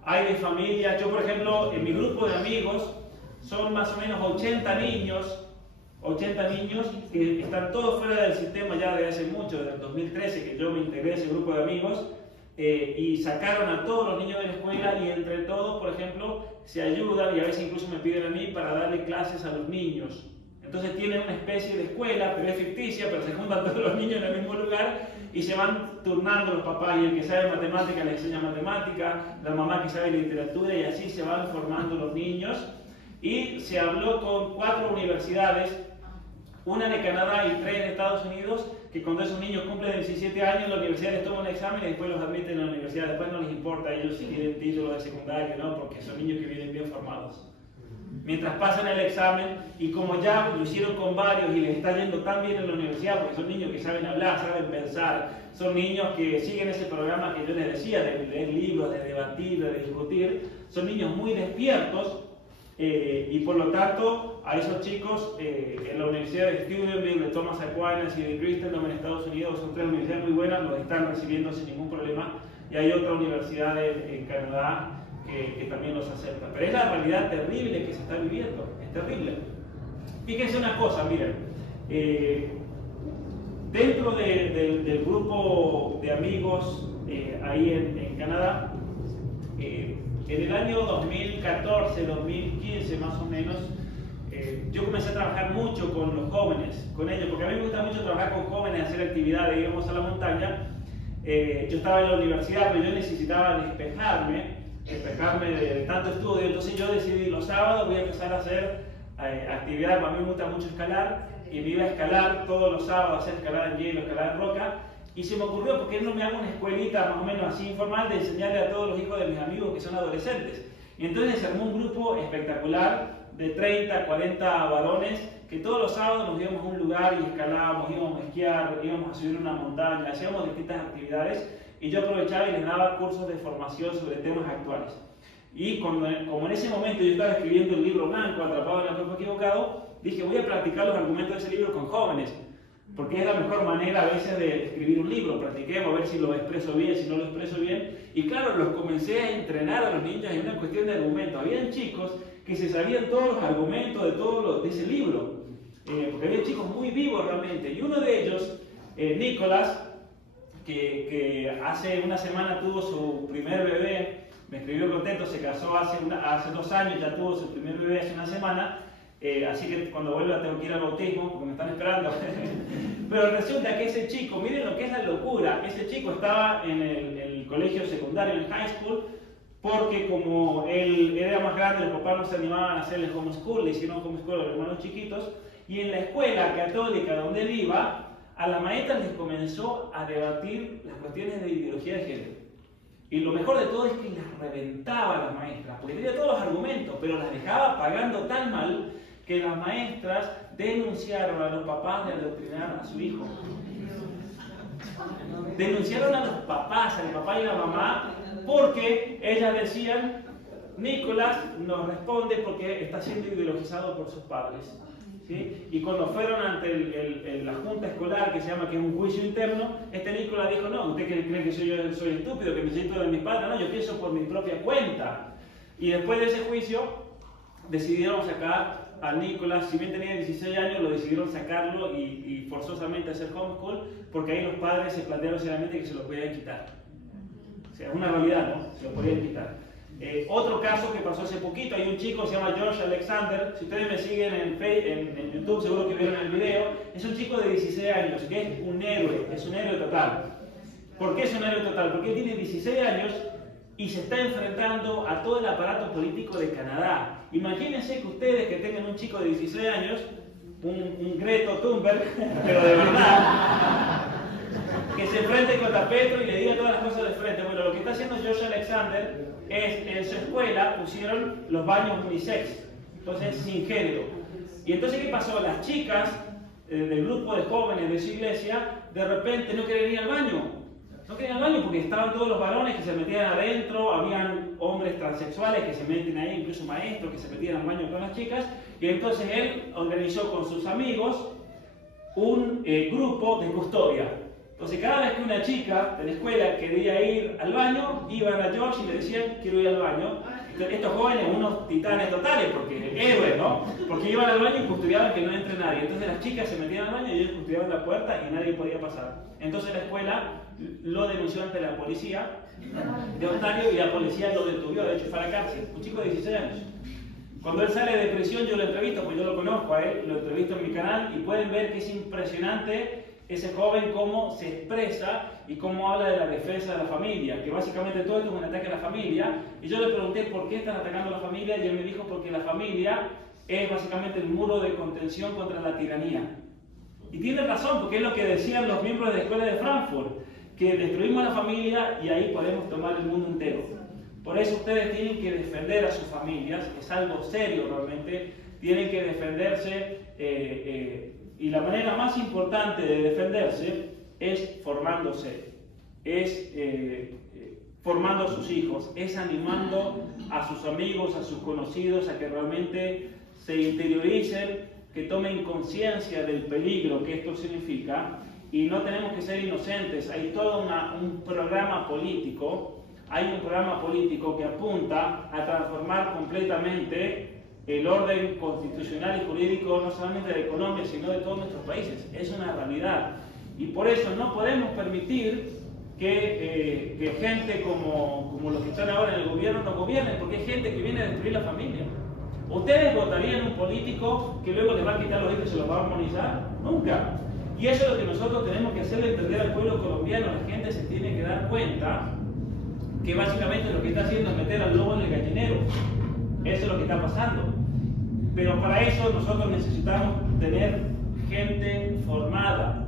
hay de familias. Yo, por ejemplo, en mi grupo de amigos son más o menos 80 niños que están todos fuera del sistema ya desde hace mucho, desde el 2013 que yo me integré a ese grupo de amigos, y sacaron a todos los niños de la escuela y entre todos, por ejemplo, se ayudan y a veces incluso me piden a mí para darle clases a los niños. Entonces tienen una especie de escuela, pero es ficticia, pero se juntan todos los niños en el mismo lugar y se van turnando los papás, y el que sabe matemática le enseña matemática, la mamá que sabe literatura, y así se van formando los niños. Y se habló con 4 universidades, una de Canadá y 3 de Estados Unidos, que cuando esos niños cumplen 17 años, la universidad les toma un examen y después los admiten en la universidad. Después no les importa a ellos si tienen título de secundaria, ¿no? Porque son niños que vienen bien formados. Mientras pasan el examen, y como ya lo hicieron con varios y les está yendo tan bien en la universidad, porque son niños que saben hablar, saben pensar, son niños que siguen ese programa que yo les decía, de leer libros, de debatir, de discutir, son niños muy despiertos, y por lo tanto a esos chicos en la Universidad de Steubenville, de Thomas Aquinas y de Christendom en Estados Unidos, son 3 universidades muy buenas, los están recibiendo sin ningún problema, y hay otra universidad en Canadá que también los acepta. Pero es la realidad terrible que se está viviendo, es terrible. Fíjense una cosa, miren, dentro del grupo de amigos ahí en Canadá, en el año 2014, 2015 más o menos, yo comencé a trabajar mucho con los jóvenes, con ellos, porque a mí me gusta mucho trabajar con jóvenes, hacer actividades, íbamos a la montaña. Yo estaba en la universidad, pero yo necesitaba despejarme de tanto estudio, entonces yo decidí los sábados voy a empezar a hacer actividades. A mí me gusta mucho escalar, y me iba a escalar todos los sábados, a hacer escalada en hielo, escalada en roca, y se me ocurrió, ¿por qué no me hago una escuelita más o menos así informal de enseñarle a todos los hijos de mis amigos que son adolescentes? Y entonces se armó un grupo espectacular de 30, 40 varones, que todos los sábados nos íbamos a un lugar y escalábamos, íbamos a esquiar, íbamos a subir una montaña, hacíamos distintas actividades, y yo aprovechaba y les daba cursos de formación sobre temas actuales. Y como en ese momento yo estaba escribiendo el libro blanco, Atrapado en el cuerpo equivocado, dije, voy a practicar los argumentos de ese libro con jóvenes, porque es la mejor manera a veces de escribir un libro. Practiquemos a ver si lo expreso bien, si no lo expreso bien. Y claro, los comencé a entrenar a los niños en una cuestión de argumentos. Habían chicos que se sabían todos los argumentos de ese libro, porque había chicos muy vivos realmente. Y uno de ellos, Nicolás, que hace una semana tuvo su primer bebé, me escribió contento, se casó hace 2 años, ya tuvo su primer bebé hace una semana, así que cuando vuelva tengo que ir al bautismo porque me están esperando. Pero resulta que ese chico, miren lo que es la locura, ese chico estaba en el colegio secundario, en el high school, porque como él era más grande, los papás no se animaban a hacerle homeschool, le hicieron homeschool a los hermanos chiquitos, y en la escuela católica donde él iba, a la maestra les comenzó a debatir las cuestiones de ideología de género. Y lo mejor de todo es que las reventaba a las maestras, porque tenía todos los argumentos, pero las dejaba pagando tan mal que las maestras denunciaron a los papás de adoctrinar a su hijo. Denunciaron a los papás, al papá y a la mamá, porque ellas decían, Nicolás nos responde porque está siendo ideologizado por sus padres. ¿Sí? Y cuando fueron ante la junta escolar, que se llama, que es un juicio interno, Nicolás dijo, no, ¿usted cree que soy estúpido, que me siento de mis padres? No, yo pienso por mi propia cuenta. Y después de ese juicio, decidieron sacar a Nicolás, si bien tenía 16 años, lo decidieron sacarlo y forzosamente hacer homeschool, porque ahí los padres se plantearon seriamente que se lo podían quitar. O sea, es una realidad, ¿no? Se lo podían quitar. Otro caso que pasó hace poquito, hay un chico que se llama George Alexander, si ustedes me siguen en YouTube seguro que vieron el video, es un chico de 16 años, que es un héroe total. ¿Por qué es un héroe total? Porque él tiene 16 años y se está enfrentando a todo el aparato político de Canadá. Imagínense que ustedes que tengan un chico de 16 años, un Greta Thunberg, pero de verdad, que se enfrente contra Petro y le diga todas las cosas de frente. Bueno, lo que está haciendo George Alexander es, en su escuela pusieron los baños unisex, entonces sin género. Y entonces, ¿qué pasó? Las chicas del grupo de jóvenes de su iglesia, de repente no querían ir al baño. No querían ir al baño porque estaban todos los varones que se metían adentro, habían hombres transexuales que se meten ahí, incluso maestros que se metían al baño con las chicas. Y entonces él organizó con sus amigos un grupo de custodia. Entonces cada vez que una chica de la escuela quería ir al baño, iban a George y le decían, quiero ir al baño. Entonces, estos jóvenes, unos titanes totales, porque héroes, ¿no? Porque iban al baño y custodiaban que no entre nadie. Entonces las chicas se metían al baño y ellos custodiaban la puerta y nadie podía pasar. Entonces la escuela lo denunció ante la policía de Ontario y la policía lo detuvo, de hecho fue a la cárcel, un chico de 16 años. Cuando él sale de prisión yo lo entrevisto, pues yo lo conozco a él, lo entrevisto en mi canal y pueden ver que es impresionante ese joven cómo se expresa y cómo habla de la defensa de la familia, que básicamente todo esto es un ataque a la familia. Y yo le pregunté por qué están atacando a la familia y él me dijo porque la familia es básicamente el muro de contención contra la tiranía. Y tiene razón, porque es lo que decían los miembros de la escuela de Frankfurt, que destruimos la familia y ahí podemos tomar el mundo entero. Por eso ustedes tienen que defender a sus familias, es algo serio realmente, tienen que defenderse y la manera más importante de defenderse es formándose, es formando a sus hijos, es animando a sus amigos, a sus conocidos, a que realmente se interioricen, que tomen conciencia del peligro que esto significa. Y no tenemos que ser inocentes, hay todo un programa político, que apunta a transformar completamente el orden constitucional y jurídico, no solamente de Colombia, sino de todos nuestros países. Es una realidad. Y por eso no podemos permitir que gente como los que están ahora en el gobierno no gobiernen, porque hay gente que viene a destruir la familia. ¿Ustedes votarían un político que luego les va a quitar los hijos y se los va a armonizar? Nunca. Y eso es lo que nosotros tenemos que hacerle entender al pueblo colombiano. La gente se tiene que dar cuenta que básicamente lo que está haciendo es meter al lobo en el gallinero. Eso es lo que está pasando. Pero para eso nosotros necesitamos tener gente formada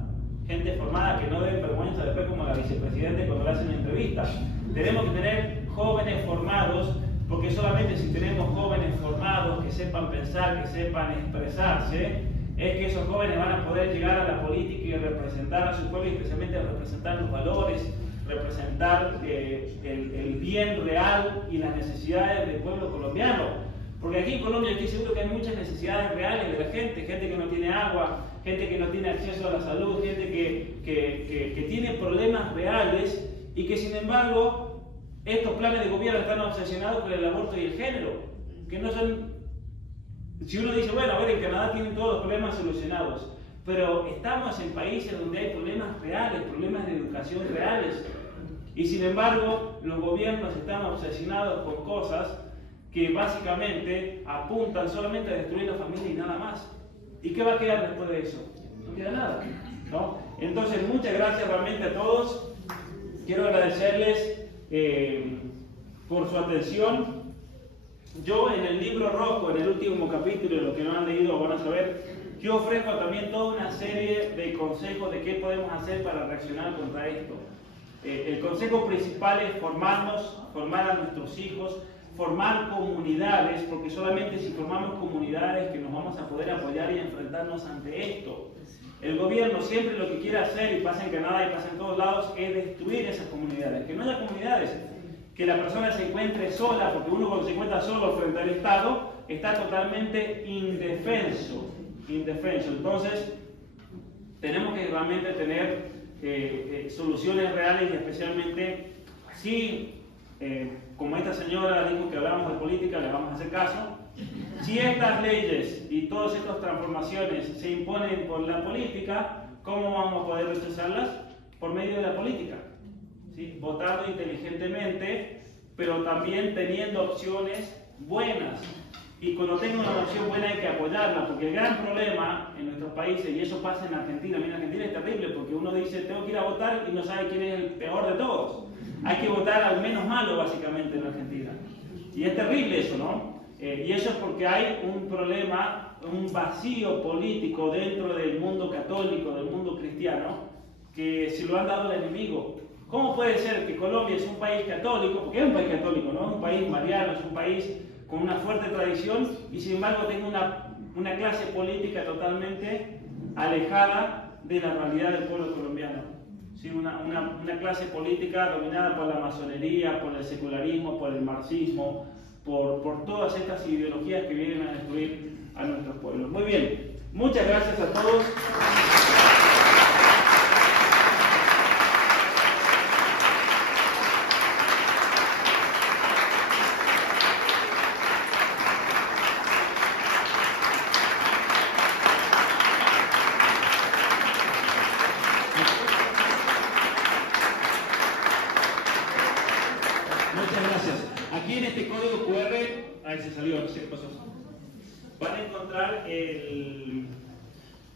que no dé vergüenza después como la vicepresidenta cuando le hacen entrevistas. Tenemos que tener jóvenes formados, porque solamente si tenemos jóvenes formados que sepan pensar, que sepan expresarse, es que esos jóvenes van a poder llegar a la política y representar a su pueblo, y especialmente representar los valores, representar el bien real y las necesidades del pueblo colombiano. Porque aquí en Colombia estoy seguro que hay muchas necesidades reales de la gente que no tiene agua, gente que no tiene acceso a la salud, gente que tiene problemas reales y que sin embargo estos planes de gobierno están obsesionados con el aborto y el género, que no son... Si uno dice, bueno, a ver, en Canadá tienen todos los problemas solucionados, pero estamos en países donde hay problemas reales, problemas de educación reales, y sin embargo los gobiernos están obsesionados con cosas que básicamente apuntan solamente a destruir la familia y nada más. ¿Y qué va a quedar después de eso? No queda nada, ¿no? Entonces, muchas gracias realmente a todos. Quiero agradecerles por su atención. Yo en el libro rojo, en el último capítulo, los que no han leído van a saber, yo ofrezco también toda una serie de consejos de qué podemos hacer para reaccionar contra esto. El consejo principal es formar a nuestros hijos, formar comunidades, porque solamente si formamos comunidades que nos vamos a poder apoyar y enfrentarnos ante esto. El gobierno siempre lo que quiere hacer, y pasa en Canadá y pasa en todos lados, es destruir esas comunidades. Que no haya comunidades, que la persona se encuentre sola, porque uno cuando se encuentra solo frente al Estado está totalmente indefenso. Entonces, tenemos que realmente tener soluciones reales, y especialmente si, como esta señora dijo que hablamos de política, le vamos a hacer caso. Si estas leyes y todas estas transformaciones se imponen por la política, ¿cómo vamos a poder rechazarlas? Por medio de la política, ¿sí? Votando inteligentemente, pero también teniendo opciones buenas. Y cuando tenga una opción buena hay que apoyarla, porque el gran problema en nuestros países, y eso pasa en Argentina, en Argentina es terrible, porque uno dice, tengo que ir a votar y no sabe quién es el peor de todos. Hay que votar al menos malo, básicamente, en Argentina. Y es terrible eso, ¿no? Y eso es porque hay un problema, un vacío político dentro del mundo católico, del mundo cristiano, que se lo han dado al enemigo. ¿Cómo puede ser que Colombia es un país católico? Porque es un país católico, ¿no? Es un país mariano, es un país con una fuerte tradición, y sin embargo tenga una clase política totalmente alejada de la realidad del pueblo colombiano. ¿Sí? Una clase política dominada por la masonería, por el secularismo, por el marxismo, por todas estas ideologías que vienen a destruir a nuestros pueblos. Muy bien, muchas gracias a todos.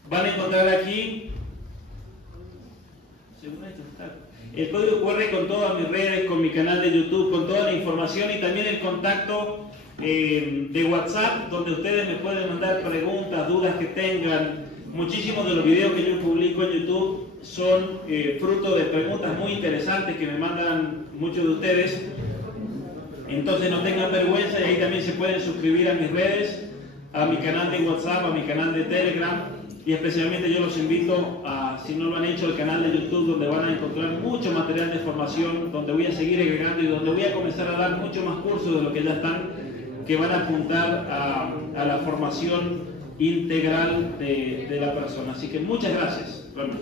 Van a encontrar aquí el código QR con todas mis redes, con mi canal de YouTube, con toda la información, y también el contacto de WhatsApp, donde ustedes me pueden mandar preguntas, dudas que tengan. Muchísimos de los videos que yo publico en YouTube son fruto de preguntas muy interesantes que me mandan muchos de ustedes. Entonces no tengan vergüenza, y ahí también se pueden suscribir a mis redes, a mi canal de WhatsApp, a mi canal de Telegram, y especialmente yo los invito a si no lo han hecho, el canal de YouTube, donde van a encontrar mucho material de formación, donde voy a seguir agregando y donde voy a comenzar a dar mucho más cursos de lo que ya están, que van a apuntar a la formación integral de la persona. Así que muchas gracias. Bueno.